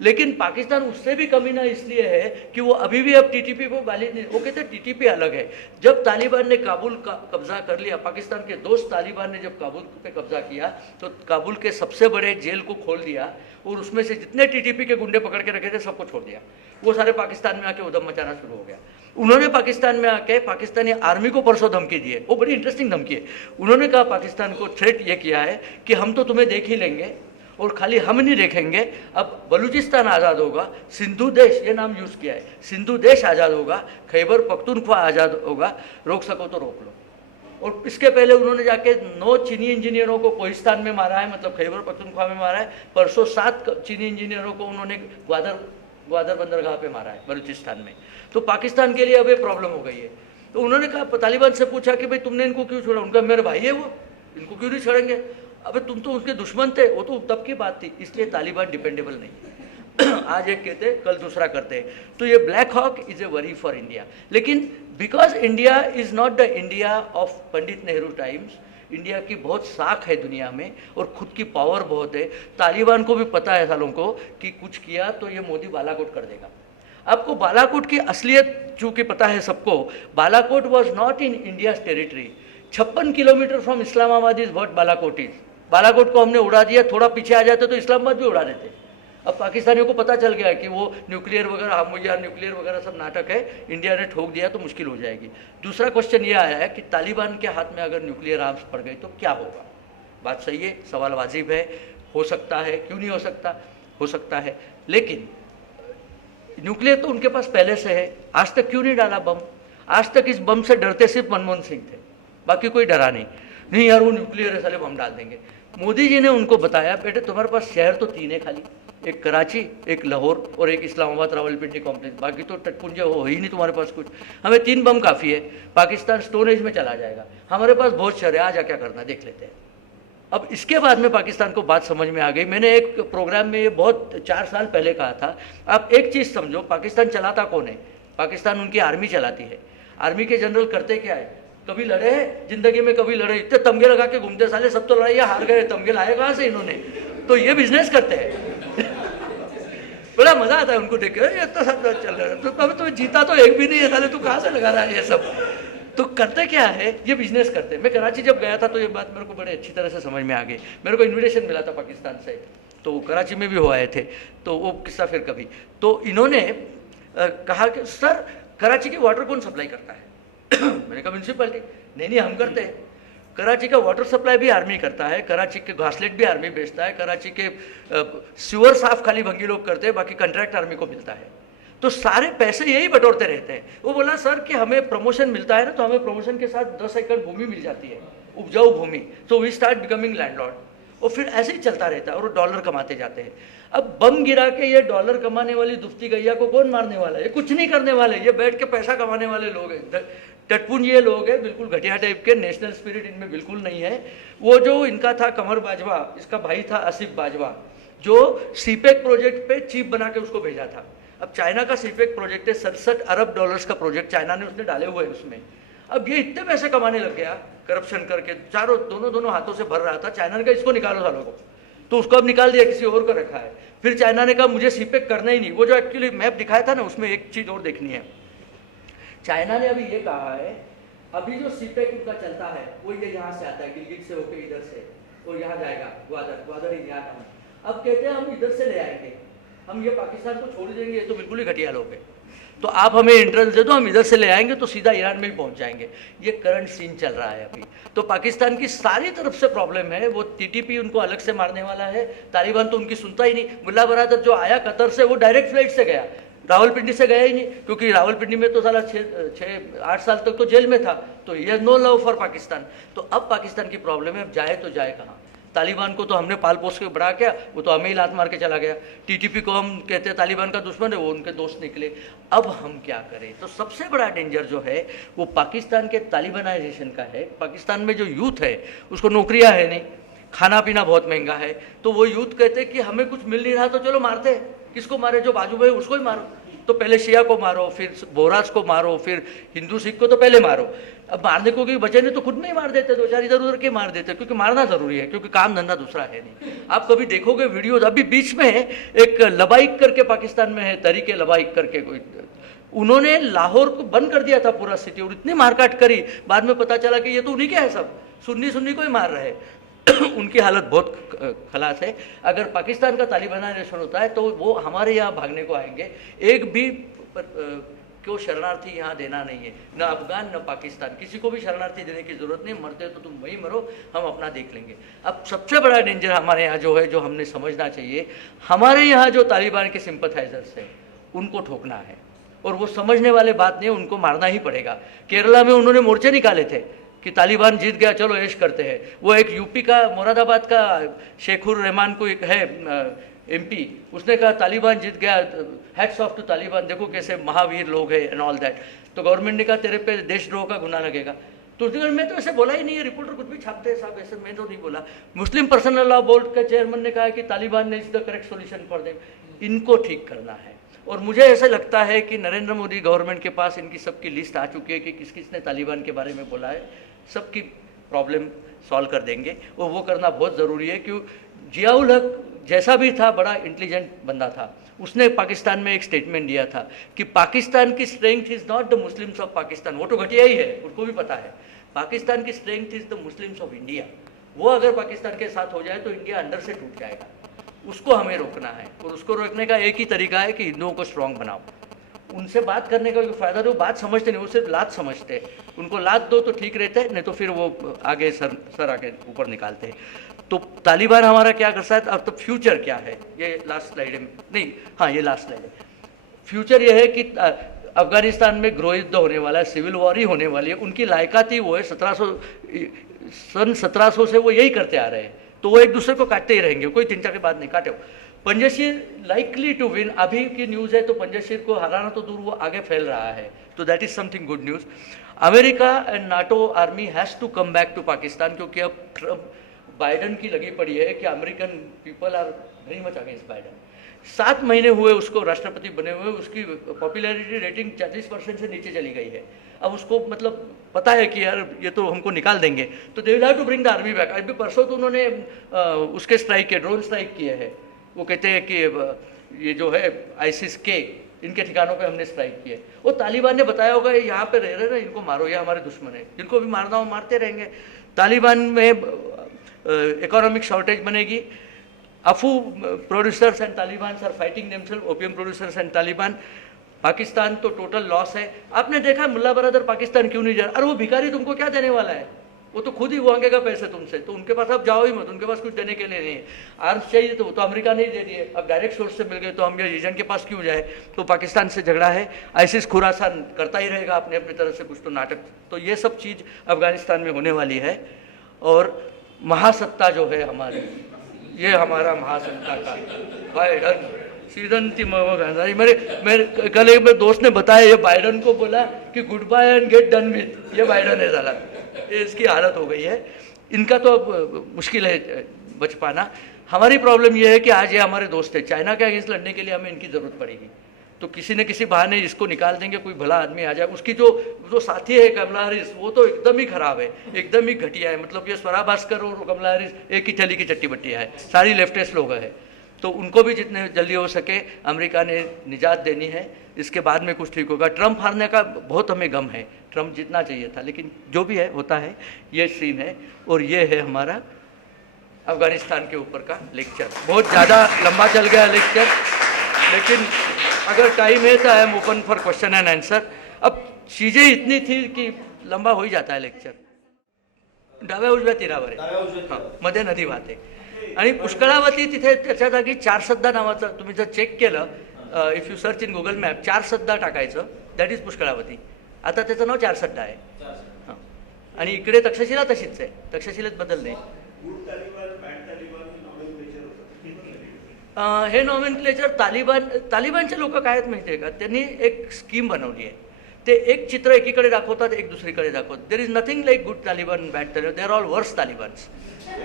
लेकिन पाकिस्तान उससे भी कमीना इसलिए है कि वो अभी भी अब TTP को गाली नहीं, वो कहते TTP अलग है। जब तालिबान ने काबुल का कब्जा कर लिया, पाकिस्तान के दोस्त तालिबान ने जब काबुल पे कब्जा किया, तो काबुल के सबसे बड़े जेल को खोल दिया, और उसमें से जितने TTP के गुंडे पकड़ के रखे थे सबको छोड़ दिया। वो सारे पाकिस्तान में आके उधम मचाना शुरू हो गया। उन्होंने पाकिस्तान में आके पाकिस्तानी आर्मी को परसों धमकी दी है, वो बड़ी इंटरेस्टिंग धमकी है। उन्होंने कहा पाकिस्तान को थ्रेट ये किया है कि हम तो तुम्हें देख ही लेंगे, और खाली हम नहीं देखेंगे, अब बलूचिस्तान आज़ाद होगा, सिंधु देश, ये नाम यूज़ किया है, सिंधु देश आज़ाद होगा, खैबर पख्तूनख्वा आज़ाद होगा, रोक सको तो रोक लो। और इसके पहले उन्होंने जाके 9 चीनी इंजीनियरों को कोहिस्तान में मारा है, मतलब खैबर पख्तूनख्वा में मारा है। परसों 7 चीनी इंजीनियरों को उन्होंने ग्वादर बंदरगाह पे मारा है बलूचिस्तान में। तो पाकिस्तान के लिए अब एक प्रॉब्लम हो गई है। तो उन्होंने कहा, तालिबान से पूछा कि भाई तुमने इनको क्यों छोड़ा? उनका मेरे भाई है वो, इनको क्यों नहीं छोड़ेंगे? अबे तुम तो उनके दुश्मन थे, वो तो तब की बात थी। इसलिए तालिबान डिपेंडेबल नहीं आज एक कहते कल दूसरा करते। तो ये black hawk is a worry for India. लेकिन because India is not the India of Pandit Nehru times, India की बहुत साख है दुनिया में, और खुद की पावर बहुत है। तालिबान को भी पता है सालों को कि कुछ किया तो ये मोदी बालाकोट कर देगा। आपको बालाकोट की असलियत चूँकि पता है सबको, Balakot was not in India's territory. 56 kilometre from Islamabad is what Balakot is. Balakot को हमने उड़ा दिया, थोड़ा पीछे आ जाते तो इस्लामाबाद भी उड़ा देते। अब पाकिस्तानियों को पता चल गया कि वो न्यूक्लियर वगैरह, हम यार न्यूक्लियर वगैरह सब नाटक है, इंडिया ने ठोक दिया तो मुश्किल हो जाएगी। दूसरा क्वेश्चन ये आया है कि तालिबान के हाथ में अगर न्यूक्लियर आर्म्स पड़ गई तो क्या होगा? बात सही है, सवाल वाजिब है, हो सकता है, क्यों नहीं हो सकता, हो सकता है। लेकिन न्यूक्लियर तो उनके पास पहले से है, आज तक क्यों नहीं डाला बम? आज तक इस बम से डरते सिर्फ मनमोहन सिंह थे, बाकी कोई डरा नहीं यार वो न्यूक्लियर है, साले बम डाल देंगे। मोदी जी ने उनको बताया, बेटे तुम्हारे पास शहर तो 3 है खाली, एक कराची, एक लाहौर और एक इस्लामाबाद रावलपिंडी कॉम्प्लेक्स, बाकी तो टटपुंजे हो ही नहीं तुम्हारे पास कुछ। हमें 3 बम काफ़ी है, पाकिस्तान स्टोन एज में चला जाएगा, हमारे पास बहुत शहर है, आजा क्या करना देख लेते हैं। अब इसके बाद में पाकिस्तान को बात समझ में आ गई। मैंने एक प्रोग्राम में ये बहुत 4 साल पहले कहा था, आप एक चीज़ समझो, पाकिस्तान चलाता कौन है? पाकिस्तान उनकी आर्मी चलाती है। आर्मी के जनरल करते क्या है? कभी लड़े हैं जिंदगी में, कभी लड़े, इतने तमगे लगा के घूमते साले, सब तो लड़ाइयाँ हार गए, तमगे लाए कहाँ से इन्होंने? तो ये बिजनेस करते हैं बड़ा मजा आता है उनको देख के, ये तो सब चल रहा है, तो कभी तो जीता तो एक भी नहीं है साले, तू कहाँ से लगा रहा है ये सब? तो करते क्या है, ये बिजनेस करते हैं। मैं कराची जब गया था तो ये बात मेरे को बड़े अच्छी तरह से समझ में आ गई। मेरे को इन्विटेशन मिला था पाकिस्तान से, तो वो कराची में भी हो आए थे, तो वो किस्सा फिर कभी। तो इन्होंने कहा कि सर कराची की वाटर कौन सप्लाई करता है? मैंने कहा म्यूनसिपैलिटी। नहीं हम करते हैं। कराची का वाटर सप्लाई भी आर्मी करता है, कराची के घासलेट भी आर्मी बेचता है, कराची के सीवर साफ खाली भंगी लोग करते हैं, बाकी कंट्रैक्ट आर्मी को मिलता है। तो सारे पैसे यही बटोरते रहते हैं। वो बोला सर कि हमें प्रमोशन मिलता है ना, तो हमें प्रमोशन के साथ 10 एकड़ भूमि मिल जाती है, उपजाऊ भूमि, तो वी स्टार्ट बिकमिंग लैंडलॉर्ड। और फिर ऐसे ही चलता रहता है और डॉलर कमाते जाते हैं। अब बम गिरा के ये डॉलर कमाने वाली दुफ्ती गैया को कौन मारने वाला है? ये कुछ नहीं करने वाले, ये बैठ के पैसा कमाने वाले लोग हैं, टटपुंज ये लोग हैं, बिल्कुल घटिया टाइप के, नेशनल स्पिरिट इनमें बिल्कुल नहीं है। वो जो इनका था कमर बाजवा, इसका भाई था आसिफ बाजवा, जो सीपेक प्रोजेक्ट पे चीफ बना के उसको भेजा था। अब चाइना का सीपेक प्रोजेक्ट है, 67 अरब डॉलर्स का प्रोजेक्ट चाइना ने उसने डाले हुए हैं उसमें। अब ये इतने पैसे कमाने लग गया करप्शन करके, दोनों हाथों से भर रहा था। चाइना ने कहा इसको निकालो सालों को, तो उसको अब निकाल दिया, किसी और को रखा है। फिर चाइना ने कहा मुझे सीपेक करना ही नहीं। वो जो एक्चुअली मैप दिखाया था ना, उसमें एक चीज और देखनी है। चाइना ने अभी ये कहा है, अभी जो सीपेक उनका चलता है वो ये यहाँ से आता है, गिलगित से होकर इधर से, और यहाँ जाएगा ग्वादर ही यहाँ का। अब कहते हैं हम इधर से ले आएंगे, हम ये पाकिस्तान को छोड़ देंगे, ये तो बिल्कुल ही घटिया लोग हैं, तो आप हमें एंट्रेंस दे दो, हम इधर से ले आएंगे तो सीधा ईरान में ही पहुंच जाएंगे। ये करंट सीन चल रहा है अभी। तो पाकिस्तान की सारी तरफ से प्रॉब्लम है। वो टीटीपी उनको अलग से मारने वाला है, तालिबान तो उनकी सुनता ही नहीं। मुल्ला बरादर जो आया कतर से, वो डायरेक्ट फ्लाइट से गया, रावलपिंडी से गया ही नहीं, क्योंकि रावलपिंडी में तो साला 6-8 साल तक तो जेल में था। तो ये नो लव फॉर पाकिस्तान। तो अब पाकिस्तान की प्रॉब्लम है, अब जाए तो जाए कहाँ? तालिबान को तो हमने पाल पोस के बढ़ा के, वो तो हमें ही लात मार के चला गया। टीटीपी को हम कहते हैं तालिबान का दुश्मन है, वो उनके दोस्त निकले। अब हम क्या करें? तो सबसे बड़ा डेंजर जो है वो पाकिस्तान के तालिबानाइजेशन का है। पाकिस्तान में जो यूथ है उसको नौकरियां है नहीं, खाना पीना बहुत महंगा है, तो वो यूथ कहते हैं कि हमें कुछ मिल नहीं रहा तो चलो मारते हैं। किसको मारे? जो बाजू में उसको ही मारो। तो पहले शिया को मारो, फिर बोहराज को मारो, फिर हिंदू सिख को तो पहले मारो। अब मारने को भी बचे नहीं तो खुद में ही मार देते, दो चार इधर उधर के मार देते, क्योंकि मारना जरूरी है, क्योंकि काम धंधा दूसरा है नहीं। आप कभी देखोगे वीडियोज, अभी बीच में एक लबाइक करके पाकिस्तान में है, तरीके लबाइक करके, कोई उन्होंने लाहौर को बंद कर दिया था पूरा सिटी, और इतनी मारकाट करी, बाद में पता चला कि ये तो उन्हीं के है, सब सुन्नी को ही मार रहे। उनकी हालत बहुत खलास है। अगर पाकिस्तान का तालिबानाइजेशन होता है तो वो हमारे यहाँ भागने को आएंगे। एक भी क्यों शरणार्थी यहाँ देना नहीं है, न अफगान न पाकिस्तान, किसी को भी शरणार्थी देने की जरूरत नहीं। मरते तो तुम वही मरो, हम अपना देख लेंगे। अब सबसे बड़ा डेंजर हमारे यहाँ जो है, जो हमने समझना चाहिए, हमारे यहाँ जो तालिबान के सिंपथाइजर्स हैं उनको ठोकना है, और वो समझने वाले बात नहीं, उनको मारना ही पड़ेगा। केरला में उन्होंने मोर्चे निकाले थे कि तालिबान जीत गया, चलो ऐश करते हैं। वो एक यूपी का मुरादाबाद का शेखुर रहमान को एक है एमपी, उसने कहा तालिबान जीत गया, हैट्स ऑफ टू तालिबान, देखो कैसे महावीर लोग हैं एंड ऑल दैट। तो गवर्नमेंट ने कहा तेरे पे देशद्रोह का गुनाह लगेगा। तो उसने मैं तो ऐसे बोला ही नहीं है, रिपोर्टर कुछ भी छापते हैं साहब, ऐसे मैं तो नहीं बोला। मुस्लिम पर्सनल लॉ बोर्ड के चेयरमैन ने कहा कि तालिबान ने is the correct solution for them. इनको ठीक करना है, और मुझे ऐसा लगता है कि नरेंद्र मोदी गवर्नमेंट के पास इनकी सबकी लिस्ट आ चुकी है कि किस किस ने तालिबान के बारे में बोला है, सबकी प्रॉब्लम सॉल्व कर देंगे। और वो करना बहुत ज़रूरी है, क्यों जियाउल हक जैसा भी था, बड़ा इंटेलिजेंट बंदा था, उसने पाकिस्तान में एक स्टेटमेंट दिया था कि पाकिस्तान की strength is not the Muslims of Pakistan. वो तो घटिया ही है, उसको भी पता है। पाकिस्तान की strength is the Muslims of India. वो अगर पाकिस्तान के साथ हो जाए तो इंडिया अंदर से टूट जाएगा। उसको हमें रोकना है, और उसको रोकने का एक ही तरीका है कि हिंदुओं को स्ट्रांग बनाओ। उनसे बात करने का कोई फायदा नहीं, वो बात समझते नहीं, वो सिर्फ लात समझते हैं। उनको लात दो तो ठीक रहते हैं, नहीं तो फिर वो आगे सर आगे ऊपर निकालते हैं। तो तालिबान हमारा क्या कर सकता है? अब तो फ्यूचर क्या है, ये लास्ट स्लाइड है, नहीं हाँ ये लास्ट स्लाइड है। फ्यूचर ये है कि अफगानिस्तान में गृह युद्ध होने वाला है, सिविल वॉर ही होने वाली है। उनकी लायकात ही वो है, 1700 से वो यही करते आ रहे हैं, तो वो एक दूसरे को काटते ही रहेंगे, कोई चिंता की बात नहीं, काटे। पंजशीर लाइकली टू विन, अभी की न्यूज़ है, तो पंजशीर को हराना तो दूर, वो आगे फैल रहा है, तो that is something good news. America and NATO army has to come back to Pakistan, क्योंकि अब ट्रम्प बाइडन की लगी पड़ी है कि American people are very much against Biden. 7 महीने हुए उसको राष्ट्रपति बने हुए, उसकी पॉपुलैरिटी रेटिंग 34% से नीचे चली गई है। अब उसको मतलब पता है कि यार ये तो हमको निकाल देंगे, तो they will have to bring the army back. अभी परसों तो उन्होंने उसके स्ट्राइक किए, ड्रोन स्ट्राइक किए हैं। वो कहते हैं कि ये जो है आईसिस के इनके ठिकानों पे हमने स्ट्राइक किए। वो तालिबान ने बताया होगा यहाँ पे रह रहे ना, इनको मारो, ये हमारे दुश्मन है, जिनको भी मारना हो मारते रहेंगे। तालिबान में इकोनॉमिक शॉर्टेज बनेगी। अफू producers and Taliban are fighting themselves, opium producers and Taliban. Pakistan तो टोटल लॉस है। आपने देखा मुल्ला बरादर पाकिस्तान क्यों नहीं जा रहा? अरे वो भिखारी तुमको क्या देने वाला है? वो तो खुद ही मांगेगा पैसे तुमसे, तो उनके पास आप जाओ ही मत, उनके पास कुछ देने के लिए नहीं है। आर्म्स चाहिए तो वो तो अमेरिका नहीं दे दिए, अब डायरेक्ट सोर्स से मिल गए तो हम ये एजेंट के पास क्यों जाए। तो पाकिस्तान से झगड़ा है, आईसिस खुरासान करता ही रहेगा अपने अपनी तरह से कुछ तो नाटक। तो ये सब चीज़ अफगानिस्तान में होने वाली है। और महासत्ता जो है हमारी, ये हमारा महासत्ता का बाइडन सीधंती गांधी। मेरे कल एक मेरे दोस्त ने बताया, ये बाइडन को बोला कि good bye and get done with, ये बाइडन है साला, ये इसकी हालत हो गई है। इनका तो अब मुश्किल है बच पाना। हमारी प्रॉब्लम ये है कि आज ये हमारे दोस्त है, चाइना के अगेंस्ट लड़ने के लिए हमें इनकी ज़रूरत पड़ेगी, तो किसी न किसी बहाने इसको निकाल देंगे, कोई भला आदमी आ जाए। उसकी जो साथी है कमला हैरिस, वो तो एकदम ही खराब है, एकदम ही घटिया है। मतलब ये स्वरा भास्कर और कमला हैरिस एक ही थैली की चट्टी बट्टिया है, सारी लेफ्टिस्ट लोग हैं। तो उनको भी जितने जल्दी हो सके अमेरिका ने निजात देनी है, इसके बाद में कुछ ठीक होगा। ट्रम्प हारने का बहुत हमें गम है, ट्रम्प जीतना चाहिए था, लेकिन जो भी है होता है, ये सीन है। और ये है हमारा अफगानिस्तान के ऊपर का लेक्चर। बहुत ज़्यादा लंबा चल गया लेक्चर, लेकिन अगर टाइम है तो I am open for question and answer. अब चीज़ें इतनी थी कि लंबा हो ही जाता है लेक्चर। डाव्या उजव्या तीरावर आहे, हां, मध्ये नदी वाहते आणि पुष्कळावती तिथे त्याच्यात जागी चार सद्दा नावाचं, तुम्ही जर चेक केलं, if you search in Google map, चार सद्दा टाकायचं, दॅट इज पुष्कळावती. आता त्याचं नाव चार सड्डा आहे. हां, आणि इकडे तक्षशिला तशीच आहे, तक्षशिलेत बदल नाही. हे नॉमेनक्लेचर तालिबानचे लोक काय आहेत माहिती आहे का, त्यांनी एक स्कीम बनवली आहे. ते एक चित्र एकीकडे दाखवतात, एक दुसरीकडे दाखवतात. There is nothing like good Taliban bad Taliban, there all worse Talibans.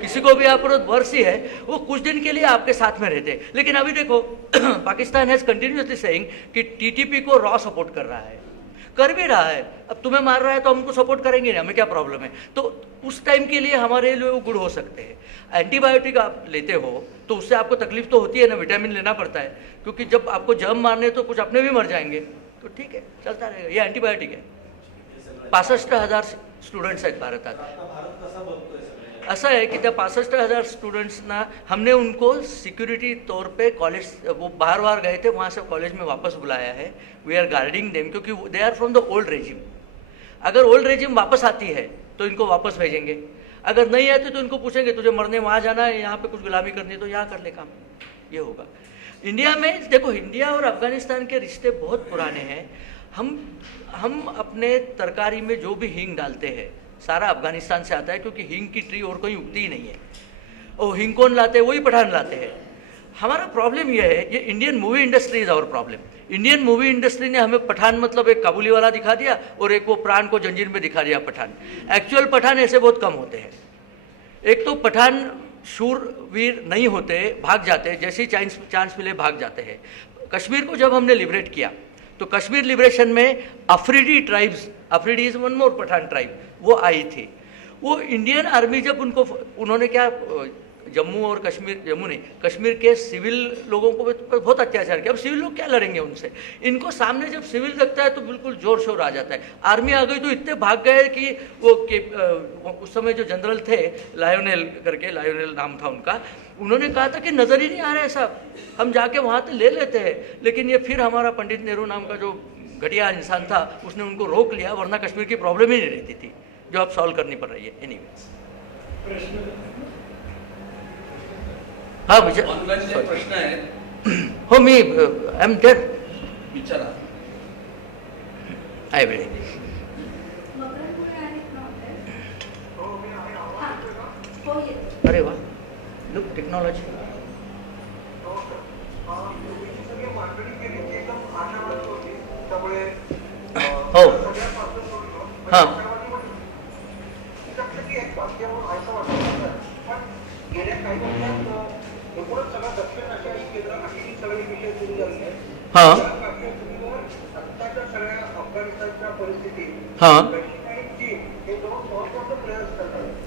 किसी को भी आप वर्स ही है, वो कुछ दिन के लिए आपके साथ में रहते हैं. लेकिन अभी देखो पाकिस्तान हैज़ कंटिन्यूसली सेइंग कि टीटीपी को रॉ सपोर्ट कर रहा है, कर भी रहा है. अब तुम्हें मार रहा है तो हमको सपोर्ट करेंगे नहीं, हमें क्या प्रॉब्लम है. तो उस टाइम के लिए हमारे लिए वो गुड हो सकते हैं. एंटीबायोटिक आप लेते हो तो उससे आपको तकलीफ तो होती है ना, विटामिन लेना पड़ता है, क्योंकि जब आपको जर्म मारने तो कुछ अपने भी मर जाएंगे. तो ठीक है, चलता रहेगा. ये एंटीबायोटिक है. 65,000 स्टुडंट्स आहेत भारतात. असं आहे की त्या 65,000 स्टूडेंट्सना हमने उनको सिक्योरिटी तौर पे कॉलेज, वो बाहर गए थे, वहाँ से कॉलेज में वापस बुलाया है. वी आर गार्डिंग देम, क्योंकि they are from the old regime. अगर ओल्ड रेजिम वापस आती है तो इनको वापस भेजेंगे, अगर नहीं आती तो इनको पूछेंगे तुझे मरने वहाँ जाना है, यहाँ पे कुछ गुलामी करनी है तो यहाँ कर ले काम. ये होगा. इंडिया में देखो, इंडिया और अफगानिस्तान के रिश्ते बहुत पुराने हैं. हम अपने तरकारी में जो भी हींग डालते हैं सारा अफगानिस्तान से आता है, क्योंकि हींग की ट्री और कोई उगती ही नहीं है. और हींग कौन लाते हैं? वही पठान लाते हैं. हमारा प्रॉब्लम ये है, ये Indian movie industry is our problem. Indian movie industry ने हमें पठान मतलब एक काबुली वाला दिखा दिया और एक वो प्राण को जंजीर में दिखा दिया पठान. एक्चुअल पठान ऐसे बहुत कम होते हैं. एक तो पठान शूरवीर नहीं होते, भाग जाते हैं, जैसे ही चांस मिले भाग जाते हैं. कश्मीर को जब हमने लिबरेट किया तो कश्मीर लिबरेशन में Afridi tribes, Afridi is one more Pathan tribe, वो आई थी. वो इंडियन आर्मी जब उन्होंने क्या, जम्मू और कश्मीर, जम्मू नहीं, कश्मीर के सिविल लोगों को बहुत अत्याचार किया. अब सिविल लोग क्या लड़ेंगे उनसे? इनको सामने जब सिविल लगता है तो बिल्कुल जोर शोर आ जाता है. आर्मी आ गई तो इतने भाग गए कि उस समय जो जनरल थे लायोनेल करके, लायोनेल नाम था उनका, उन्होंने कहा था कि नज़र ही नहीं आ रहा है साहब, हम जाके वहाँ तो ले लेते हैं. लेकिन ये फिर हमारा पंडित नेहरू नाम का जो घटिया इंसान था, उसने उनको रोक लिया, वरना कश्मीर की प्रॉब्लम ही नहीं रहती थी, जो अब सॉल्व करनी पड़ रही है. एनीवेज, हाँ प्रश्न आहे, हो, मी आय एम देअर, विचारा. आय वेळे. अरे वा, लुक टेक्नॉलॉजी. हो, हां, हां, हां,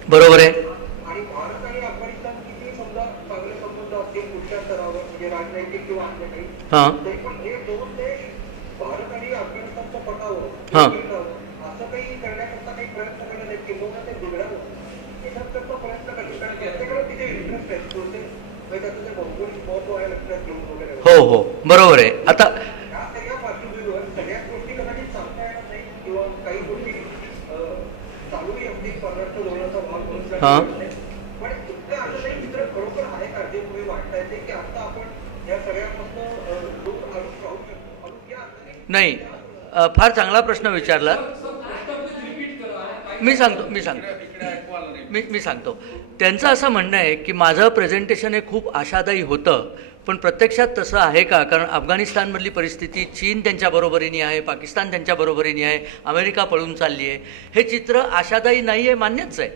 बरोबर आहे. हां, हां, हो हो, बरोबर आहे. आता हां पण इतकं असं काही चित्र खरोखर आहे का जे तुम्ही वाटताय ते की आता आपण या सगळ्यापासून दूर राहू शकतो या अर्थाने नाही, फार चांगला प्रश्न विचारला. मी सांगतो. त्यांचं असं म्हणणं आहे की माझं प्रेझेंटेशन हे खूप आशादायी होतं, पण प्रत्यक्षात तसं आहे का? कारण अफगाणिस्तानमधली परिस्थिती, चीन त्यांच्या बरोबरीने आहे, पाकिस्तान त्यांच्या बरोबरीने आहे, अमेरिका पळून चालली आहे. हे चित्र आशादायी नाही आहे, मान्यच आहे.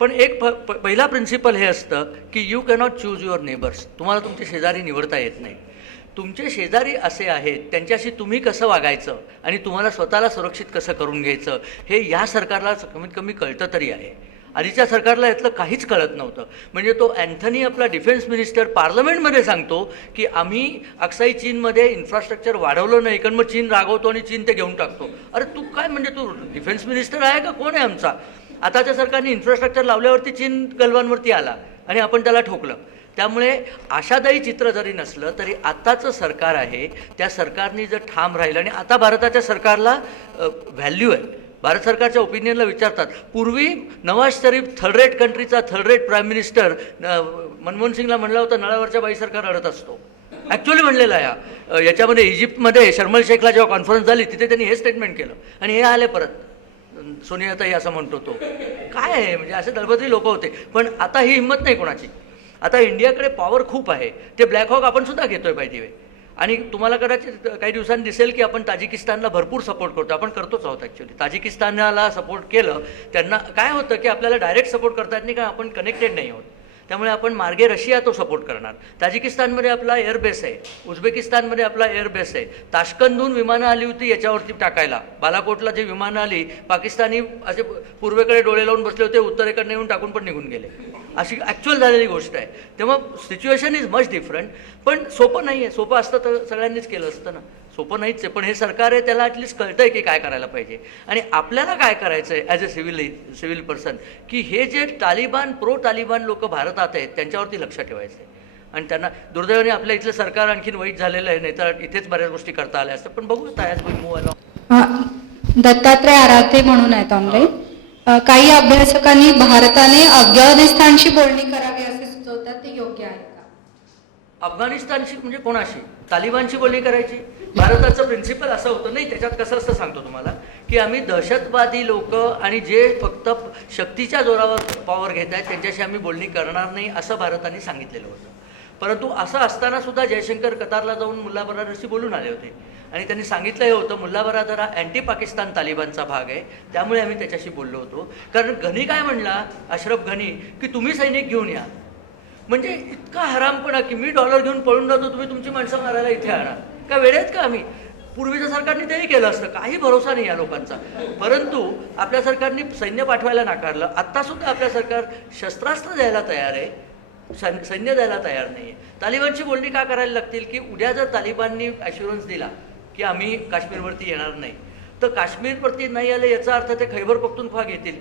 पण एक पहिला प्रिन्सिपल हे असतं की you cannot choose your neighbours. तुम्हाला तुमचे शेजारी निवडता येत नाही. तुमचे शेजारी असे आहेत, त्यांच्याशी तुम्ही कसं वागायचं आणि तुम्हाला स्वतःला सुरक्षित कसं करून घ्यायचं हे या सरकारला कमीत कमी कळतं तरी आहे. आधीच्या सरकारला यातलं काहीच कळत नव्हतं. म्हणजे तो अँथनी आपला डिफेन्स मिनिस्टर पार्लमेंटमध्ये सांगतो की आम्ही अक्साई चीनमध्ये इन्फ्रास्ट्रक्चर वाढवलं नाही, कारण मग चीन रागवतो आणि चीन ते घेऊन टाकतो. अरे तू काय, म्हणजे तू डिफेन्स मिनिस्टर आहे का, कोण आहे आमचा? आताच्या सरकारने इन्फ्रास्ट्रक्चर लावल्यावरती चीन गलवानवरती आला आणि आपण त्याला ठोकलं. त्यामुळे आशादायी चित्र जरी नसलं तरी आत्ताचं सरकार आहे, त्या सरकारने जर ठाम राहिलं, आणि आता भारताच्या सरकारला व्हॅल्यू आहे. भारत सरकारच्या ओपिनियनला विचारतात. पूर्वी नवाज शरीफ थर्ड रेट कंट्रीचा third rate prime minister Manmohan सिंगला म्हणला होता नळावरच्या बाईसारखा रडत असतो. ॲक्च्युअली म्हणलेलं आहे. याच्यामध्ये इजिप्तमध्ये शर्मल शेखला जेव्हा कॉन्फरन्स झाली तिथे त्यांनी हे स्टेटमेंट केलं आणि हे आले परत. सोनियाताई असं म्हणतो तो काय आहे, म्हणजे असे दळबद्री लोक होते. पण आता ही हिंमत नाही कोणाची. आता इंडियाकडे पॉवर खूप आहे. ते ब्लॅक हॉक आपण सुद्धा घेतोय पाहिजे वे. आणि तुम्हाला कदाचित काही दिवसांनी दिसेल की आपण ताजिकिस्तानला भरपूर सपोर्ट करतो. आपण करतोच आहोत ॲक्च्युली. ताजिकिस्तानला सपोर्ट केलं, त्यांना काय होतं की आपल्याला डायरेक्ट सपोर्ट करता येत नाही, कारण आपण कनेक्टेड नाही आहोत. त्यामुळे आपण मार्गे रशिया तो सपोर्ट करणार. ताजिकिस्तानमध्ये आपला एअरबेस आहे, उझबेकिस्तानमध्ये आपला एअरबेस आहे. ताशकंदहून विमानं आली होती याच्यावरती टाकायला. बालाकोटला जे विमानं आली, पाकिस्तानी असे पूर्वेकडे डोळे लावून बसले होते, उत्तरेकडे येऊन टाकून पण निघून गेले. अशी ॲक्च्युअल झालेली गोष्ट आहे. तेव्हा सिच्युएशन इज मच डिफरंट. पण सोपं नाही आहे. सोपं असतं तर सगळ्यांनीच केलं असतं ना. सोपं नाहीच आहे. पण हे सरकार आहे, त्याला ॲटलिस्ट कळतं आहे की काय करायला पाहिजे. आणि आपल्याला काय करायचं आहे ॲज अ सिव्हिल पर्सन, की हे जे तालिबान प्रो तालिबान लोक भारतात आहेत त्यांच्यावरती लक्ष ठेवायचं आहे. आणि त्यांना दुर्दैवाने आपल्या इथलं सरकार आणखीन वाईट झालेलं आहे, नाही तर इथेच बऱ्याच गोष्टी करता आल्या असतात. पण बघू आता as we move along. Dattatray Aradhe म्हणून आहेत ऑनलाईन. काही अभ्यासकांनी भारताने अफगाणिस्तानशी बोलणी करावी असे सुचवतात, ते योग्य आहे का? अफगाणिस्तानशी म्हणजे कोणाशी? तालिबानशी बोलणी करायची? भारताचं प्रिन्सिपल असं होतं नाही. त्याच्यात कसं असतं सांगतो तुम्हाला, की आम्ही दहशतवादी लोक आणि जे फक्त शक्तीच्या जोरावर पॉवर घेत आहेत त्यांच्याशी आम्ही बोलणी करणार नाही असं भारताने सांगितलेलं होतं. परंतु असं असताना सुद्धा जयशंकर कतारला जाऊन मुल्ला बरादरशी बोलून आले होते आणि त्यांनी सांगितलं हे होतं, मुल्ला बरादर हा अँटी पाकिस्तान तालिबानचा भाग आहे, त्यामुळे आम्ही त्याच्याशी बोललो होतो. कारण घनी काय म्हणला, अशरफ घनी, की तुम्ही सैनिक घेऊन या. म्हणजे इतका हरामपणा की मी डॉलर घेऊन पळून जातो, तुम्ही तुमची माणसं मारायला इथे आणा. का वेळ आहेत का आम्ही? पूर्वीच्या सरकारने तेही केलं असतं. काही भरोसा नाही या लोकांचा. परंतु आपल्या सरकारने सैन्य पाठवायला नाकारलं. आत्तासुद्धा आपल्या सरकार शस्त्रास्त्र द्यायला तयार आहे, सैन्य द्यायला तयार नाही आहे. तालिबानची बोलणी का करायला लागतील? की उद्या जर तालिबाननी ॲश्युरन्स दिला की आम्ही काश्मीरवरती येणार नाही, तर काश्मीरवरती नाही आले याचा अर्थ ते खैबर पख्तूनख्वा घेतील.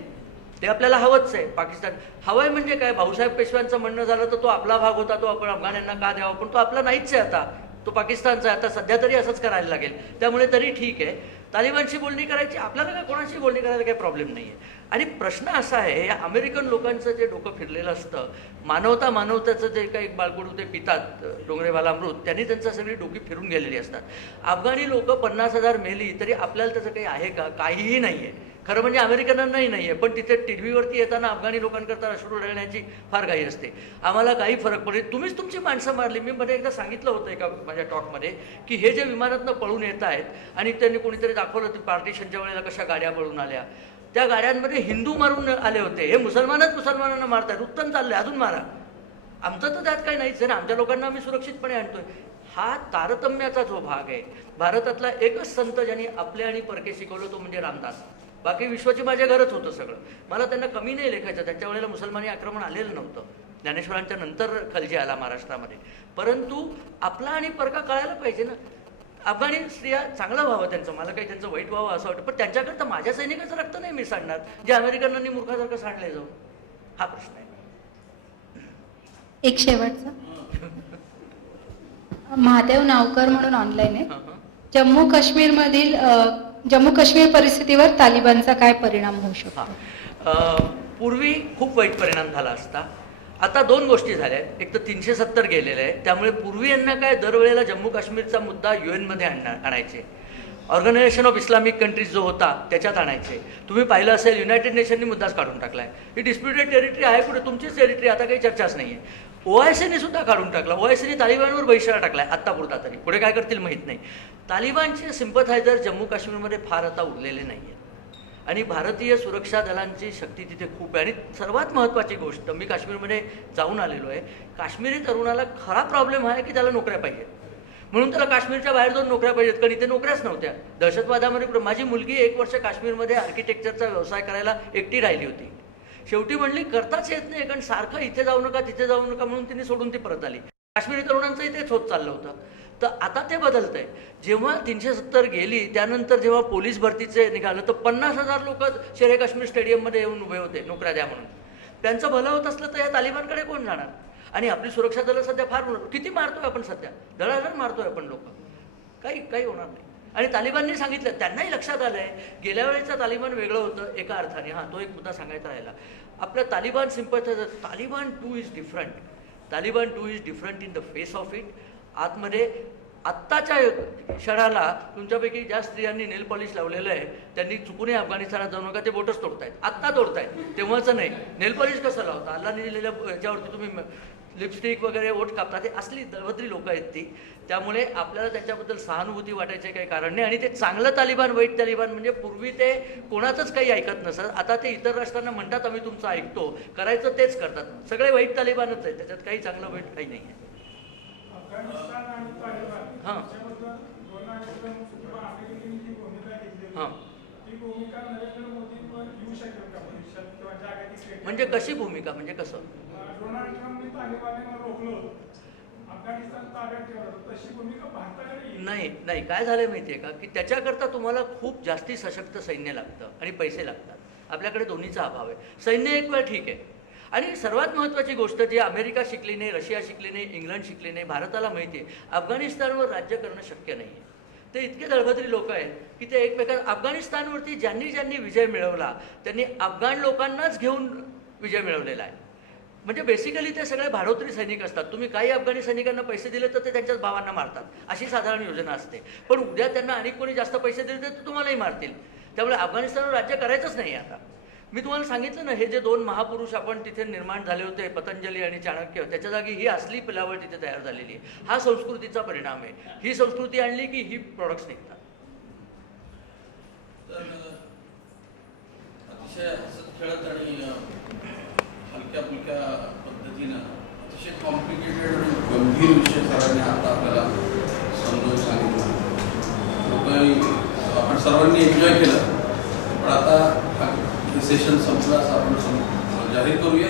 ते आपल्याला हवंच आहे. पाकिस्तान हवं आहे म्हणजे काय? भाऊसाहेब पेशव्यांचं म्हणणं झालं तर तो आपला भाग होता, तो आपण अफगाण्यांना का द्यावा? पण तो आपला नाहीच आहे आता, तो पाकिस्तानचा आहे. आता सध्या तरी असंच करायला लागेल. त्यामुळे तरी ठीक आहे, तालिबानशी बोलणी करायची. आपल्याला काय कोणाशी बोलणी करायला काही प्रॉब्लेम नाही आहे. आणि प्रश्न असा आहे, या अमेरिकन लोकांचं जे डोकं फिरलेलं असतं, मानवताचं जे काही बाळगुडू ते पितात डोंगरेवाला अमृत, त्यांनी त्यांचं सगळी डोकी फिरून गेलेली असतात. अफगाणी लोक 50,000 मेली तरी आपल्याला त्याचं काही आहे का? काहीही नाही आहे. खरं म्हणजे अमेरिकनांनाही नाही आहे. पण तिथे टी व्हीवरती येताना अफगाणी लोकांकरता अश्रू रडण्याची फार घाई असते. आम्हाला काही फरक पडेल, तुम्हीच तुमची माणसं मारली. मी मध्ये एकदा सांगितलं होतं एका माझ्या टॉकमध्ये, की हे जे विमानातनं पळून येत आहेत आणि त्यांनी कोणीतरी दाखवलं ते पार्टिशनच्या वेळेला कशा गाड्या पळून आल्या, त्या गाड्यांमध्ये हिंदू मारून आले होते. हे मुसलमानांना मारतात. उत्तम चाललंय, अजून मारा. आमचं तर त्यात काही नाहीच आहे ना. आमच्या लोकांना आम्ही सुरक्षितपणे आणतोय. हा तारतम्याचा जो भाग आहे, भारतातला एकच संत ज्यांनी आपले आणि परके शिकवलं तो म्हणजे रामदास. बाकी विश्वाची माझ्या घरच होतं सगळं. मला त्यांना कमी नाही लेखायचं. त्याच्या वेळेला मुसलमानी आक्रमण आलेलं नव्हतं. ज्ञानेश्वरांच्या नंतर खलजी आला महाराष्ट्रामध्ये. परंतु आपला आणि परका कळायला पाहिजे ना. अफगाणी स्त्रिया चांगलं व्हावं त्यांचं, मला काही त्यांचं वाईट व्हावं असं वाटतं. पण त्यांच्याकरता माझ्या सैनिकाचं रक्त नाही मी सांडणार, जे अमेरिकनांनी मूर्खासारखं सांडले जाऊन. हा प्रश्न आहे. एक शेवटचा. महादेव नावकर म्हणून ऑनलाईन आहे. जम्मू काश्मीर परिस्थितीवर तालिबानचा काय परिणाम होऊ शकतो? पूर्वी खूप वाईट परिणाम झाला असता. आता दोन गोष्टी झाल्या आहेत. एक तर 370 गेलेले आहे, त्यामुळे पूर्वी यांना काय दरवेळेला जम्मू काश्मीरचा मुद्दा UN-मध्ये आणायचे. ऑर्गनायझेशन ऑफ इस्लामिक कंट्रीज जो होता त्याच्यात आणायचे. तुम्ही पाहिलं असेल युनायटेड नेशननी मुद्दाच काढून टाकला आहे. ही डिस्प्युटेड टेरिटरी आहे, पुढे तुमचीच टेरिटरी, आता काही चर्चाच नाही आहे. OICने सुद्धा काढून टाकला. OICने तालिबानवर बहिष्कार टाकला आहे आत्तापुरता तरी, पुढे काय करतील माहीत नाही. तालिबानचे सिम्पथायझर जम्मू काश्मीरमध्ये फार आता उरलेले नाही आहेत आणि भारतीय सुरक्षा दलांची शक्ती तिथे खूप आहे. आणि सर्वात महत्त्वाची गोष्ट, मी काश्मीरमध्ये जाऊन आलेलो आहे, काश्मीरी तरुणाला खरा प्रॉब्लेम हा आहे की त्याला नोकऱ्या पाहिजेत. म्हणून त्याला काश्मीरच्या बाहेर 2 नोकऱ्या पाहिजेत, कारण इथे नोकऱ्याच नव्हत्या. दहशतवादामध्ये माझी मुलगी 1 वर्ष काश्मीरमध्ये आर्किटेक्चरचा व्यवसाय करायला एकटी राहिली होती. शेवटी म्हणली करताच येत नाही, कारण सारखं इथे जाऊ नका तिथे जाऊ नका म्हणून तिने सोडून ती परत आली. काश्मीरी तरुणांचंही तेच होत चाललं होतं. तर आता ते बदलतं आहे. जेव्हा 370 गेली त्यानंतर जेव्हा पोलीस भरतीचे निघालं तर 50,000 लोक शेरे काश्मीर स्टेडियममध्ये येऊन उभे होते नोकऱ्या द्या म्हणून. त्यांचं भलं होत असलं तर या तालिबानकडे कोण जाणार. आणि आपली सुरक्षा दलं सध्या फार किती मारतोय आपण, सध्या दळादळ मारतोय आपण लोक, काही होणार नाही. आणि तालिबाननी सांगितलं, त्यांनाही लक्षात आलं आहे. गेल्या वेळेचं तालिबान वेगळं होतं एका अर्थाने. हां, तो एक मुद्दा सांगायचा राहिला. आपल्या Taliban sympathizer, Taliban 2 is different. Taliban 2 is different in the face of it. आतमध्ये आत्ताच्या क्षणाला तुमच्यापैकी ज्या स्त्रियांनी नेल पॉलिश लावलेलं आहे त्यांनी चुकूनही अफगाणिस्तानात जाऊ नका, ते बोटच तोडतायत, आत्ता तोडतायत, तेव्हाचं नाही. नेल पॉलिश कसं लावता, अल्लाने दिलेल्या याच्यावरती तुम्ही लिपस्टिक वगैरे ओठ कापता, ते असली दळभद्री लोकं आहेत ती. त्यामुळे आपल्याला त्याच्याबद्दल सहानुभूती वाटायचे काही कारण नाही. आणि ते चांगलं तालिबान वाईट तालिबान म्हणजे पूर्वी ते कोणाचंच काही ऐकत नसत, आता ते इतर राष्ट्रांना म्हणतात आम्ही तुमचं ऐकतो, करायचं तेच करतात. सगळे वाईट तालिबानच आहेत, त्याच्यात काही चांगलं वाईट काही नाही आहे. हां हां, म्हणजे कशी भूमिका, म्हणजे कसं. नाही काय झालं माहिती आहे का, की त्याच्याकरता तुम्हाला खूप जास्ती सशक्त सैन्य लागतं आणि पैसे लागतात. आपल्याकडे दोन्हीचा अभाव आहे. सैन्य एक वेळ ठीक आहे, आणि सर्वात महत्त्वाची गोष्ट जी अमेरिका शिकली नाही, रशिया शिकली नाही, इंग्लंड शिकली नाही, भारताला माहिती आहे अफगाणिस्तानवर राज्य करणं शक्य नाही आहे. ते इतके दळभद्री लोक आहेत की ते एकमेकांना, अफगाणिस्तानवरती ज्यांनी विजय मिळवला त्यांनी अफगाण लोकांनाच घेऊन विजय मिळवलेला आहे. म्हणजे बेसिकली ते सगळे भाडोत्री सैनिक असतात. तुम्ही काही अफगाणी सैनिकांना पैसे दिले तर ते त्यांच्याच भावांना मारतात, अशी साधारण योजना असते. पण उद्या त्यांना आणि कोणी जास्त पैसे दिले तर तुम्हालाही मारतील. त्यामुळे अफगाणिस्तानवर राज्य करायचंच नाही आता. मी तुम्हाला सांगितलं ना, हे जे 2 महापुरुष आपण तिथे निर्माण झाले होते, पतंजली आणि चाणक्य, त्याच्या जागी ही असली पिलावळ तिथे तयार झालेली आहे. हा संस्कृतीचा परिणाम आहे. ही संस्कृती आणली की ही प्रॉडक्ट्स निघतात. तर अतिशय हसत खेळत आणि हलक्या फुलक्या पद्धतीनं अतिशय कॉम्प्लिकेटेड आणि गंभीर विषय सरांनी आता आपल्याला समजावून सांगितला. लोक आपण सर्वांनी एन्जॉय केलं, पण आता हे सेशन संपलं असं आपण जाहीर करूया.